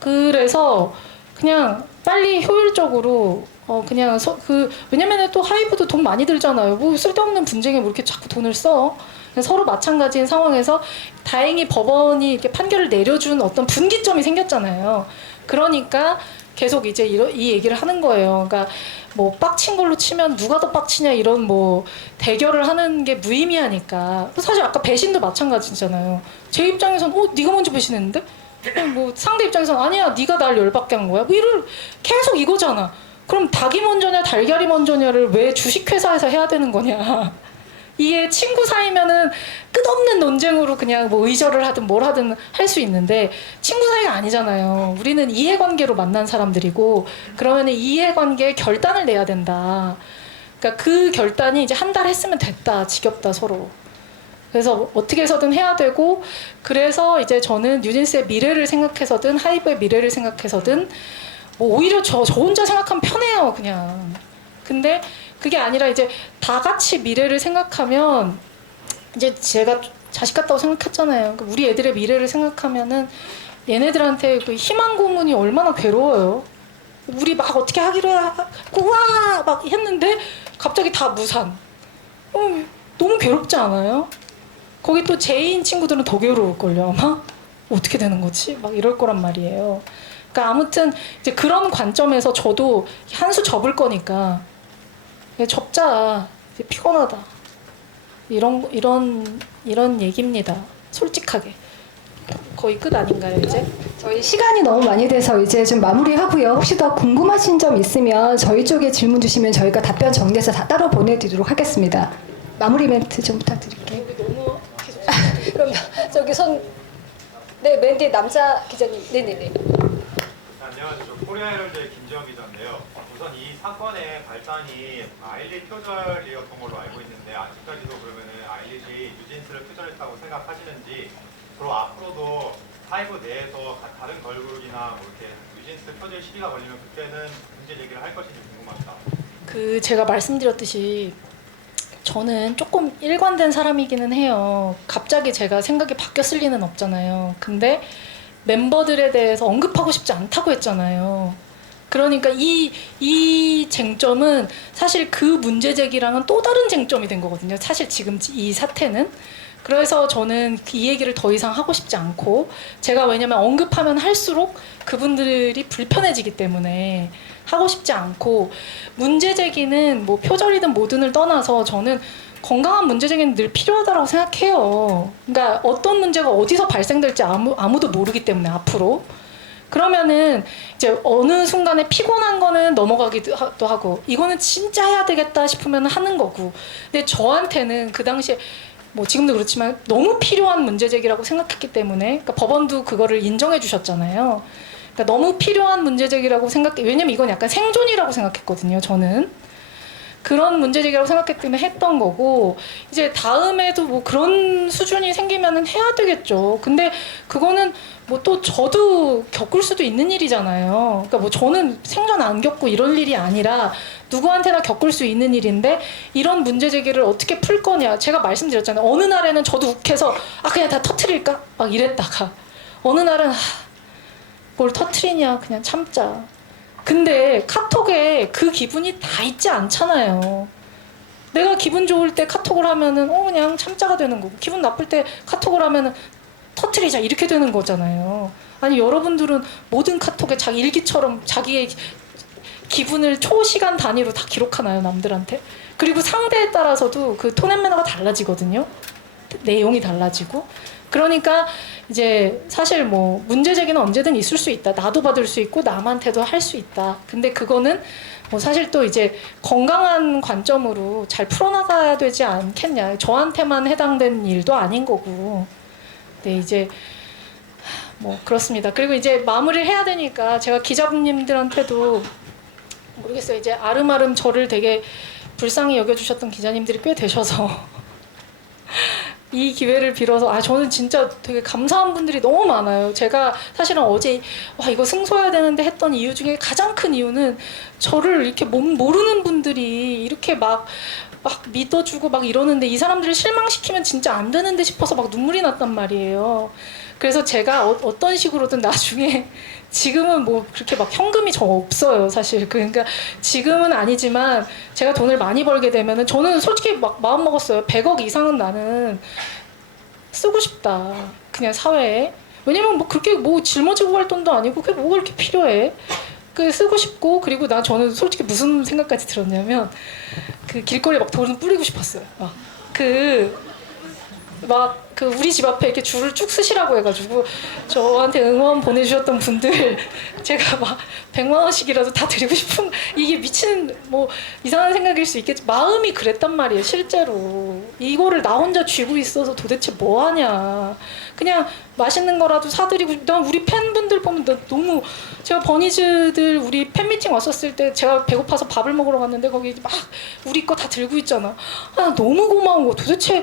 그래서 그냥 빨리 효율적으로 왜냐면은 또 하이브도 돈 많이 들잖아요. 뭐 쓸데없는 분쟁에 뭐 이렇게 자꾸 돈을 써. 서로 마찬가지인 상황에서 다행히 법원이 이렇게 판결을 내려준 어떤 분기점이 생겼잖아요. 그러니까 계속 이제 이 얘기를 하는 거예요. 그러니까 뭐 빡친 걸로 치면 누가 더 빡치냐 이런 뭐 대결을 하는 게 무의미하니까. 사실 아까 배신도 마찬가지잖아요. 제 입장에선 네가 먼저 배신했는데? 뭐 상대 입장에선 아니야 네가 날 열받게 한 거야. 뭐 계속 이거잖아. 그럼 닭이 먼저냐 달걀이 먼저냐를 왜 주식회사에서 해야 되는 거냐. 이게 친구 사이면은 끝없는 논쟁으로 그냥 뭐 의절을 하든 뭘 하든 할 수 있는데 친구 사이가 아니잖아요. 우리는 이해관계로 만난 사람들이고 그러면은 이해관계에 결단을 내야 된다. 그러니까 그 결단이 이제 한 달 했으면 됐다. 지겹다 서로. 그래서 어떻게 해서든 해야 되고 그래서 이제 저는 뉴진스의 미래를 생각해서든 하이브의 미래를 생각해서든 뭐 오히려 저 혼자 생각하면 편해요 그냥. 근데 그게 아니라 이제 다 같이 미래를 생각하면 이제 제가 자식 같다고 생각했잖아요. 우리 애들의 미래를 생각하면은 얘네들한테 그 희망 고문이 얼마나 괴로워요. 우리 막 어떻게 하기로 하고 와 막 했는데 갑자기 다 무산. 너무 괴롭지 않아요? 거기 또 제이인 친구들은 더 괴로울걸요 아마? 어떻게 되는 거지? 막 이럴 거란 말이에요. 그러니까 아무튼 이제 그런 관점에서 저도 한 수 접을 거니까 접자. 이제 피곤하다. 이런 얘기입니다. 솔직하게. 거의 끝 아닌가요 이제? 저희 시간이 너무 많이 돼서 이제 좀 마무리하고요. 혹시 더 궁금하신 점 있으면 저희 쪽에 질문 주시면 저희가 답변 정리해서 다 따로 보내드리도록 하겠습니다. 마무리 멘트 좀 부탁드릴게요. 그럼 저기 맨 뒤에 남자 기자님. 네네네. 안녕하세요. 저 코리아 헤럴드의 김지영 기자인데요. 우선 이 사건의 발단이 아일릿 표절이었던 걸로 알고 있는데 아직까지도 그러면은 아일릿이 뉴진스를 표절했다고 생각하시는지, 그리고 앞으로도 하이브 내에서 다른 걸그룹이나 뭐 이렇게 뉴진스 표절 시비가 걸리면 그때는 문제 제기를 할 것인지 궁금합니다. 그 제가 말씀드렸듯이 저는 조금 일관된 사람이기는 해요. 갑자기 제가 생각이 바뀌었을 리는 없잖아요. 근데 멤버들에 대해서 언급하고 싶지 않다고 했잖아요. 그러니까 이 쟁점은 사실 그 문제 제기랑은 또 다른 쟁점이 된 거거든요. 사실 지금 이 사태는. 그래서 저는 이 얘기를 더 이상 하고 싶지 않고, 제가 왜냐면 언급하면 할수록 그분들이 불편해지기 때문에 하고 싶지 않고, 문제 제기는 뭐 표절이든 뭐든을 떠나서 저는 건강한 문제 제기는 늘 필요하다고 생각해요. 그러니까 어떤 문제가 어디서 발생될지 아무도 모르기 때문에 앞으로. 그러면은 이제 어느 순간에 피곤한 거는 넘어가기도 하고, 이거는 진짜 해야 되겠다 싶으면 하는 거고. 근데 저한테는 그 당시에 뭐 지금도 그렇지만 너무 필요한 문제 제기라고 생각했기 때문에, 그러니까 법원도 그거를 인정해 주셨잖아요. 그러니까 너무 필요한 문제 제기라고 왜냐면 이건 약간 생존이라고 생각했거든요, 저는. 그런 문제 제기라고 생각했기 때문에 했던 거고, 이제 다음에도 뭐 그런 수준이 생기면은 해야 되겠죠. 근데 그거는 뭐 또 저도 겪을 수도 있는 일이잖아요. 그러니까 뭐 저는 생전 안 겪고 이럴 일이 아니라 누구한테나 겪을 수 있는 일인데, 이런 문제 제기를 어떻게 풀 거냐. 제가 말씀드렸잖아요. 어느 날에는 저도 욱해서 그냥 다 터트릴까? 막 이랬다가 어느 날은 뭘 터트리냐, 그냥 참자. 근데 카톡에 그 기분이 다 있지 않잖아요. 내가 기분 좋을 때 카톡을 하면은 그냥 참자가 되는 거고, 기분 나쁠 때 카톡을 하면은 터트리자 이렇게 되는 거잖아요. 아니, 여러분들은 모든 카톡에 자기 일기처럼 자기의 기분을 초시간 단위로 다 기록하나요, 남들한테? 그리고 상대에 따라서도 그 톤 앤 매너가 달라지거든요. 내용이 달라지고. 그러니까 이제 사실 뭐 문제 제기는 언제든 있을 수 있다. 나도 받을 수 있고 남한테도 할 수 있다. 근데 그거는 뭐 사실 또 이제 건강한 관점으로 잘 풀어나가야 되지 않겠냐. 저한테만 해당된 일도 아닌 거고. 네, 이제 뭐 그렇습니다. 그리고 이제 마무리를 해야 되니까 제가 기자님들한테도 모르겠어요. 이제 아름아름 저를 되게 불쌍히 여겨주셨던 기자님들이 꽤 되셔서 이 기회를 빌어서 저는 진짜 되게 감사한 분들이 너무 많아요. 제가 사실은 어제 이거 승소해야 되는데 했던 이유 중에 가장 큰 이유는 저를 이렇게 모르는 분들이 이렇게 막 믿어주고 막 이러는데, 이 사람들을 실망시키면 진짜 안 되는데 싶어서 막 눈물이 났단 말이에요. 그래서 제가 어떤 식으로든 나중에, 지금은 뭐 그렇게 막 현금이 저 없어요, 사실. 그러니까 지금은 아니지만 제가 돈을 많이 벌게 되면은 저는 솔직히 막 마음 먹었어요. 100억 이상은 나는 쓰고 싶다, 그냥 사회에. 왜냐면 뭐 그렇게 뭐 짊어지고 갈 돈도 아니고 그게 뭐가 그렇게 필요해. 그 쓰고 싶고, 그리고 저는 솔직히 무슨 생각까지 들었냐면, 그 길거리에 막 돈을 뿌리고 싶었어요. 그 우리 집 앞에 이렇게 줄을 쭉 쓰시라고 해가지고 저한테 응원 보내주셨던 분들 제가 막 100만 원씩이라도 다 드리고 싶은, 이게 미친 뭐 이상한 생각일 수 있겠지, 마음이 그랬단 말이에요. 실제로 이거를 나 혼자 쥐고 있어서 도대체 뭐 하냐. 그냥 맛있는 거라도 사드리고. 난 우리 팬분들 보면 나 너무, 제가 버니즈들 우리 팬미팅 왔었을 때 제가 배고파서 밥을 먹으러 갔는데 거기 막 우리 거 다 들고 있잖아. 너무 고마운 거. 도대체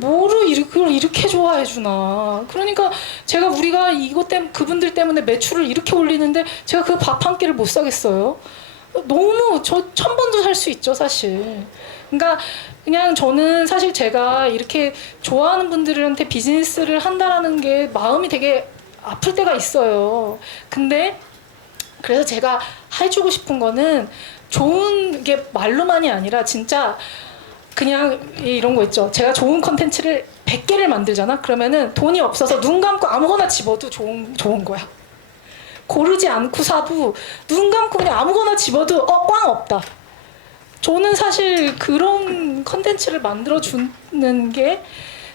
뭐를 이렇게 좋아해 주나. 그러니까 우리가 이것 때문에, 그분들 때문에 매출을 이렇게 올리는데 제가 그 밥 한 끼를 못 사겠어요? 너무, 저 1000번도 살 수 있죠, 사실. 그러니까 그냥 저는 사실 제가 이렇게 좋아하는 분들한테 비즈니스를 한다라는 게 마음이 되게 아플 때가 있어요. 근데 그래서 제가 해주고 싶은 거는 좋은 게 말로만이 아니라 진짜 그냥 이런 거 있죠. 제가 좋은 컨텐츠를 100개를 만들잖아? 그러면은 돈이 없어서 눈 감고 아무거나 집어도 좋은 거야. 고르지 않고 사도 눈 감고 그냥 아무거나 집어도 꽝 없다. 저는 사실 그런 컨텐츠를 만들어주는 게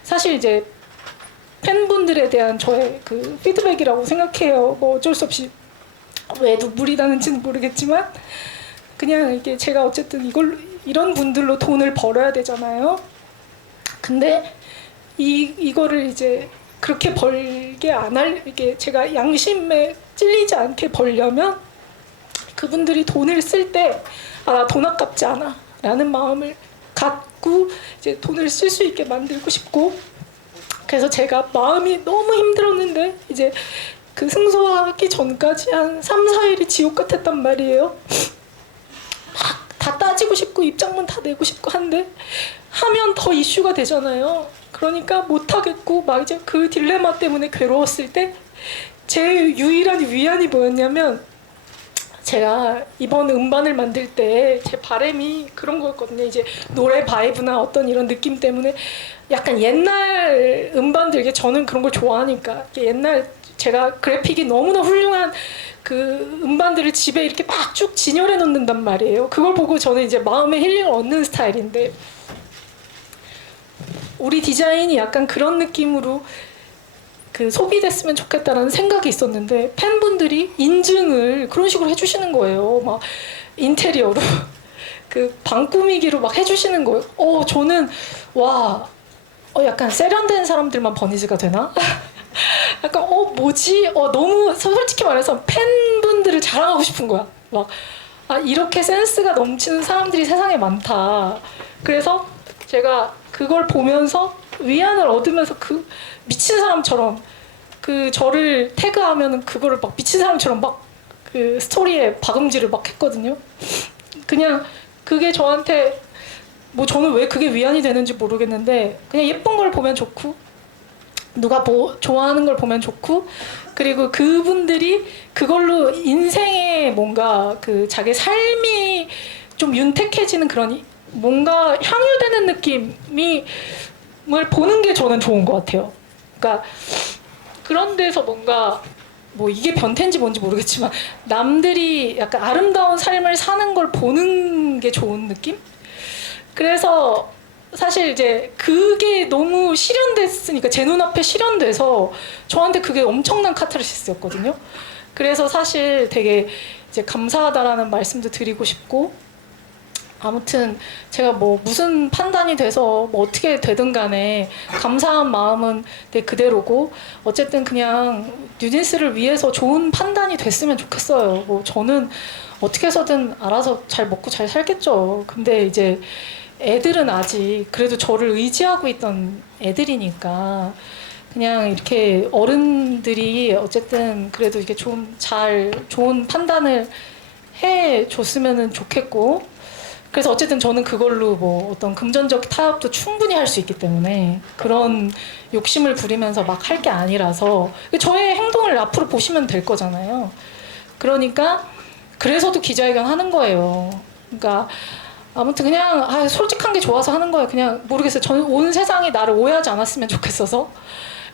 사실 이제 팬분들에 대한 저의 그 피드백이라고 생각해요. 뭐 어쩔 수 없이 왜 눈물이 나는지는 모르겠지만, 그냥 이게 제가 어쨌든 이런 분들로 돈을 벌어야 되잖아요. 근데 이거를 이제 그렇게 벌게 안 할, 이게 제가 양심에 찔리지 않게 벌려면 그분들이 돈을 쓸 때 아, 나 돈 아깝지 않아 라는 마음을 갖고 이제 돈을 쓸 수 있게 만들고 싶고, 그래서 제가 마음이 너무 힘들었는데 이제 그 승소하기 전까지 한 3, 4일이 지옥 같았단 말이에요. 막 다 따지고 싶고 입장문 다 내고 싶고 한데 하면 더 이슈가 되잖아요. 그러니까 못하겠고 막 이제 그 딜레마 때문에 괴로웠을 때 제 유일한 위안이 뭐였냐면, 제가 이번 음반을 만들 때 제 바람이 그런 거였거든요. 이제 노래 바이브나 어떤 이런 느낌 때문에 약간 옛날 음반들, 이게 저는 그런 걸 좋아하니까 옛날 제가 그래픽이 너무나 훌륭한 그 음반들을 집에 이렇게 막 쭉 진열해 놓는단 말이에요. 그걸 보고 저는 이제 마음의 힐링을 얻는 스타일인데, 우리 디자인이 약간 그런 느낌으로 그 소비됐으면 좋겠다라는 생각이 있었는데 팬분들이 인증을 그런 식으로 해주시는 거예요. 막 인테리어로 그 방 꾸미기로 막 해주시는 거예요. 저는 와, 약간 세련된 사람들만 버니즈가 되나? 약간 뭐지? 너무 솔직히 말해서 팬분들을 자랑하고 싶은 거야. 막 이렇게 센스가 넘치는 사람들이 세상에 많다. 그래서 제가 그걸 보면서 위안을 얻으면서 그 미친 사람처럼 그 저를 태그하면은 그거를 막 미친 사람처럼 막 그 스토리에 박음질을 막 했거든요. 그냥 그게 저한테 뭐 저는 왜 그게 위안이 되는지 모르겠는데, 그냥 예쁜 걸 보면 좋고 누가 좋아하는 걸 보면 좋고, 그리고 그분들이 그걸로 인생에 뭔가 그 자기 삶이 좀 윤택해지는 그런 뭔가 향유되는 느낌을 보는 게 저는 좋은 것 같아요. 그러니까 그런 데서 뭔가 뭐 이게 변태인지 뭔지 모르겠지만 남들이 약간 아름다운 삶을 사는 걸 보는 게 좋은 느낌? 그래서 사실 이제 그게 너무 실현됐으니까, 제 눈앞에 실현돼서 저한테 그게 엄청난 카타르시스였거든요. 그래서 사실 되게 이제 감사하다라는 말씀도 드리고 싶고, 아무튼 제가 뭐 무슨 판단이 돼서 뭐 어떻게 되든 간에 감사한 마음은 되게 그대로고, 어쨌든 그냥 뉴진스를 위해서 좋은 판단이 됐으면 좋겠어요. 뭐 저는 어떻게 해서든 알아서 잘 먹고 잘 살겠죠. 근데 이제 애들은 아직 그래도 저를 의지하고 있던 애들이니까 그냥 이렇게 어른들이 어쨌든 그래도 이게 좋은 판단을 해 줬으면 좋겠고, 그래서 어쨌든 저는 그걸로 뭐 어떤 금전적 타협도 충분히 할 수 있기 때문에 그런 욕심을 부리면서 막 할 게 아니라서 저의 행동을 앞으로 보시면 될 거잖아요. 그러니까 그래서도 기자회견 하는 거예요. 그러니까 아무튼 그냥 솔직한 게 좋아서 하는 거예요. 그냥 모르겠어요. 저는 온 세상이 나를 오해하지 않았으면 좋겠어서.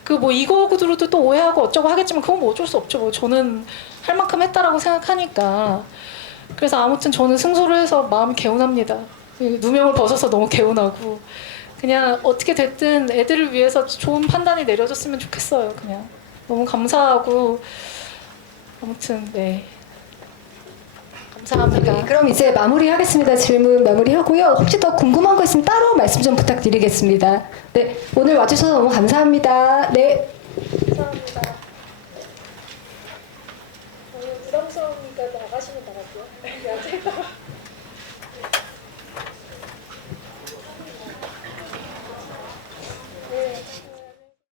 그 뭐 이거로도 또 오해하고 어쩌고 하겠지만 그건 뭐 어쩔 수 없죠. 뭐 저는 할 만큼 했다라고 생각하니까. 그래서 아무튼 저는 승소를 해서 마음이 개운합니다. 누명을 벗어서 너무 개운하고, 그냥 어떻게 됐든 애들을 위해서 좋은 판단이 내려졌으면 좋겠어요. 그냥 너무 감사하고, 아무튼 네. 감사합니다. 네, 그럼 이제 마무리하겠습니다. 질문 마무리하고요. 혹시 더 궁금한 거 있으면 따로 말씀 좀 부탁드리겠습니다. 네, 오늘 와주셔서 너무 감사합니다. 네. 감사합니다. 부담스러우니까 나가시면 나갈게요.